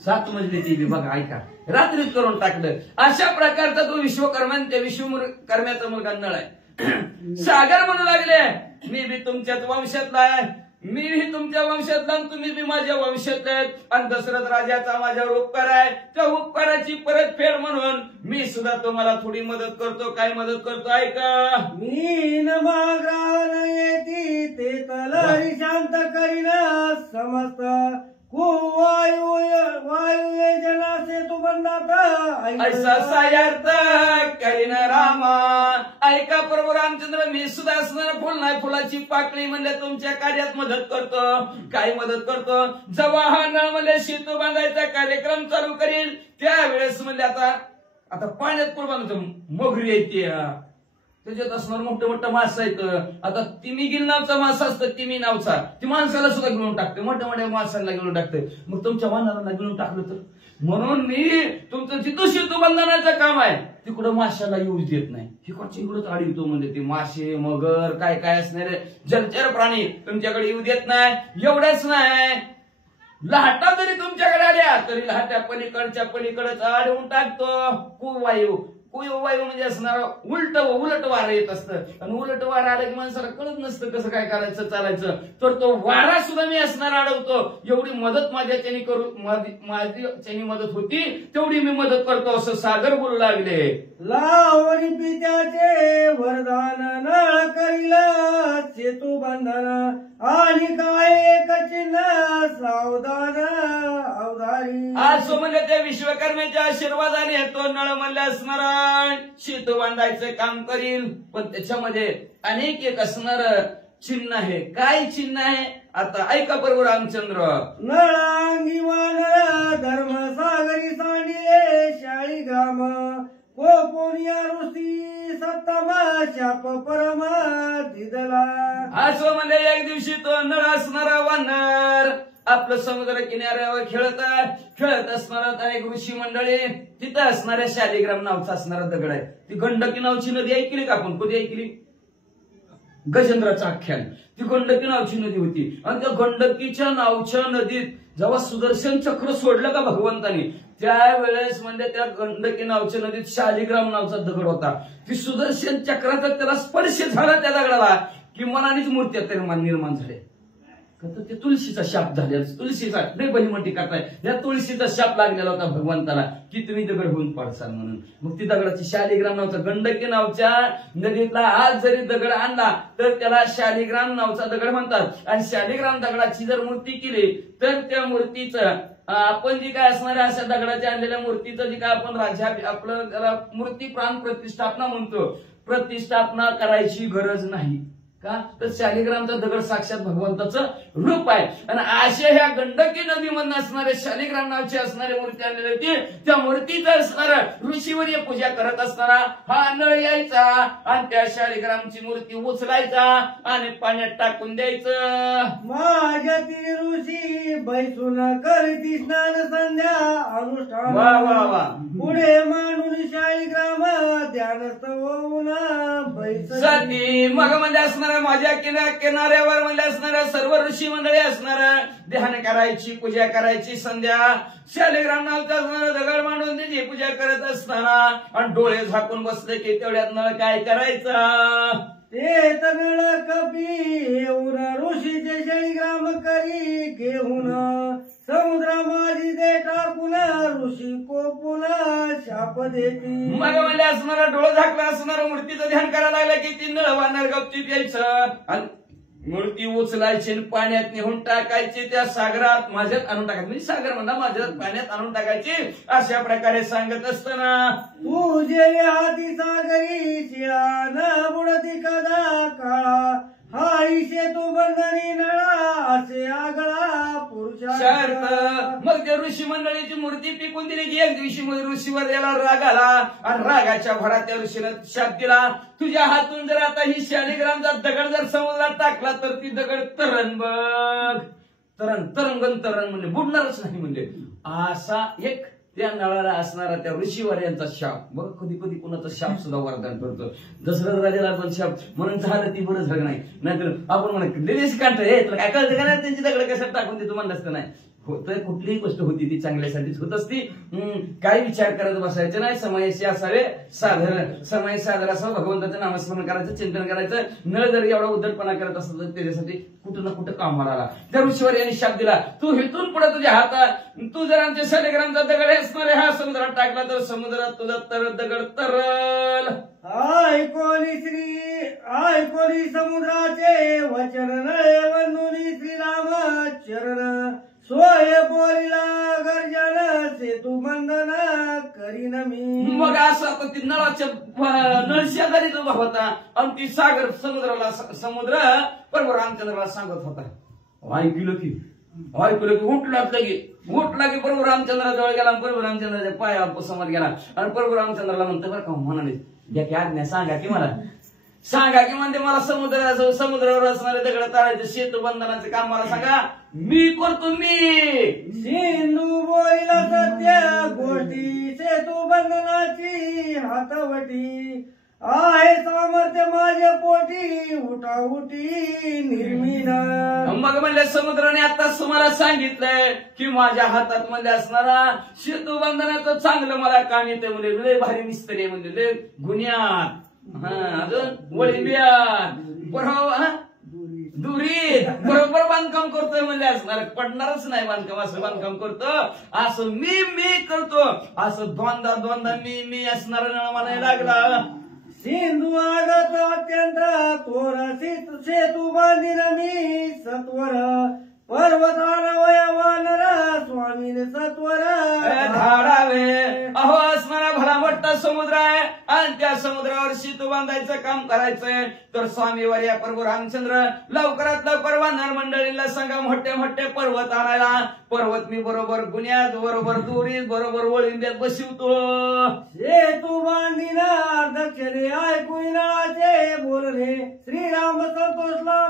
7 मजलीची ती बघा ऐका रात्रीत करून टाकलं. अशा प्रकारचा तो विश्वकर्मा त्या विश्वकर्म्याचा मुलगा नळ आहे. सागर म्हणू लागले मी बी तुमच्याच वंशातला आहे, मी बी तुमच्या वंशातला तुम्ही बी माझ्या वंशात आहेत. आणि दशरथ राजाचा माझ्यावर उपकार आहे. त्या उपकाराची परतफेड म्हणून मी सुद्धा तुम्हाला थोडी मदत करतो. काय मदत करतो ऐका. मी नमाग्रहण येती ते तलहरी शांत करीन समस्त वायू योजना सेतू बंधात ऐसा सायार्थ करीन रामा. ऐका प्रभू रामचंद्र मी सुद्धा असणार फुल नाही फुलाची पाकळी म्हणले तुमच्या कार्यात मदत करतो. काय मदत करतो? जेव्हा हा नळ म्हणले सेतू बांधायचा कार्यक्रम चालू करील त्यावेळेस म्हणजे आता पाण्यात पूल बांधतो मोगरी येते त्याच्यात असणार मोठं मोठं मासा येतं. आता तिमी गिल नावचा मासा असतं तिमी नावचा ती माणसाला सुद्धा घेऊन टाकते मोठ्या मोठ्या माणसांना घेऊन टाकते. मग तुमच्या वानरांना घेऊन टाकलं तर म्हणून मी तुमचं जिथं सेतू बंधनाचं काम आहे तिकडं माशाला येऊच देत नाही. तिकडच्या इकडंच आडवतो म्हणजे ते मासे मगर काय काय असणारे जलचर प्राणी तुमच्याकडे येऊ देत नाही. एवढंच नाही लाटा जरी तुमच्याकडे आल्या तरी लाट्या पलीकडच्या पलीकडच अडवून टाकतो. कुवायू कुवायू म्हणजे असणार उलट वारं येत असतं. आणि उलट वारं आलं की माणसाला कळत नसतं कसं काय करायचं चालायचं. तर तो वारा सुद्धा मी असणार अडवतो. एवढी मदत माझ्याच्यानी करू माझ्याच्यानी मदत होती तेवढी मी मदत करतो असं सागर बोलू लागले. लावणी पित्याचे वरदान नळ करील सेतू बंधन आणि काय एक चिन्ह सावधान अवधारी. आज म्हणजे त्या विश्वकर्म्याच्या आशीर्वादाने तो नळ म्हणले असणारा सेतू बांधायचं काम करील. पण त्याच्यामध्ये अनेक एक असणार चिन्ह आहे. काय चिन्ह आहे आता ऐका प्रभू रामचंद्र. नळांगी वानर धर्म सागरी सांडिले शाळीग्राम कोपोनिया ऋषी सत्तमा शाप परम दिदला. असं म्हणजे एक दिवशी तो नळ असणारा वानर आपलं समुद्र किनाऱ्यावर खेळत असणारा एक ऋषी मंडळी तिथं असणाऱ्या शालिग्राम नावचा असणारा दगड आहे. ती गंडकी नावची नदी ऐकली का आपण? कधी ऐकली? गजेंद्राचं आख्यान. ती गंडकी नावची नदी होती आणि त्या गंडकीच्या नावच्या नदीत जेव्हा सुदर्शन चक्र सोडलं का भगवंतानी त्यावेळेस म्हणजे त्या गंडकी नावच्या नदीत शालिग्राम नावचा दगड होता. ती सुदर्शन चक्राचा त्याला स्पर्श झाला त्या दगडाला की मनानेच मूर्त्या निर्माण झाल्या. ते तुळशीचा शाप झाला. तुळशीचा बहिमंटी करताय या तुळशीचा शाप लागलेला होता भगवंताला की तुम्ही दगड होऊन पडसाल म्हणून. मग ती दगडाची शालिग्राम नावचा गंडकी नावच्या नदीतला आज जरी दगड आणला तर त्याला शालिग्राम नावचा दगड म्हणतात. आणि शालिग्राम दगडाची जर मूर्ती केली तर त्या मूर्तीचं आपण जी काय असणाऱ्या अशा दगडाच्या आणलेल्या मूर्तीचं जी काय आपण राज्या आपलं त्याला मूर्ती प्राण प्रतिष्ठापना म्हणतो. प्रतिष्ठापना करायची गरज नाही का? तर शालिग्रामचा दगड साक्षात भगवंताचं रूप आहे. आणि अशा ह्या गंडकी नदीमधून असणारे शालिग्राम नावाची असणारी मूर्ती आणलेली होती. त्या मूर्तीचं असणारा ऋषीवर्य पूजा करत असताना हा नळ यायचा आणि त्या शालिग्रामची मूर्ती उचलायचा आणि पाण्यात टाकून द्यायचं. माझ्या ती ऋषी बैसून करीती स्नान संध्या अनुष्ठान. वा वा वा. पुढे मांडून शालिग्राम ध्यानस्थ होऊन सती मग म्हणजे असणार माझ्या किनाऱ्यावर म्हणजे असणाऱ्या सर्व ऋषी मंडळी असणार ध्यान करायची पूजा करायची. संध्या शालिग्राम नावचा दगड मांडून त्याची पूजा करत असताना आणि डोळे झाकून बसले की तेवढ्यात नळ काय करायचा? ते तगड कपी येऊन ऋषीचे शालिग्राम करी घेऊन समुद्र माझी दे टाकून ऋषी कोपून शाप देती. मग म्हणजे असणारा डोळं झाकलं असणारं मूर्तीचं ध्यान करायला लागलं की ती नळ वाहणार गपचीत यायचं आणि मूर्ती उचलायची पाण्यात नेऊन टाकायची. त्या सागरात माझ्यात आणून टाकायची म्हणजे सागर म्हणा माझ्यात पाण्यात आणून टाकायची. अशा प्रकारे सांगत असताना तुझे हाती सागरी शिळा न बुडती कदा काळा हा ऋषी मंडळीची मूर्ती पिकून दिली की एक दिवशी ऋषीवर याला राग आला आणि रागाच्या भरात त्या ऋषीनं शाप दिला, तुझ्या हातून जर आता ही शालिग्रामचा दगड जर समुद्रात टाकला तर ती दगड तरण बघ, तरण म्हणजे बुडणारच नाही म्हणजे. असा एक त्या नळाला असणारा त्या ऋषीवर यांचा शाप. बघ कधी कधी कुणाचा शाप सुद्धा वरदान करतो. दशरथ राजाला पण शाप म्हणून झालं ती बरं झालं नाही, नाहीतर आपण म्हणा काढत हे तुला काय कळतं का नाही त्यांची दगड कशात टाकून देतो म्हणलं असतं. नाही होतं, कुठलीही गोष्ट होती ती चांगल्यासाठीच होत असती. काही विचार करत बसायचं नाही, समयाशी असावे साधन, समय साधन असावं, भगवंताचं नामस्मरण करायचं, चिंतन करायचं. नळ जर एवढा उद्धटपणा करत असत तर त्याच्यासाठी कुठं ना कुठं कामाला आला. त्या ऋषीवर यांनी शाप दिला, तू इथून पुढे तुझ्या हातात तू जर आमच्या शालिग्रामचा दगड असणारे हा समुद्रात टाकला तर समुद्रात तुझा दगड तरल. ऐकोनी समुद्राचे वचन नये वंदुनी श्रीराम चरण, सोय बोलिला गर्जन सेतू बंधन करीन मी. मग असं ती नळाच्या नळ शेजारीच उभा होता आणि ती सागर समुद्र प्रभू रामचंद्राला सांगत होता. ऐकलं की उठला की प्रभू रामचंद्राजवळ गेला, प्रभू रामचंद्राच्या पाया समोर गेला आणि प्रभू रामचंद्राला म्हणतो बरं का म्हणाले द्या की आज्ञा सांगा की म्हणते मला समुद्रावर असणारे दगड ताळायचे सेतू बंधनाचे काम मला सांगा, मी करतो. मी सिंधू बोईला सत्य गोष्टी सेतू बंधनाची हातवटी, आहे सामर्थ्य माझ्या पोटी उठाउटी निर्मिना. मग म्हणले समुद्राने आताच तुम्हाला सांगितलंय की माझ्या हातात मध्ये असणारा सेतू बंधनाचं चांगलं मला काम येते म्हणजे लय भारी मिस्त्री म्हणजे लय गुन्ह्यात अजून वळीबियात बरोबर दुरीत बरोबर बांधकाम करतोय म्हणजे असणार, पडणारच नाही बांधकाम, असं बांधकाम करतो. असं मी करतो, असं दोनदा मी असणार म्हणायला लागला. सिंधू आगत अत्यंत तोर सेतू बांधिन मी सत्वर, पर्वतान वयवानर स्वामीने सत्वर धाडावे. अहो असणारा भला मोठा समुद्र आहे आणि त्या समुद्रावर सेतू बांधायचं काम करायचंय तर स्वामीवर या प्रभू रामचंद्र लवकरात लवकर वानर मंडळीला सांगा मोठे पर्वत आणायला. पर्वत मी बरोबर गुन्ह्यात बरोबर दुरीत बरोबर वळिंब्यात बसवतो. सेतू बांधिना दक्षिणे ऐकूनाचे बोलणे, श्रीराम संतोषला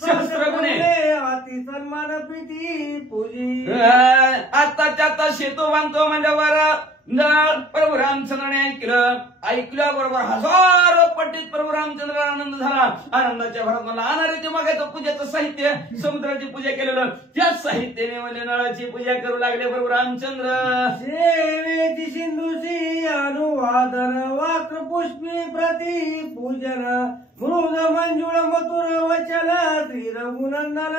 शस्त्र गुन्हे अति सन्मान प्रीती पूजी. आत्ताच्या आता सेतू बांधतो म्हणल्यावर प्रभू रामचंद्राने ऐकलं बरोबर हजारो पट्टीत प्रभू रामचंद्राला आनंद झाला. आनंदाच्या भरात मला अनारीचे मागायचं पूजेचं साहित्य, समुद्राची पूजा केलेलं त्याच साहित्याने म्हणजे नळाची पूजा करू लागले प्रभू रामचंद्र. सेवेची सिंधुसी अनुवादन वाक्र पुष्पी प्रति पूजन, मृद मंजुळ मथुर वचन श्री रघुनंदन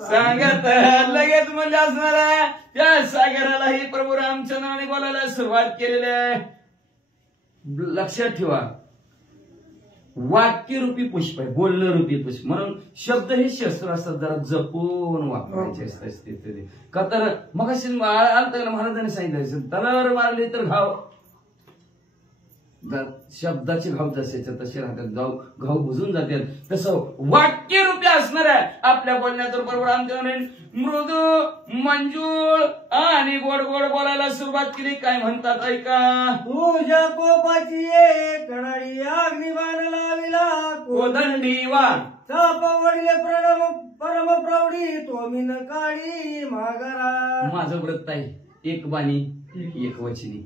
सांगत लगेच म्हणजे असणारा त्या सागरालाही प्रभू रामचंद्राने बोलायला सुरुवात केलेली आहे. लक्षात ठेवा वाक्यरूपी पुष्प आहे, बोलणं रूपी पुष्प. म्हणून शब्द हे शस्त्र असतात, जरा जपून वापरायचे असतात. का तर मग महाराजांनी सांगितलं तलवार मारली तर घाव, शब्दाचे घाव जसे तसे राहतात, घाव बुजून जातात. तसं वाक्यरूपी असणार आहे आपल्या बोलण्यातून प्रभू रामचंद्राने मृदू मंजूळ आणि गोड बोलायला सुरुवात केली. काय म्हणतात ऐका. तुझ्या कोपाची कडाळी अग्निबाण लाविला कोदंडी वा चाप वडील परम प्रौढी तोमिन काळी माघारा. माझं व्रत आहे एक बाणी एक वचनी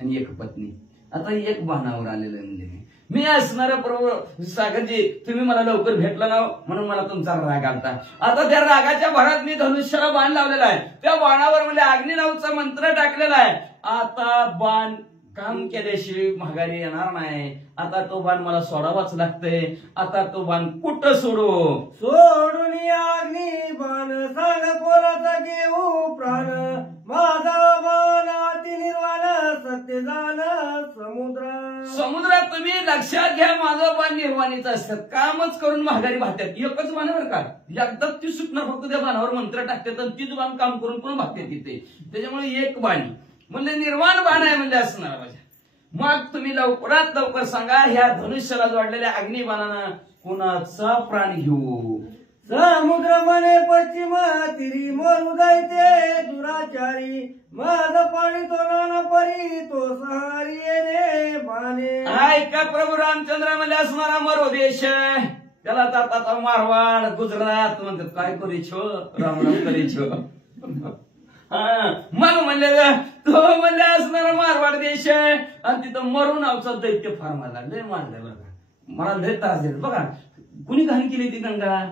आणि एक पत्नी. आता एक बाणावर आलेलं म्हणजे मी असणारा प्रभू सागरजी तुम्ही मला लवकर भेटला ना म्हणून मला तुमचा राग आलता. आता त्या रागाच्या भरात मी धनुष्याला बाण लावलेला आहे, त्या बाणावर म्हणजे अग्नी नावाचा मंत्र टाकलेला आहे. आता बाण काम केल्याशिवाय माघारी येणार नाही. आता तो बाण मला सोडावाच लागतंय. आता तो बाण कुठं सोडून अग्नी बाण सांग कोणाचा घेऊ प्राण, माझा बाण अति निर्वाण सत्य जाण समुद्रात तुम्ही लक्षात घ्या माझं बाण निर्वाणीचं असतात, कामच करून माघारी भागतात. एकच बाण बरं का, एकदा ती सुटणार फक्त त्या बाणावर मंत्र टाकतात आणि तीच बाण काम करून पण भागतात तिथे. त्याच्यामुळे एक बाणी म्हणजे निर्वाण बाण आहे म्हणजे असणार माझ्या. मग तुम्ही लवकरात लवकर सांगा ह्या धनुष्याला जोडलेल्या अग्निबाणानं कुणाचा प्राण घेऊ. समुद्र मने पश्चिम तिरी मरुदय ते दुराचारी माझ पाणी तो नाना परी तो सहारी येणे बाणे. ऐका प्रभू रामचंद्र मध्ये असणारा मरो देश त्याला आता मारवाड गुजरात म्हणतात. काय करीछो राम राम करीछो. मग म्हणले तो म्हणले असणारा मारवाड देश आणि तिथं मरू नावचा दैत्य फार मला लय मारलाय बघा. मला लय त्रास देत बघा. कुणी घाण केली ती गंगा,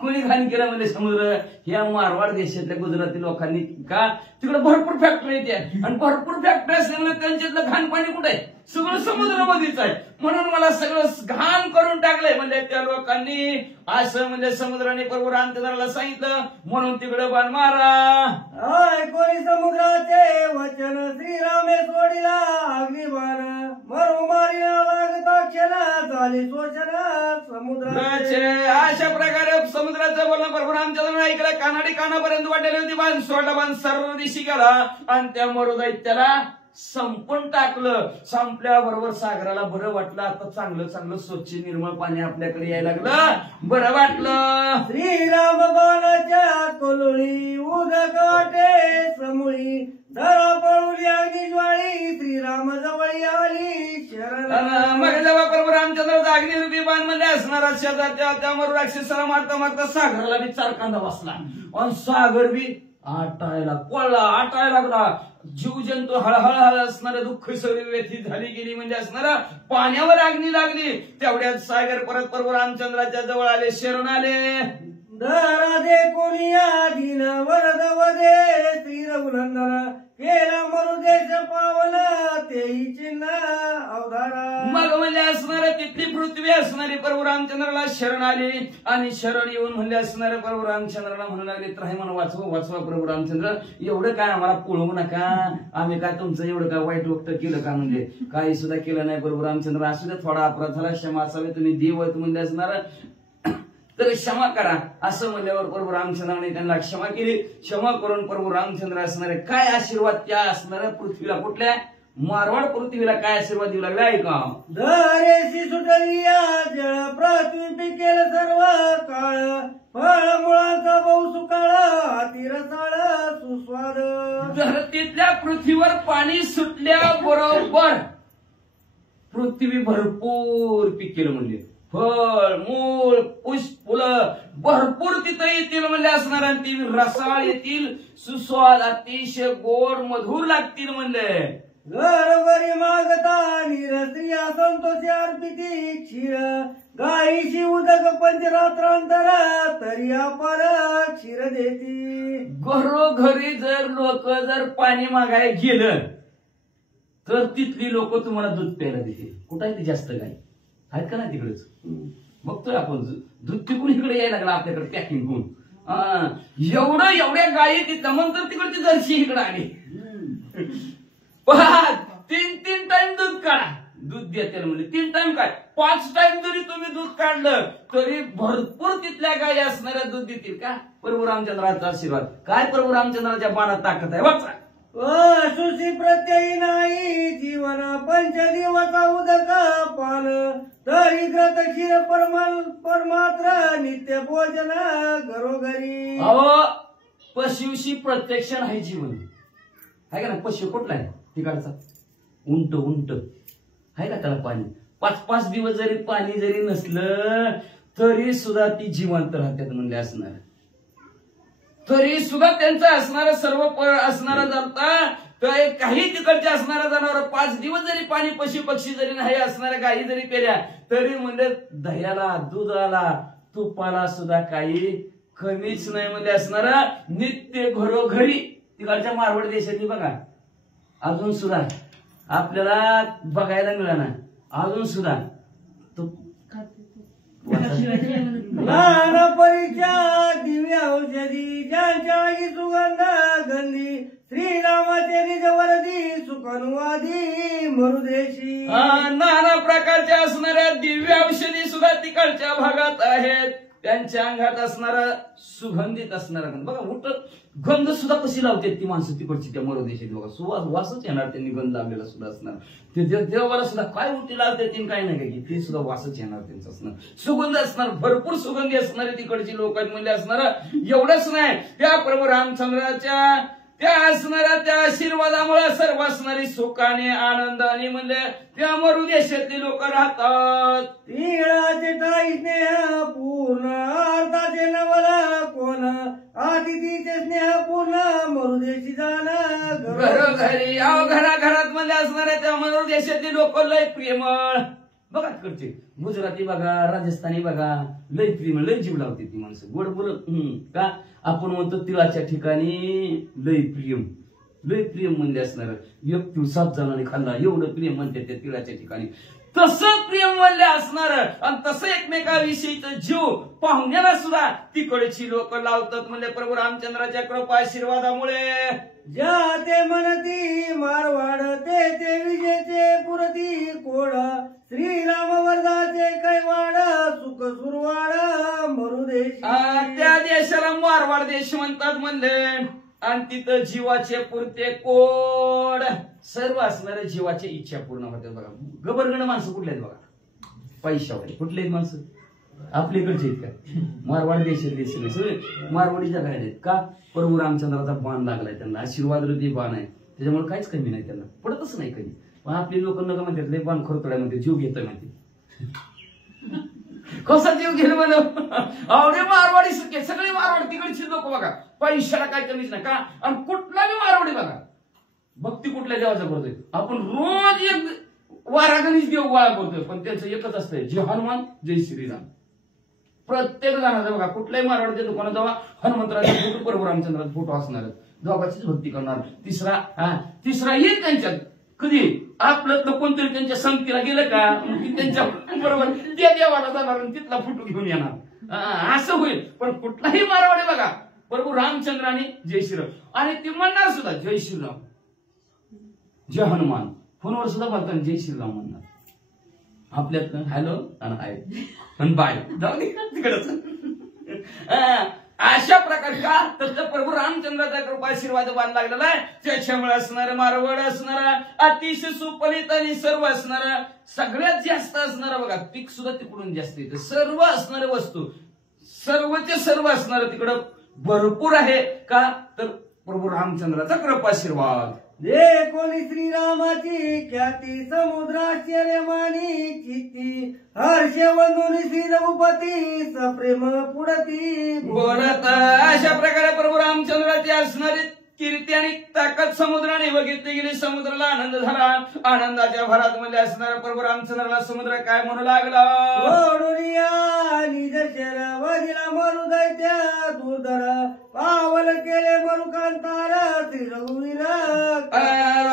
कोणी घाण केलं म्हणजे समुद्र. ह्या मारवाड देशातल्या गुजराती लोकांनी का तिकडे भरपूर फॅक्टरी येते आणि भरपूर फॅक्टरी असल्यामुळे त्यांच्यातलं घाण पाणी कुठे आहे, सगळं समुद्रामध्येच आहे. म्हणून मला सगळं घाण करून टाकलंय म्हणजे त्या लोकांनी. असं म्हणजे समुद्राने प्रभू रामचंद्राला सांगितलं म्हणून तिकडे बाण मारा. कोणी समुद्राचे वचन श्रीरामे सोडिला अग्निबाण मरो मारिला लागता क्षण झाली शोषण समुद्राचे. अशा प्रकारे समुद्राचं बोलणं प्रभू रामचंद्राने ऐकलं. कानाडी कानापर्यंत वाढलेली होती बाण. सोडला बाण सर्व दिशी गेला आणि त्या मरो दैत्याला संपून टाकलं. संपल्याबरोबर सागराला बरं वाटलं. आता चांगलं चांगलं स्वच्छ निर्मळ पाणी आपल्याकडे यायला लागलं. बरं वाटलं. श्रीराम बाणाच्या कोलुळी उदकाटे समूळी धरा पळुली अग्निज्वाळी श्रीराम जवळी आली शरण. मग जेव्हा प्रभू रामचंद्र अग्निरूपी बाण मध्ये असणारा शेजारच्या त्यावर राक्षसाला मारता मारता सागराला बी चारकांदा बसला आणि सागर बी आटायला पळला, आटायला लागला. जीव जंतू हळहळ असणारे दुःख सगळी व्यथित झाली गेली म्हणजे असणारा पाण्यावर अग्नी लागली. तेवढ्यात सागर परत प्रभू रामचंद्राच्या जवळ आले, शरण आले. धरा दे कोणिया दिन वरद वदे श्री रघुनंदन केला मरुदेश पावन तेही चिन्ह अवधारा. मग म्हणजे असणारे तिथली पृथ्वी असणारी प्रभू रामचंद्राला शरण आली आणि शरण येऊन म्हणजे असणारे प्रभू रामचंद्राला म्हणू लागले त्राही म्हणून वाचवा वाचवा प्रभू रामचंद्र. एवढं काय आम्हाला पोळवू नका, आम्ही काय तुमचं एवढं काय वाईट वक्त केलं का, म्हणजे काही सुद्धा केलं नाही प्रभू रामचंद्र. असू दे थोडा अपराध झाला, क्षमा असावे, तुम्ही देव आहेत म्हणजे असणार तर क्षमा करा. असं म्हणल्यावर प्रभू रामचंद्राने त्यांना क्षमा केली. क्षमा करून प्रभू रामचंद्र असणारे काय आशीर्वाद त्या असणाऱ्या पृथ्वीला, कुठल्या मारवाड पृथ्वीला काय आशीर्वाद देऊ लागला ऐका. धरेशी सुटलिया जळ पृथ्वी पिकेल सर्व काळ फळ मुळांचा बहु सुकाळ अतिरसाळ सुस्वाद. धरतीतल्या पृथ्वीवर पाणी सुटल्याबरोबर पृथ्वी भरपूर पिकेल म्हणजे फळ मूळ पुष्प फुलं भरपूर तिथं येतील म्हणजे असणार आणि ती रसाळ येतील, सुस्वाद अतिशय गोड मधुर लागतील म्हणले. घरोघरी मागता निरस्त्रिया संतोषी अर्पिती क्षीर गायीशी उदक पंचरात्रांतर तरी अपार क्षीर देती. घरोघरी जर लोक जर पाणी मागायला गेलं तर तिथली लोक तुम्हाला दूध प्यायला देतील. कुठं आहे ती जास्त गाय आहेत का नाही तिकडेच बघतोय आपण. दूध तिकडून इकडे यायला लागला आपल्याकडे पॅकिंग होऊन. एवढ्या गायी ती जमन तर तिकडची जर्सी इकडे आली. तीन टाइम दूध काढा, दूध देते म्हणजे 3 टाइम काय 5 टाइम जरी तुम्ही दूध काढलं तरी भरपूर तिथल्या गायी असणाऱ्या दूध देतील का. प्रभू रामचंद्राचा आशीर्वाद काय, प्रभू रामचंद्राच्या बाणात ताकद आहे. वाचा सुशी प्रत्ययी नाही जीवन पंचदिवसा उदक पान तरी ग्रत क्षीर परमात्र नित्य भोजन घरोघरी. अहो पशुशी प्रत्यक्ष नाही जीवन आहे का ना. पशु कुठला आहे तिकडचा उंट आहे का त्याला पाणी 5-5 दिवस जरी पाणी जरी नसलं तरी सुद्धा ती जिवंत राहतात म्हणजे असणार. तरी सुद्धा त्यांचं असणारं सर्व असणारा जाता काही तिकडचे असणारा जनावर 5 दिवस जरी पाणी पशु पक्षी जरी नाही असणाऱ्या गायी जरी पेल्या तरी म्हणजे दह्याला दुधाला तुपाला सुद्धा काही कमीच नाही म्हणजे असणारा नित्य घरोघरी. तिकडच्या मारवाड देशातली बघा अजून सुद्धा आपल्याला बघायला मिळाला अजून सुद्धा तो लहान परीच्या दिव्य औषधी ज्यांच्या सुगंध गंधी श्रीरामाचे निज वरदी सुखनुवादी मरुदेशी. नाना प्रकारच्या असणाऱ्या दिव्य औषधी सुद्धा तिकडच्या भागात आहेत. त्यांच्या अंगात असणारा सुगंधित असणारा गंध बघा. उठ गंध सुद्धा कशी लावतात ती माणसं तिकडची त्या मरोदेशात बघा. सुवास वासच येणार त्यांनी गंध लावलेला सुद्धा असणार. ते देवाला सुद्धा काय उठी लावते काय नाही की ते सुद्धा वासच येणार त्यांचं असणार. सुगंध असणार, भरपूर सुगंधी असणारे तिकडची लोक म्हणजे असणार. एवढंच नाही, त्या प्रभू रामचंद्राच्या त्या असणाऱ्या त्या आशीर्वादामुळे सर्व असणारी सुखाने आनंदाने म्हणजे त्या मरुदेशातली लोक राहतात. तिळाचे ताई स्नेह पूर्ण अर्थाचे नवला कोण अतिथीचे स्नेह पूर्ण मरुदेशी जाणं घरोघरी घराघरात मध्ये असणाऱ्या त्या मरुदेशातली लोक लय प्रेमळ बघा. तिकडचे गुजराती बघा, राजस्थानी बघा, लय प्रेमळ, लय जीव लावते ती माणसं. गोड बोलत का आपण म्हणतो तिळाच्या ठिकाणी लय प्रेम म्हणजे असणार. एक तिळ 7 जणांनी खाल्ला एवढं प्रेम म्हणते त्या तिळाच्या ठिकाणी. तसं प्रेम म्हणले असणार आणि तसं एकमेकाविषयीचं जीव पाहुण्याला सुद्धा तिकडची लोक लावतात म्हणजे प्रभू रामचंद्राच्या कृपा आशीर्वादामुळे. ज्या ते म्हणती मारवाड ते विजेचे पुरती कोड श्रीराम वर्धाचे कैवाड सुख सुरवाड मरुदेश. त्या देशाला मारवाड देश म्हणतात म्हणले आणि तिथं जीवाचे पुरते कोड सर्व असणाऱ्या जीवाची इच्छा पूर्ण होते बघा. गबरगण माणसं कुठले आहेत बघा, पैशावाले कुठले आहेत माणसं आपल्याकडचे आहेत का? मारवाड देशातले सगळे मारवाडीच्या काय आहेत का? प्रभू रामचंद्राचा बाण लागलाय त्यांना, आशीर्वाद हृदय बाण आहे, त्याच्यामुळे काहीच कमी नाही, त्यांना पडतच नाही कधी. पण आपली लोक नका म्हणतात लय बाण खरतोड्या म्हणते, जीव घेतोय म्हणते. कसा जीव घेणं म्हणून आवडे मारवाडी सगळे मारवाडी तिकडचे लोक बघा, पैशाला काय कमीच नाही का. आणि कुठलाही मारवाडी बघा भक्ती कुठल्या देवाचा करतोय. आपण रोज एक वारागणीच देव गोळा करतोय, पण त्यांचं एकच असतंय जय हनुमान जय श्रीराम. प्रत्येक जणांचा बघा कुठल्याही मारवाडीच्या दुकानात जावा हनुमंतराचा फोटो प्रभू रामचंद्राचा फोटो असणार, दोघांचीच भक्ती करणार. तिसरा येईल त्यांच्यात कधी आपलं कोणतरी त्यांच्या संगतीला गेलं का त्यांच्या बरोबर त्या देवाला जाणार आणि तिथला फोटो घेऊन येणार असं होईल. पण कुठलाही मारवाडी बघा प्रभू रामचंद्राने जय श्रीराम आणि ते म्हणणार सुद्धा जय श्रीराम जय हनुमान. फोनवर सुद्धा बोलताना जय श्रीराम म्हणणार. आपल्यात हॅलो आणि हाय आणि बाय जाऊ दे तिकडच. अशा प्रकारे का तर प्रभू रामचंद्राचा कृपा आशीर्वाद बाण लागलेला आहे. त्याच्यामुळे असणारा मारवाड असणारा अतिशय सुपलित आणि सर्व असणारा सगळ्यात जास्त असणारा बघा पीक सुद्धा तिकडून जास्त येतं. सर्व असणाऱ्या वस्तू सर्वचे सर्व असणारं तिकडं भरपूर आहे का तर प्रभू रामचंद्राचा कृपा आशीर्वाद. जे कोणी श्रीरामाची ख्याती समुद्राश्चर्य मानी चित्ती हर्ष वंदुनी श्री रघुपती सप्रेम पुढती बोलत. अशा प्रकारे प्रभू रामचंद्राची असणारी कीर्ती आणि ताकद समुद्राने बघितली गेली. समुद्राला आनंद झाला. आनंदाच्या भरात मध्ये असणारा प्रभू रामचंद्राला समुद्र काय म्हणू लागला निज शर वजिला मरु दैत्य दुर्धर पावल केले मरु कांतार श्री रघुवीर.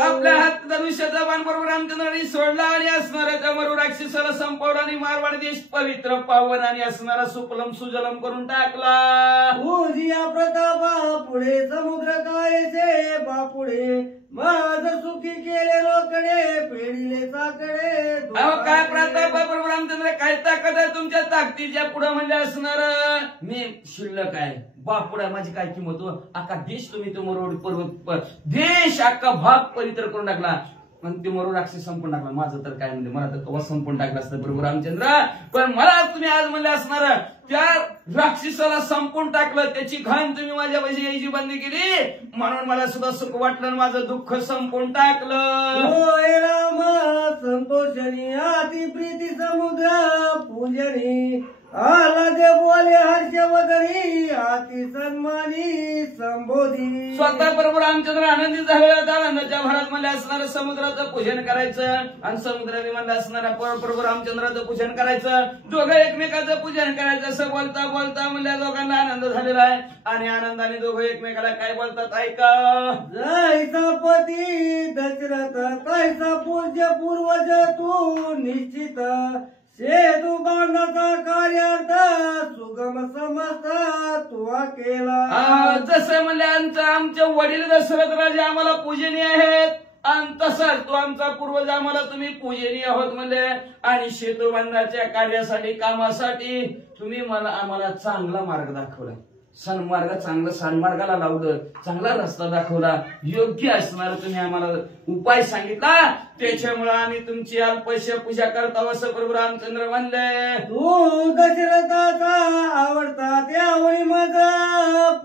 आपल्या हात धनुष्याचा बाण प्रभू रामचंद्राने सोडला आणि असणारा त्या मरु राक्षसाला संपवला आणि मारवाड देश पवित्र पावन आणि असणारा सुपलम सुजलम करून टाकला. उजिया प्रतापा पुढे समुद्र कायचे बापुढे माझ सुखी केले लोकडे पेढिले साकडे. काय प्रताप प्रभू रामचंद्र काय ताकद आहे तुमच्या ताकदीच्या पुढे म्हणजे असणार मी शिल्लक आहे बापुडा माझी काय किंमत हो. अख्खा देश तुम्ही तो मरोड पर्वत देश अख्खा भाग पवित्र करून टाकला आणि ते मरो राक्षस संपून टाकला. माझं तर काय म्हणजे मला तर कवा संपून टाकलं असतं प्रभू रामचंद्र. पण मला तुम्ही आज म्हणले असणार त्या राक्षसाला संपून टाकलं त्याची घाण तुम्ही माझ्या पैसे यायची बंदी केली म्हणून मला सुद्धा सुख वाटलं आणि माझं दुःख संपून टाकलं. होय राम संतोषणी अति प्रीती समुद्र पूजनी आला दे बोले हर्षवदनी अति सन्मानी संबोधी. स्वतः प्रभू रामचंद्र आनंदित झालेला होता. आनंदाच्या भरात मला असणारं समुद्राचं पूजन करायचं आणि समुद्राने मला असणाऱ्या प्रभू रामचंद्राचं पूजन करायचं. दोघं एकमेकाचं पूजन करायचं. असं बोलता बोलता म्हणजे दोघांना आनंद झालेला आहे आणि आनंदाने दोघं एकमेकाला काय बोलतात ऐका. जैसा पती दशरथ तैसा पूज्य पूर्वज तू निश्चित सेतू बांधचा कार्यार्थ सुगम समस्त तुवा केला. जसं म्हणजे आमचे वडील दशरथ राजे आम्हाला पूजनीय आहेत आणि तसाच तो आमचा पूर्वज आम्हाला तुम्ही पूजनीय आहोत म्हणले आणि सेतुबंधाच्या कार्यासाठी कामासाठी तुम्ही आम्हाला चांगला मार्ग दाखवला, सन्मार्गाला लावलं, चांगला रस्ता दाखवला, योग्य असणार तुम्ही आम्हाला उपाय सांगितला, त्याच्यामुळे आम्ही तुमची अल्पशा पूजा करता असं प्रभू रामचंद्र म्हणले. तू दशरथाचा आवडता त्यावरी मज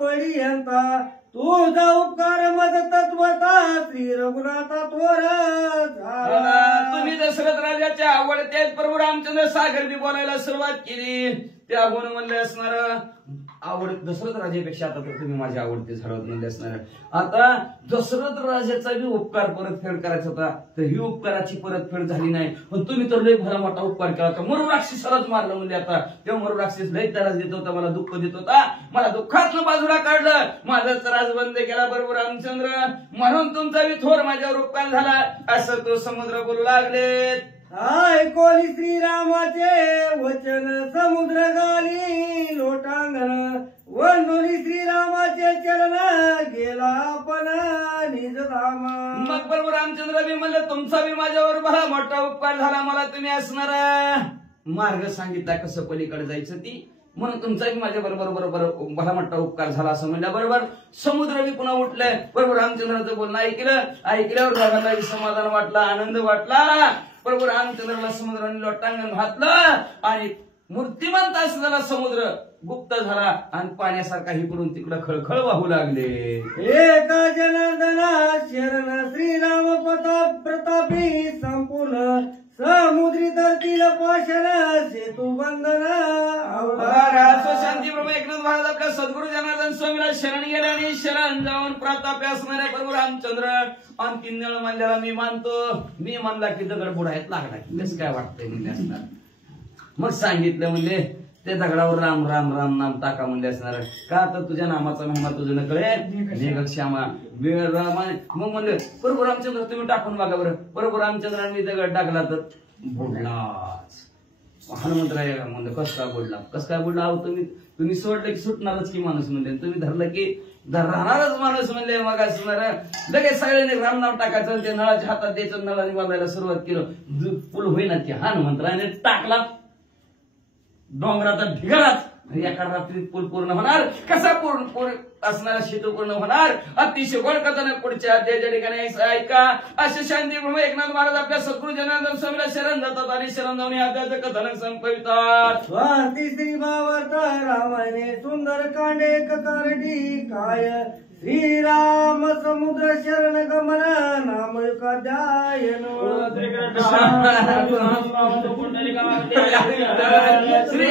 पर्यंता तुझा उपकार मज तत्वता श्री रघुनाथा थोर झाला. तुम्ही दशरथ राजाच्या आवडते प्रभू रामचंद्र सागर बी बोलायला सुरुवात केली. त्याहून म्हणले असणार दशरथ राजापेक्षा आता तर तुम्ही माझे आवडते झालं म्हणले असणार. आता दशरथ राजाचा बी उपकार परतफेड करायचा होता, तर ही उपकाराची परतफेड झाली नाही. पण तुम्ही तर लय भला मोठा उपकार केला होता, मरू राक्षसालाच मारलं म्हणजे. आता तेव्हा मरू राक्षस लय त्रास देत होता, मला दुःख देत होता, मला दुःखातनं बाजूला काढलं, माझा त्रास बंद केला बरोबर रामचंद्र, म्हणून तुमचा बी थोर माझ्यावर उपकार झाला असं तो समुद्र बोलू लागले. ऐकोली श्रीरामाचे वचन समुद्र गाली लोटांगण वंदोली श्रीरामाचे चरण गेला पण निजधाम. मग बरोबर रामचंद्र बी म्हणले तुमचा बी माझ्यावर भला मोठा उपकार झाला, मला तुम्ही असणार मार्ग सांगितला कसं पलीकडे जायचं ती, म्हणून तुमचा बी माझ्या बरोबर भला मोठा उपकार झाला असं म्हणल्या बरोबर समुद्र बी पुन्हा उठलाय. बरोबर रामचंद्राचं बोलणं ऐकल्यावर राघांना समाधान वाटला, आनंद वाटला. बरोबर रामचंद्राला समुद्राने लोटांगण घातलं आणि मूर्तिमंत असलेला समुद्र गुप्त झाला आणि पाण्यासारखा इकडून तिकडं खळखळ वाहू लागले. एका जनार्दना शरण श्रीराम प्रतापी संपूर्ण समुद्री धरतील पाषाण सेतू बंधन शांती प्रभू एकनाथ महाराज आपल्या सद्गुरू जनार्दन स्वामीला शरण गेले आणि शरण जाऊन प्रतापी असणारे प्रभू रामचंद्र आणि किन्नळ मानल्याला मी मानला की दगड बुडायत लागला की कसं काय वाटतंय म्हणजे असणार. मग सांगितलं म्हणजे ते दगडावर राम राम राम नाम टाका म्हणजे असणार का, तर तुझ्या नामाचा महिमा तुझं न कळे श्यामा वेळ राम. मग म्हणले प्रभू रामचंद्र तुम्ही टाकून बघा बरं. प्रभू रामचंद्रांनी दगड टाकला तर बुडलाच. हनुमंतराय म्हणलं कस काय बुडला अहो तुम्ही सोडलं की सुटणारच की माणूस म्हणले, तुम्ही धरलं की राहणारच माणूस म्हणले. मग असणार लगेच सगळ्यांनी राम नाव टाकायचं, ते नळाच्या हातात द्यायचं, नळाने बांधायला सुरुवात केलं. पूल होईना की हनुमंतराने टाकला डोंगराचा ढिगारात. एका रात्रीत पूल पूर्ण होणार, कसा पूर्ण असणारा सेतू पूर्ण होणार. अतिशय गोड कथन पुढच्या अध्यायाच्या ठिकाणी ऐका. असे शांती प्रभू एकनाथ महाराज आपल्या सद्गुरू जनार्दन स्वामीला शरण जातात आणि शरण जाऊन या अध्यायाचं कथन संपवितात. स्वाती श्री भावार्थ रामाने सुंदर कांडे ककारडी काय श्रीराम समुद्र शरण गमन नामयुकाध्यायन. श्री